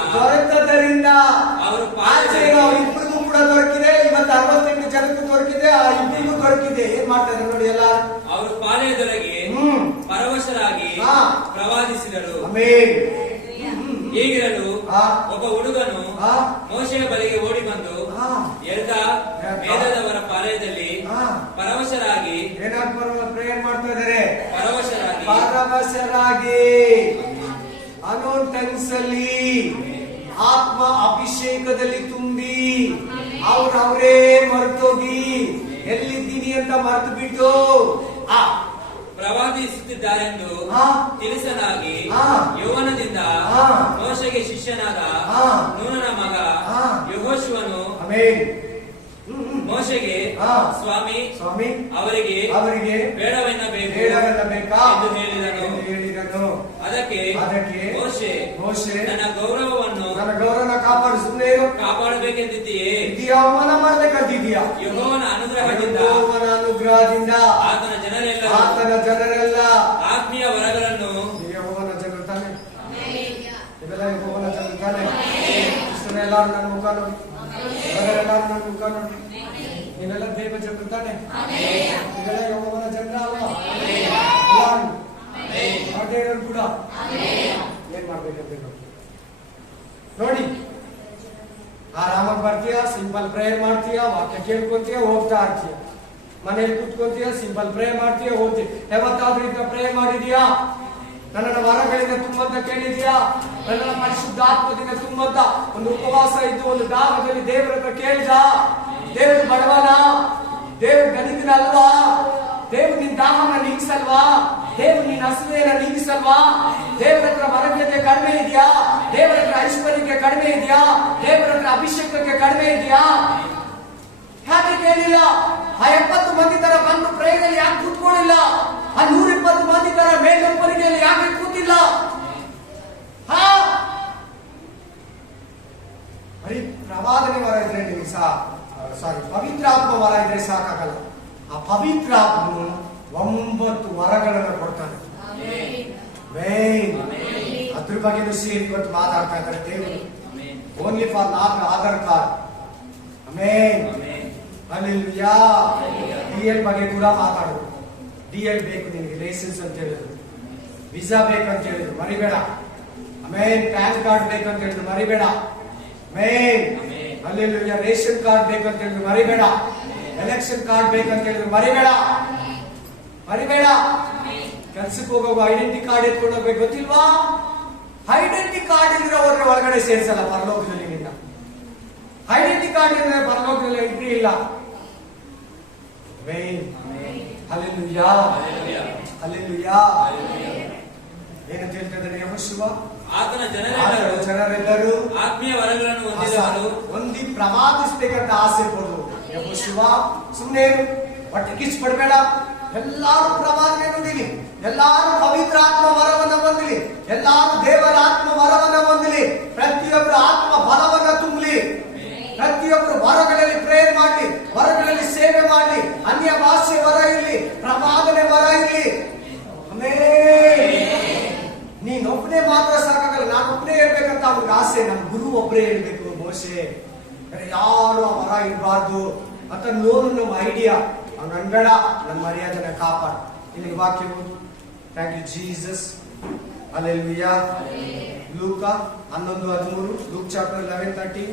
ಇಬ್ಬರಿಗೂ ಕೂಡ ದೊರಕಿದೆ. ಇವತ್ತು 68 ಜನಕ್ಕೂ ದೊರಕಿದೆ, ಆ ಇಬ್ಬರಿಗೂ ದೊರಕಿದೆ. ಏನ್ ಮಾಡ್ತಾರೆ ನೋಡಿ ಎಲ್ಲ. ಅವರು ಪಾಳೆಯದೊಳಗೆ ಪರವಶರಾಗಿ ಪ್ರವಾದಿಸಿದರು. ಹೀಗಿರಲು ಒಬ್ಬ ಹುಡುಗನು ಮೋಶೆಯ ಬಳಿಗೆ ಓಡಿ ಬಂದು ವೇದದವರ ಪಾಳೆಯದಲ್ಲಿ ಪರವಶರಾಗಿ ಪ್ರೇಯರ್ ಮಾಡ್ತಾ ಇದ್ದಾರೆ. ಪರವಶರಾಗಿ ಅನ್ನೋನ್ ಟೈಮ್ಸ್ ಅಲ್ಲಿ ಆತ್ಮ ಅಭಿಷೇಕದಲ್ಲಿ ತುಂಬಿ ಅವರೇ ಮರ್ತೋಗಿ ಎಲ್ಲಿದ್ದೀನಿ ಅಂತ ಮರೆತು ಬಿಟ್ಟು ಪ್ರವಾದಿಸುತ್ತಿದ್ದಾರೆಂದು ತಿಳಿಸಲಾಗಿ ಯೌವನದಿಂದ ಮೋಶೆಗೆ ಶಿಷ್ಯನಾದ ನೂನನ ಮಗ ಯೆಹೋಶುವನು ಮೋಶೆಗೆ ಸ್ವಾಮಿ ಅವರಿಗೆ ಬೇಡವೆನ್ನಬೇಕು ಎಂದು ಹೇಳಿದನು. ಅದಕ್ಕೆ ಮೋಶೆ ನನ್ನ ಗೌರವವನ್ನು ಕಾಪಾಡಬೇಕೆಂದಿದ್ದೀಯೇ, ಅವಮಾನ ಮಾಡಬೇಕಂತಿದೀಯಾ? ಯೆಹೋವನ ಅನುಗ್ರಹದಿಂದ ಆತನ ಜನರೆಲ್ಲ ಆತ್ಮೀಯ ವರಗಳನ್ನು ಯೆಹೋವನ ಜನರು ತಾನೆ, ಇದೆಲ್ಲ ಯೆಹೋವನ ಜನರು ತಾನೆ. ಎಲ್ಲಾರು ನನ್ನ ಮುಖ ನೋಡಿ, ಎಲ್ಲಾರು ನನ್ನ ಮುಖ ನೋಡಿ, ನೀವೆಲ್ಲ ದೇವ ಜನರು ತಾನೆ, ಇದೆಲ್ಲ ಯೆಹೋವನ ಜನರ ಅಲ್ವಾ? ಎಲ್ಲಾರು ಕೂಡ ಏನ್ ಮಾಡ್ಬೇಕಂತ ನೋಡಿ. ಆರಾಮಾಗಿ ಬರ್ತೀಯ, ಸಿಂಪಲ್ ಪ್ರೇಯರ್ ಮಾಡ್ತೀಯ, ವಾಕ್ಯ ಕೇಳ್ಕೊಂತೀಯ, ಹೋಗ್ತಾ ಇರ್ತೀಯ. ಮನೇಲಿ ಕೂತ್ಕೊಂತೀಯ, ಸಿಂಪಲ್ ಪ್ರೇ ಮಾಡ್ತೀಯ, ಹೋಗ್ತೀಯ. ಯಾವತ್ತಾದ್ರೂ ಇಂತ ಪ್ರೇ ಮಾಡಿದ್ಯಾ? ನನ್ನನ್ನು ವರಗಳಿಂದ ತುಂಬಂತ ಕೇಳಿದ್ಯಾ? ನನ್ನನ್ನು ಪರಿಶುದ್ಧಾತ್ಮದಿಂದ ತುಂಬಂತ ಒಂದು ಉಪವಾಸ ಇದ್ದು ಒಂದು ದಾಹದಲ್ಲಿ ದೇವರ ಹತ್ರ ಕೇಳಿದ? ದೇವರು ಬಡವನ? ದೇವರು ಗಣಿತನ ಅಲ್ವಾ? ದೇವರು ನಿನ್ ದಾಹನ ನೀಗಿಸಲ್ವಾ? ದೇವರು ನಿನ್ನ ಹಸುವೆಯನ್ನು ನೀಗಿಸಲ್ವಾ? ದೇವರ ಹತ್ರ ವರಗಳಿಗೆ ಕಡಿಮೆ ಇದೆಯಾ? ದೇವರ ಹತ್ರ ಐಶ್ವರ್ಯಕ್ಕೆ ಕಡಿಮೆ ಇದೆಯಾ? ದೇವರ ಹತ್ರ ಅಭಿಷೇಕಕ್ಕೆ ಕಡಿಮೆ ಇದೆಯಾ? ಯಾಕೆ ಕೇಳಿಲ್ಲ? ಆ 70 ಮಂದಿ ತರ ಬಂದು ಪ್ರೇಯರಲ್ಲಿ ಯಾಕೆ ಕೂತ್ಕೊಳ್ಳಿಲ್ಲ? ಆ 120 ಮಂದಿ ತರ ಮೇಲ್ಪರಿಗೆಯಲ್ಲಿ ಯಾಕೆ ಕೂತಿಲ್ಲ? ಬರೀ ಪ್ರವಾದನೆ ವರ ಇದ್ರೆ ನಿಮಗೆ ಪವಿತ್ರಾತ್ಮ ವರ ಇದ್ರೆ ಸಾಕಾಗಲ್ಲ. ಆ ಪವಿತ್ರಾತ್ಮನು 9 ವರಗಳನ್ನು ಕೊಡ್ತಾನೆ. ಅದ್ರ ಬಗ್ಗೆ ಸೇರಿ ಇವತ್ತು ಮಾತಾಡ್ತಾ ಇದ್ದಾರೆ ದೇವರು. Only for not Aadhaar card. Hallelujah. DL ಬಗ್ಗೆ ಕೂಡ ಮಾತಾಡೋದು. DL ಬೇಕು ನಿನಗೆ, ಲೈಸೆನ್ಸ್ ಅಂತ ಹೇಳಿದ್ರು, ವಿಸಾ ಬೇಕಂತ ಹೇಳಿದ್ರು, ಮರಿಬೇಡ. ಪ್ಯಾನ್ ಕಾರ್ಡ್ ಬೇಕಂತ ಹೇಳಿದ್ರು, ಮರಿಬೇಡ. ಅಲ್ಲೆಲ್ಲೂಯಾ. ರೇಷನ್ ಕಾರ್ಡ್ ಬೇಕಂತ ಹೇಳಿದ್ರು, ಮರಿಬೇಡ. ಎಲೆಕ್ಷನ್ ಕಾರ್ಡ್ ಬೇಕಂತ ಹೇಳಿದ್ರು, ಮರಿಬೇಡ. ಕೆಲ್ಸಕ್ಕೆ ಹೋಗುವಾಗ ಐಡೆಂಟಿ ಕಾರ್ಡ್ ಎತ್ಕೊಂಡು ಹೋಗ್ಬೇಕು, ಗೊತ್ತಿಲ್ವಾ? ಐಡೆಂಟಿ ಕಾರ್ಡ್ ಇದ್ರೆ ಅವ್ರನ್ನ ಒಳಗಡೆ ಸೇರಿಸಲ್ಲ ಪರಲೋಕದಲ್ಲಿ. ನಿನ್ನ ಐಡೆಂಟಿ ಕಾರ್ಡ್ ಇದ್ರೆ ಪರಲೋಕದಲ್ಲಿ ಎಂಟ್ರಿ ಇಲ್ಲ. ಹಲ್ಲೆಲೂಯಾ. ಏನಂತ ಹೇಳ್ತಾ ಇದ್ದಾರೆ ಯೆಹೋಶುವ? ಆತನ ಜನರೆಲ್ಲರೂ ಆತ್ಮೀಯ ವರಗಳನ್ನು ಹೊಂದಿ ಪ್ರವಾದಿಸಬೇಕಂತ ಆಸೆ ಪಡು. ಯೆಹೋಶುವ ಸುಮ್ಮನೆ ಹೊಟ್ಟೆ ಕಿಚ್ಚು ಪಡಬೇಡ. ಎಲ್ಲಾರು ಪ್ರವಾದನೆ ನುಡಿಲಿ, ಎಲ್ಲಾರು ಪವಿತ್ರ ಆತ್ಮ ವರವನ್ನ ಹೊಂದಲಿ, ಎಲ್ಲಾರು ದೇವರ ಆತ್ಮ ವರವನ್ನ ಹೊಂದಲಿ. ಪ್ರತಿಯೊಬ್ಬರು ಆತ್ಮ ಬಲವನ್ನ ತುಂಬಲಿ. ಪ್ರತಿಯೊಬ್ಬರು ವರಗಳಲ್ಲಿ ಪ್ರೇಯರ್ ಮಾಡಲಿ, ವರಗಳಲ್ಲಿ ಸೇವೆ ಮಾಡಲಿ. ಅನ್ಯ ಭಾಷೆ ವರ ಇರಲಿ, ಪ್ರವಾದನೆ ವರ ಇರಲಿ. ನೀನೊಬ್ಬನೇ ಮಾತ್ರ ಸಾಕಾಗಲ್ಲ. ನಾನೊಬ್ಬನೇ ಹೇಳ್ಬೇಕಂತ ಅವ್ರಿಗೆ ಆಸೆ. ನಮ್ಮ ಗುರು ಒಬ್ಬರೇ ಹೇಳ್ಬೇಕು. ಮೋಶೆ ಯಾರು ಆ ವರ ಇರಬಾರ್ದು ಅಂತ ನಮ್ಮ ಐಡಿಯಾ. ಅವ್ನು ಅನ್ಬೇಡ, ನನ್ನ ಮರ್ಯಾದೆನ ಕಾಪಾಡು. ಇಲ್ಲಿ ವಾಕ್ಯ ಥ್ಯಾಂಕ್ ಯು ಜೀಸಸ್. ಹಲ್ಲೆಲೂಯಾ. ಲೂಕ 11:13, ಲೂಕ್ ಚಾಪ್ಟರ್ 11:30,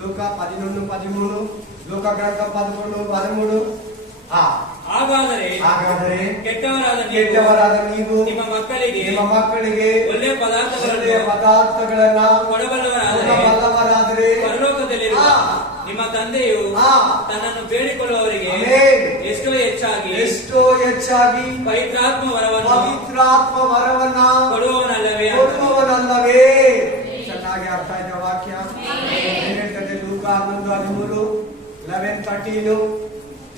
ಲೂಕ 11:13, ಲೂಕ ಗ್ರಂಥ 11:13. ಹಾಗಾದರೆ ಕೆಟ್ಟವರಾದ ನೀವು ನಿಮ್ಮ ಮಕ್ಕಳಿಗೆ ಒಳ್ಳೆಯ ಪದಾರ್ಥಗಳನ್ನ ಕೊಡಬಲ್ಲವರಾದರೆ ಪರಲೋಕದಲ್ಲಿರುವ ನಿಮ್ಮ ತಂದೆಯು ತನ್ನನ್ನು ಬೇಡಿಕೊಳ್ಳುವವರಿಗೆ ಎಷ್ಟೋ ಹೆಚ್ಚಾಗಿ ಪವಿತ್ರಾತ್ಮ ವರವನ್ನ ಕೊಡುವವನಲ್ಲವೇ. ಚೆನ್ನಾಗಿ ಅರ್ಥ ಆಯ್ತ ವಾಕ್ಯ. ಏನ್ ಹೇಳ್ತದೆ ಲೂಕ 11:13 11:13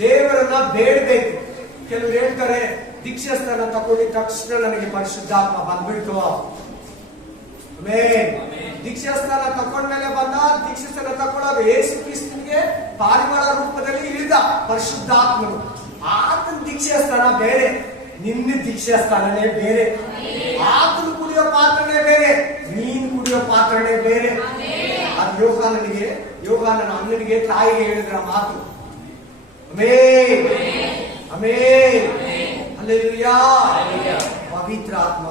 ದೇವರನ್ನ ಬೇಡಬೇಕು. ಕೆಲವರು ಹೇಳ್ತಾರೆ ದೀಕ್ಷಾಸ್ಥಾನ ತಗೊಂಡಿದ ತಕ್ಷಣ ನನಗೆ ಪರಿಶುದ್ಧಾತ್ಮ ಬಂದ್ಬಿಡ್ತು. ದೀಕ್ಷಾಸ್ಥಾನ ತಕೊಂಡ್ಮೇಲೆ ಬಂದ, ದೀಕ್ಷಾಸ್ಥಾನ ತಕೊಳ್ಳೋದು ಯೇಸು ಕ್ರಿಸ್ತನಿಗೆ ಪಾರಿವಾಳ ರೂಪದಲ್ಲಿ ಇಳಿದ ಪರಿಶುದ್ಧಾತ್ಮನು. ಆತನ ದೀಕ್ಷಾಸ್ಥಾನ ಬೇರೆ, ನಿನ್ನ ದೀಕ್ಷಾಸ್ಥಾನನೇ ಬೇರೆ. ಆತನು ಕುಡಿಯೋ ಪಾತ್ರನೇ ಬೇರೆ, ನೀನು ಕುಡಿಯೋ ಪಾತ್ರನೇ ಬೇರೆ. ಅದು ಯೋಹಾನನ ಅಣ್ಣನಿಗೆ ತಾಯಿಗೆ ಹೇಳಿದ್ರ ಮಾತು. ಹಲ್ಲೆಲೂಯಾ. ಪವಿತ್ರ ಆತ್ಮ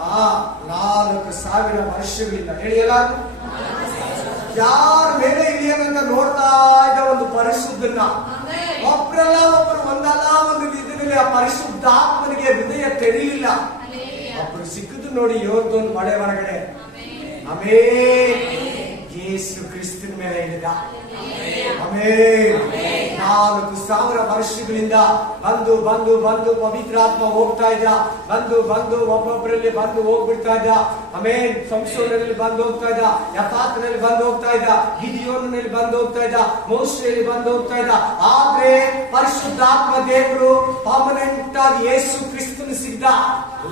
4,000 ವರ್ಷಗಳಿಂದ ಹೇಳಿಯಲ್ಲ, ಯಾರ ಮೇಲೆ ಇಳಿಯನಂತ ನೋಡ್ತಾ ಇದ್ದ ಒಂದು ಪರಿಶುದ್ಧನ. ಒಬ್ಬರಲ್ಲ ಒಬ್ಬರು, ಒಂದಲ್ಲ ಒಂದು ವಿಧದಲ್ಲಿ ಆ ಪರಿಶುದ್ಧಾತ್ಮನಿಗೆ ಹೃದಯ ತೆರೀಲಿಲ್ಲ. ಒಬ್ಬರು ಸಿಕ್ಕಿದ್ದು ನೋಡಿ ಯೋರ್ದೊಂದು ಮಳೆ ಹೊರಗಡೆ. ಯೇಸು ಕ್ರಿಸ್ತನ ಮೇಲೆ ಇಳಿದ. 4,000 ವರ್ಷಗಳಿಂದ ಬಂದು ಪವಿತ್ರಾತ್ಮ ಹೋಗ್ತಾ ಇದ್ದ. ಬಂದು ಒಬ್ಬೊಬ್ಬರಲ್ಲಿ ಬಂದು ಹೋಗ್ಬಿಡ್ತಾ ಇದ್ದ. ಸಂಸೋನಲ್ಲಿ ಬಂದು ಹೋಗ್ತಾ ಇದ್ದ, ಯಥಾರ್ಥನಲ್ಲಿ ಬಂದು ಹೋಗ್ತಾ ಇದ್ದ, ಗಿದಿಯೋನಲ್ಲಿ ಬಂದು ಹೋಗ್ತಾ ಇದ್ದ, ಮೋಶೆಯಲ್ಲಿ ಬಂದು ಹೋಗ್ತಾ ಇದ್ದ. ಆದ್ರೆ ಪರಿಶುದ್ಧಾತ್ಮ ದೇವರು ಪರ್ಮನೆಂಟ್ ಆಗಿ ಯೇಸು ಕ್ರಿಸ್ತನ ಸಿದ್ಧ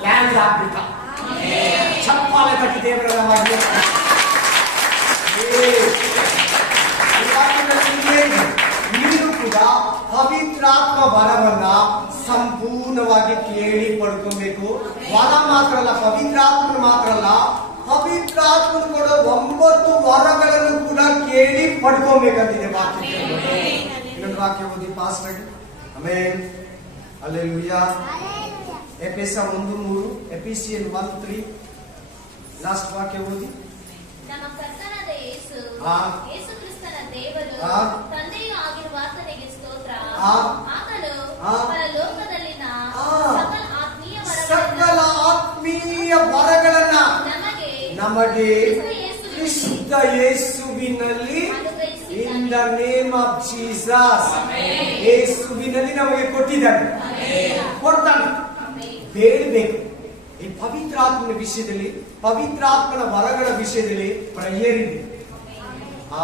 ಲ್ಯಾಂಡ್ ಆಗ್ಬಿಟ್ಟ. ಚಪ್ಪಾಳೆ ತಟ್ಟಿ ದೇವರನ್ನ ಮಾಡಿ. ನೀನು ಕೂಡ ಪವಿತ್ರಾತ್ಮ ವರವನ್ನ ಸಂಪೂರ್ಣವಾಗಿ ಕೇಳಿ ಪಡ್ಕೊಬೇಕು. ವರ ಮಾತ್ರ ಅಲ್ಲ, ಪವಿತ್ರಾತ್ಮನ ಮಾತ್ರ ಅಲ್ಲ, ಪವಿತ್ರಾತ್ಮನು ಕೊಡೋ 9 ವರಗಳನ್ನು ಕೂಡ ಕೇಳಿ ಪಡ್ಕೊಬೇಕಂತಿದೆ ವಾಕ್ಯ. ಇನ್ನೊಂದು ವಾಕ್ಯ ಓದಿ ಪಾಸ್ಟ್ ಆಗಿ. ಆಮೇಲೆ ಹಲ್ಲೆಲೂಯಾ. ಎಫೆಸ 1:3, ಎಫೆಸಿಯನ್ 1:3 ಲಾಸ್ಟ್ ವಾಕ್ಯ ಓದಿ. ನಮ್ಮ ಕರ್ತನಾದ ಯೇಸು ಕ್ರಿಸ್ತನ ದೇವರು ತಂದೆಯೂ ಆಗಿರುವ ಆತನಿಗೆ ಸ್ತೋತ್ರ. ಆತನು ಪರಲೋಕದಲ್ಲಿನ ಸಕಲ ಆತ್ಮೀಯ ವರಗಳನ್ನ ನಮಗೆ ಕ್ರಿಸ್ತ ಯೇಸುವಿನಲ್ಲಿ in the name of Jesus ಯೇಸುವಿನಲ್ಲಿ ನಮಗೆ ಕೊಟ್ಟಿದ್ದಾನೆ, ಕೊಡ್ತಾನೆ. ಬೇಡಬೇಕು. ಈ ಪವಿತ್ರಾತ್ಮನ ವಿಷಯದಲ್ಲಿ, ಪವಿತ್ರಾತ್ಮನ ವರಗಳ ವಿಷಯದಲ್ಲಿ ಪ್ರೇಯರ್ ಇದೆ. ಆ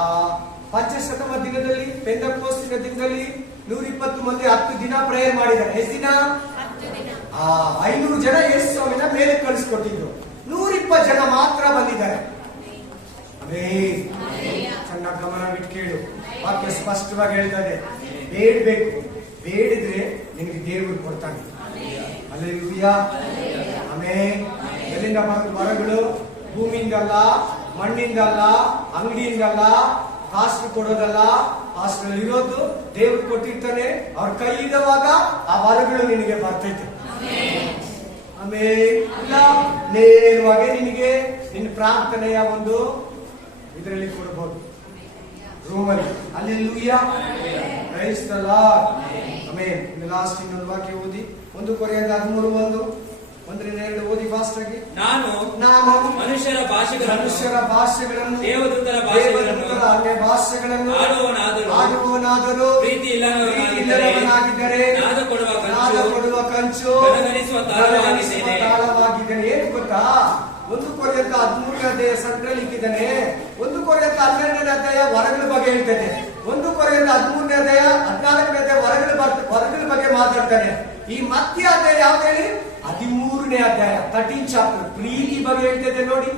ಪಂಚಶತಮ ದಿನದಲ್ಲಿ, ಪೆಂತೆಕೋಸ್ತಿನ ದಿನದಲ್ಲಿ 120 ಮಂದಿ 10 ದಿನ ಪ್ರೇಯರ್ ಮಾಡಿದ್ದಾರೆ. ಎಷ್ಟು ದಿನ? 500 ಜನ ಯೇಸು ಸ್ವಾಮಿನ ಮೇಲೆ ಕಳಿಸ್ಕೊಟ್ಟಿದ್ರು. 120 ಜನ ಮಾತ್ರ ಬಂದಿದ್ದಾರೆ. ಚೆನ್ನಾಗಿ ಗಮನ ಬಿಟ್ಟು ಕೇಳು. ವಾಕ್ಯ ಸ್ಪಷ್ಟವಾಗಿ ಹೇಳ್ತಾರೆ, ಬೇಡಬೇಕು. ಬೇಡಿದ್ರೆ ನಿನಗೆ ದೇವರು ಕೊಡ್ತಾನೆ. ಹಲ್ಲೆಲೂಯಾ. ಆಮೆನ್. ಎಲ್ಲಿಂದ ಬಂದ ವರಗಳು? ಭೂಮಿಯಿಂದಲ್ಲ, ಮಣ್ಣಿಂದಲ್ಲ, ಅಂಗಡಿಯಿಂದಲ್ಲ, ಕಾಸು ಕೊಡೋದಲ್ಲ. ಕಾಸಲ್ಲಿ ಇರೋದು ದೇವರು ಕೊಟ್ಟಿರ್ತಾನೆ. ಅವ್ರ ಕೈ ಇರುವಾಗ ಆ ವರಗಳು ನಿನಗೆ ಬರ್ತೈತೆ. ಆಮೇಲೆ ಇಲ್ಲ, ನೇರವಾಗಿ ನಿನಗೆ ನಿನ್ನ ಪ್ರಾರ್ಥನೆಯ ಒಂದು ಇದರಲ್ಲಿ ಕೊಡಬಹುದು, ರೂಮಲ್ಲಿ. Hallelujah. Praise the lord. Amen. Last ಇನ್ನೊಂದು ವಾಕ್ಯ ಓದಿ. 1 ಕೊರಿಂಥ 13:1 1-2 ಓದಿ ಫಾಸ್ಟ್ ಆಗಿ. ನಾನು ಮನುಷ್ಯರ ಭಾಷೆಗಳನ್ನು ದೇವದೂತರ ಅನ್ಯ ಭಾಷೆಗಳನ್ನು ಆಡುವವನಾದರೂ ಪ್ರೀತಿ ಇಲ್ಲದವನಾಗಿದ್ದರೆ ನಾದ ಕೊಡುವ ಕಂಚು ತಾಳವಾಗಿದ್ದೇನೆ. ಏನು ಗೊತ್ತಾ? 1 ಕೊರಿಂಥ 13ನೇ ಸೆಂಟ್ರಲ್ ಇಕ್ಕಿದ್ದಾನೆ. 1 ಕೊರಿಂಥ 12ನೇ ವರಗಳ ಬಗ್ಗೆ ಹೇಳ್ತಾನೆ. 1 ಕೊರಿಂಥ 13ನೇ 14ನೇ ವರಗಳ ಬಗ್ಗೆ ಮಾತಾಡ್ತಾನೆ. ಈ ಮಧ್ಯ ಅಧ್ಯಾಯ ಯಾವ್ದು ಹೇಳಿ? 13ನೇ ಅಧ್ಯಾಯ, 13 ಚಾಪ್ಟರ್ ಪ್ರೀತಿ ಬಗ್ಗೆ ಹೇಳ್ತಿದೆ ನೋಡಿ.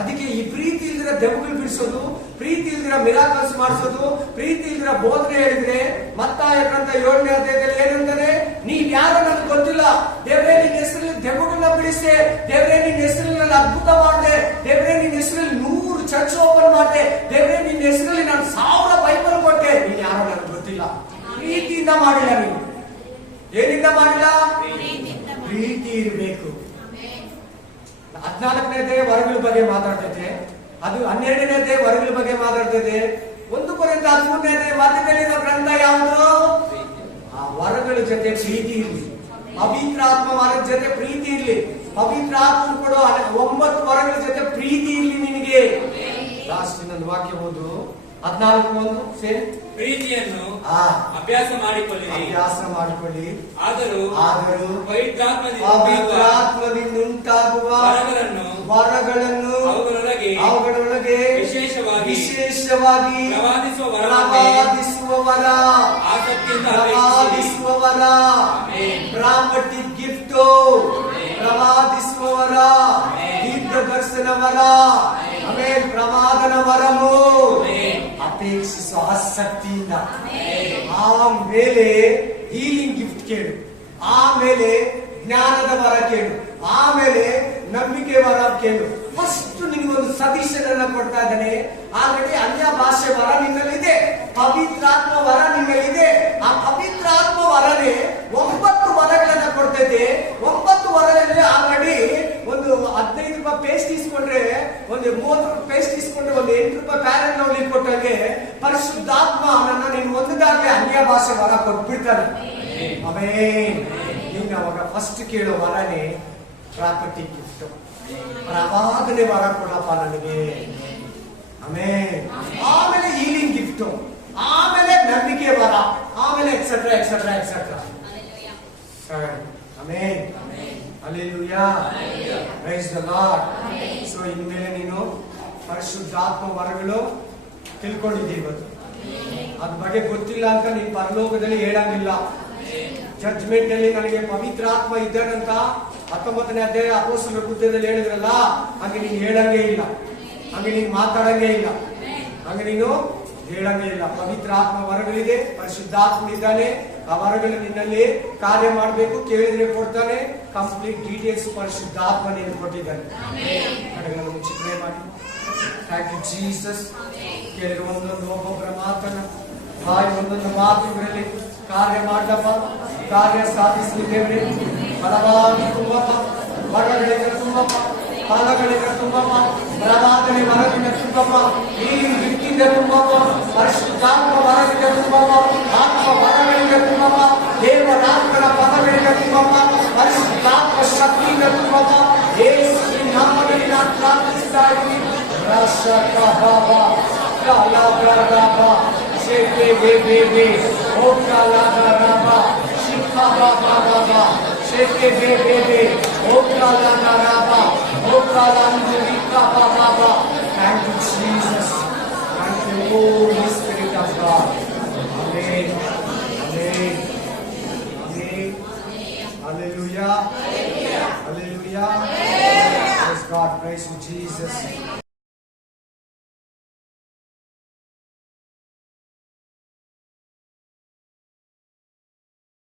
ಅದಕ್ಕೆ ಈ ಪ್ರೀತಿ ಇಲ್ದಿರ ದೆವ್ವಗಳು ಬಿಡಿಸೋದು, ಪ್ರೀತಿ ಇಲ್ದಿರ ಮಿರಾಕಲ್ಸ್ ಮಾಡಿಸೋದು, ಪ್ರೀತಿ ಇಲ್ದಿರ ಬೋಧನೆ ಹೇಳಿದ್ರೆ ಮತ್ತಾಯ ಗ್ರಂಥ 7ನೇ ಅಧ್ಯಾಯದಲ್ಲಿ ಏನಂತಾನೆ? ನೀವ್ ಯಾರೋ ನನಗೆ ಗೊತ್ತಿಲ್ಲ, ದೇವರೇ ನಿನ್ನ ಹೆಸರಲ್ಲಿ ದೆವ್ವಗಳನ್ನ ಬಿಡಿಸಿದೆ, ದೇವರೇ ನಿನ್ನ ಹೆಸರಲ್ಲಿ ಅದ್ಭುತ ಮಾಡಿದೆ, ದೇವರೇ ನಿನ್ನ ಹೆಸರಲ್ಲಿ 100 ಚರ್ಚ್ ಓಪನ್ ಮಾಡಿದೆ, ದೇವರೇ ನಿನ್ನ ಹೆಸರಲ್ಲಿ ನಾನು 1000 ಬೈಬಲ್ ಕೊಟ್ಟೆ. ನೀನ್ ಯಾರೋ ನನಗೆ ಗೊತ್ತಿಲ್ಲ. ಪ್ರೀತಿಯಿಂದ ಮಾಡಿಲ್ಲ. ನೀನು ಏನಿಂದ ಮಾಡಿಲ್ಲ? ಪ್ರೀತಿ ಇರಬೇಕು. 14ನೇ ವರಗಳ ಬಗ್ಗೆ ಮಾತಾಡ್ತೈತೆ, ಅದು 12ನೇ ವರಗಳ ಬಗ್ಗೆ ಮಾತಾಡ್ತೈತೆ. 1 ಕೊರಿಂಥ 13ನೇ ಮಧ್ಯದಲ್ಲಿರೋ ಗ್ರಂಥ ಯಾವುದು? ಆ ವರಗಳ ಜೊತೆ ಪ್ರೀತಿ ಇರಲಿ. ಪವಿತ್ರಾತ್ಮ ವರದ ಜೊತೆ ಪ್ರೀತಿ ಇರಲಿ. ಪವಿತ್ರಾತ್ಮ ಕೊಡೋ 9 ವರಗಳ ಜೊತೆ ಪ್ರೀತಿ ಇರಲಿ ನಿನಗೆ. ಲಾಸ್ಟ್ ಇನ್ನೊಂದು ವಾಕ್ಯ ಓದು, 14:1 ಸೇರಿ. ಪ್ರೀತಿಯನ್ನು ಅಭ್ಯಾಸ ಮಾಡಿಕೊಳ್ಳಿ. ಆದರೂ ಪವಿತ್ರಾತ್ಮದಿಂದ ಉಂಟಾಗುವ ವರಗಳನ್ನು ಅವುಗಳೊಳಗೆ ವಿಶೇಷವಾಗಿ ಪ್ರವಾದಿಸುವ ವರ, ಪ್ರಾಪರ್ಟಿ ಗಿಫ್ಟ್, ಪ್ರವಾದಿಸುವ ವರ, ದೀರ್ಘ ದರ್ಶನ ವರ, ಆಮೇಲೆ ಪ್ರವಾದನ ವರವು ಅಪೇಕ್ಷಿಸುವ ಆಸಕ್ತಿಯಿಂದ. ಆಮೇಲೆ ಹೀಲಿಂಗ್ ಗಿಫ್ಟ್ ಕೇಳು, ಆಮೇಲೆ ಜ್ಞಾನದ ವರ ಕೇಳು, ಆಮೇಲೆ ನಂಬಿಕೆ ವರ ಕೇಳು. ಫಸ್ಟ್ ನಿನಗೊಂದು ಸಜೆಷನ್ ಕೊಡ್ತಾ ಇದ್ದಾನೆ. ಆಲ್ರೆಡಿ ಅನ್ಯ ಭಾಷೆ ವರ ನಿನ್ನಲ್ಲಿದೆ, ಪವಿತ್ರಾತ್ಮ ವರ ನಿನ್ನಲ್ಲಿದೆ. ಆ ಪವಿತ್ರಾತ್ಮ ವರನೇ 9 ವರಗಳನ್ನ ಕೊಡ್ತೈತೆ. 9 ವರಗಳಲ್ಲಿ ಆಲ್ರೆಡಿ ಒಂದು 15 ರೂಪಾಯಿ ಪೇಸ್ಟ್ ಇಸ್ಕೊಂಡ್ರೆ, ಒಂದು 30 ರೂಪಾಯಿ ಪೇಸ್ಟ್ ಇಸ್ಕೊಂಡ್ರೆ, ಒಂದು 8 ರೂಪಾಯಿ ಪ್ಯಾರೆಂಟ್ ನೋಡ್ಲಿಕ್ಕೆ ಕೊಟ್ಟಾಗೆ ಪರಿಶುದ್ಧಾತ್ಮ ನನ್ನ ನೀನು ಒಂದಾಗಲೇ ಅನ್ಯ ಭಾಷೆ ವರ ಕೊಟ್ಬಿಡ್ತಾನೆ. ಆಮೇನ್. ನೀನು ಅವಾಗ ಫಸ್ಟ್ ಕೇಳೋ ವರನೇ ಪ್ರಾಪರ್ಟಿ ಗಿಫ್ಟ್, ಪ್ರವಾದನೆ ವರ ಕೊಡಪ್ಪ ನನಗೆ. ಆಮೇಲೆ ಹೀಲಿಂಗ್ ಗಿಫ್ಟ್, ಆಮೇಲೆ ನಂಬಿಕೆ ವರ, ಆಮೇಲೆ etcetera etcetera etcetera. Amen. Hallelujah. Praise the lord. So ಇನ್ಮೇಲೆ ನೀನು ಪರಿಶುದ್ಧಾತ್ಮ ವರಗಳು ತಿಳ್ಕೊಂಡಿದ್ದೀವಿ. ಇವತ್ತು ಅದ್ರ ಬಗ್ಗೆ ಗೊತ್ತಿಲ್ಲ ಅಂತ ನೀನು ಪರಲೋಕದಲ್ಲಿ ಹೇಳಂಗಿಲ್ಲ. ಜಡ್ಜ್ಮೆಂಟ್ ಅಲ್ಲಿ ನನಗೆ ಪವಿತ್ರಾತ್ಮ ಇದ್ದಾನಂತ 19ನೇ ಅಧ್ಯಾಯ ಅಪೊಸ್ತಲರ ಕೃತ್ಯದಲ್ಲಿ ಹೇಳಿದ್ರಲ್ಲ, ಹಾಗೆ ನೀನು ಹೇಳಂಗೇ ಇಲ್ಲ, ಹಾಗೆ ನೀನು ಮಾತಾಡಂಗೇ ಇಲ್ಲ, ಹಾಗೆ ನೀನು ಹೇಳಂಗೇ ಇಲ್ಲ. ಪವಿತ್ರಾತ್ಮ ವರಗಳಿದೆ, ಪರಿಶುದ್ಧಾತ್ಮ ಇದ್ದಾನೆ. ಆ ವರಗಳು ನಿನ್ನಲ್ಲಿ ಕಾರ್ಯ ಮಾಡಬೇಕು. ಕೇಳಿದ್ರೆ ಕೊಡ್ತಾನೆ. ಕಂಪ್ಲೀಟ್ ಡೀಟೇಲ್ಸ್ ಪರಿಶುದ್ಧಾತ್ಮ ನೀನು ಕೊಟ್ಟಿದ್ದಾನೆ. ಕಡೆಗಳನ್ನು ಮುಚ್ಚಿ ಪ್ರೇ ಮಾಡಿ. Thank you Jesus. ಕೇಳಿದ್ರೆ ಒಂದೊಂದು ಒಬ್ಬೊಬ್ಬರ ಮಾತನ್ನ ಒಂದೊಂದು ಮಾತುಗಳಲ್ಲಿ ಕಾರ್ಯ ಮಾಡಪ್ಪ, ಕಾರ್ಯ ಸಾಧಿಸಲಿದ್ದೇವೆ. ಬಲವಾಗಿ ತುಂಬಪ್ಪ, ವರಗಳಿಂದ ತುಂಬಪ್ಪ, ಫಲಗಳಿಂದ ತುಂಬಪ್ಪ, ಪ್ರವಾದನೆ ವರದಿಂದ ತುಂಬಪ್ಪ, ಈ ದಿಕ್ಕಿಂದ ತುಂಬಪ್ಪ, ಪರಿಶುದ್ಧಾತ್ಮ ವರದಿಂದ ತುಂಬಪ್ಪ, ಆತ್ಮ ವರಗಳಿಂದ ತುಂಬಪ್ಪ, ದೇವರಾತ್ಮನ ಪದಗಳಿಂದ ತುಂಬಪ್ಪ, ಪರಿಶುದ್ಧಾತ್ಮ ಶಕ್ತಿಯಿಂದ ತುಂಬಪ್ಪ. ಯೇಸುವಿನ ನಾಮದಲ್ಲಿ ನಾನು ಪ್ರಾರ್ಥಿಸ್ತಾ ಇದ್ದೀನಿ. Shake baby, Oka la raba, Shika baba baba, shake baby, Oka la raba, Oka la Rika baba. Thank you Jesus, thank you Holy Spirit of God. Amen, amen, amen. Hallelujah, hallelujah. Praise God, praise you Jesus.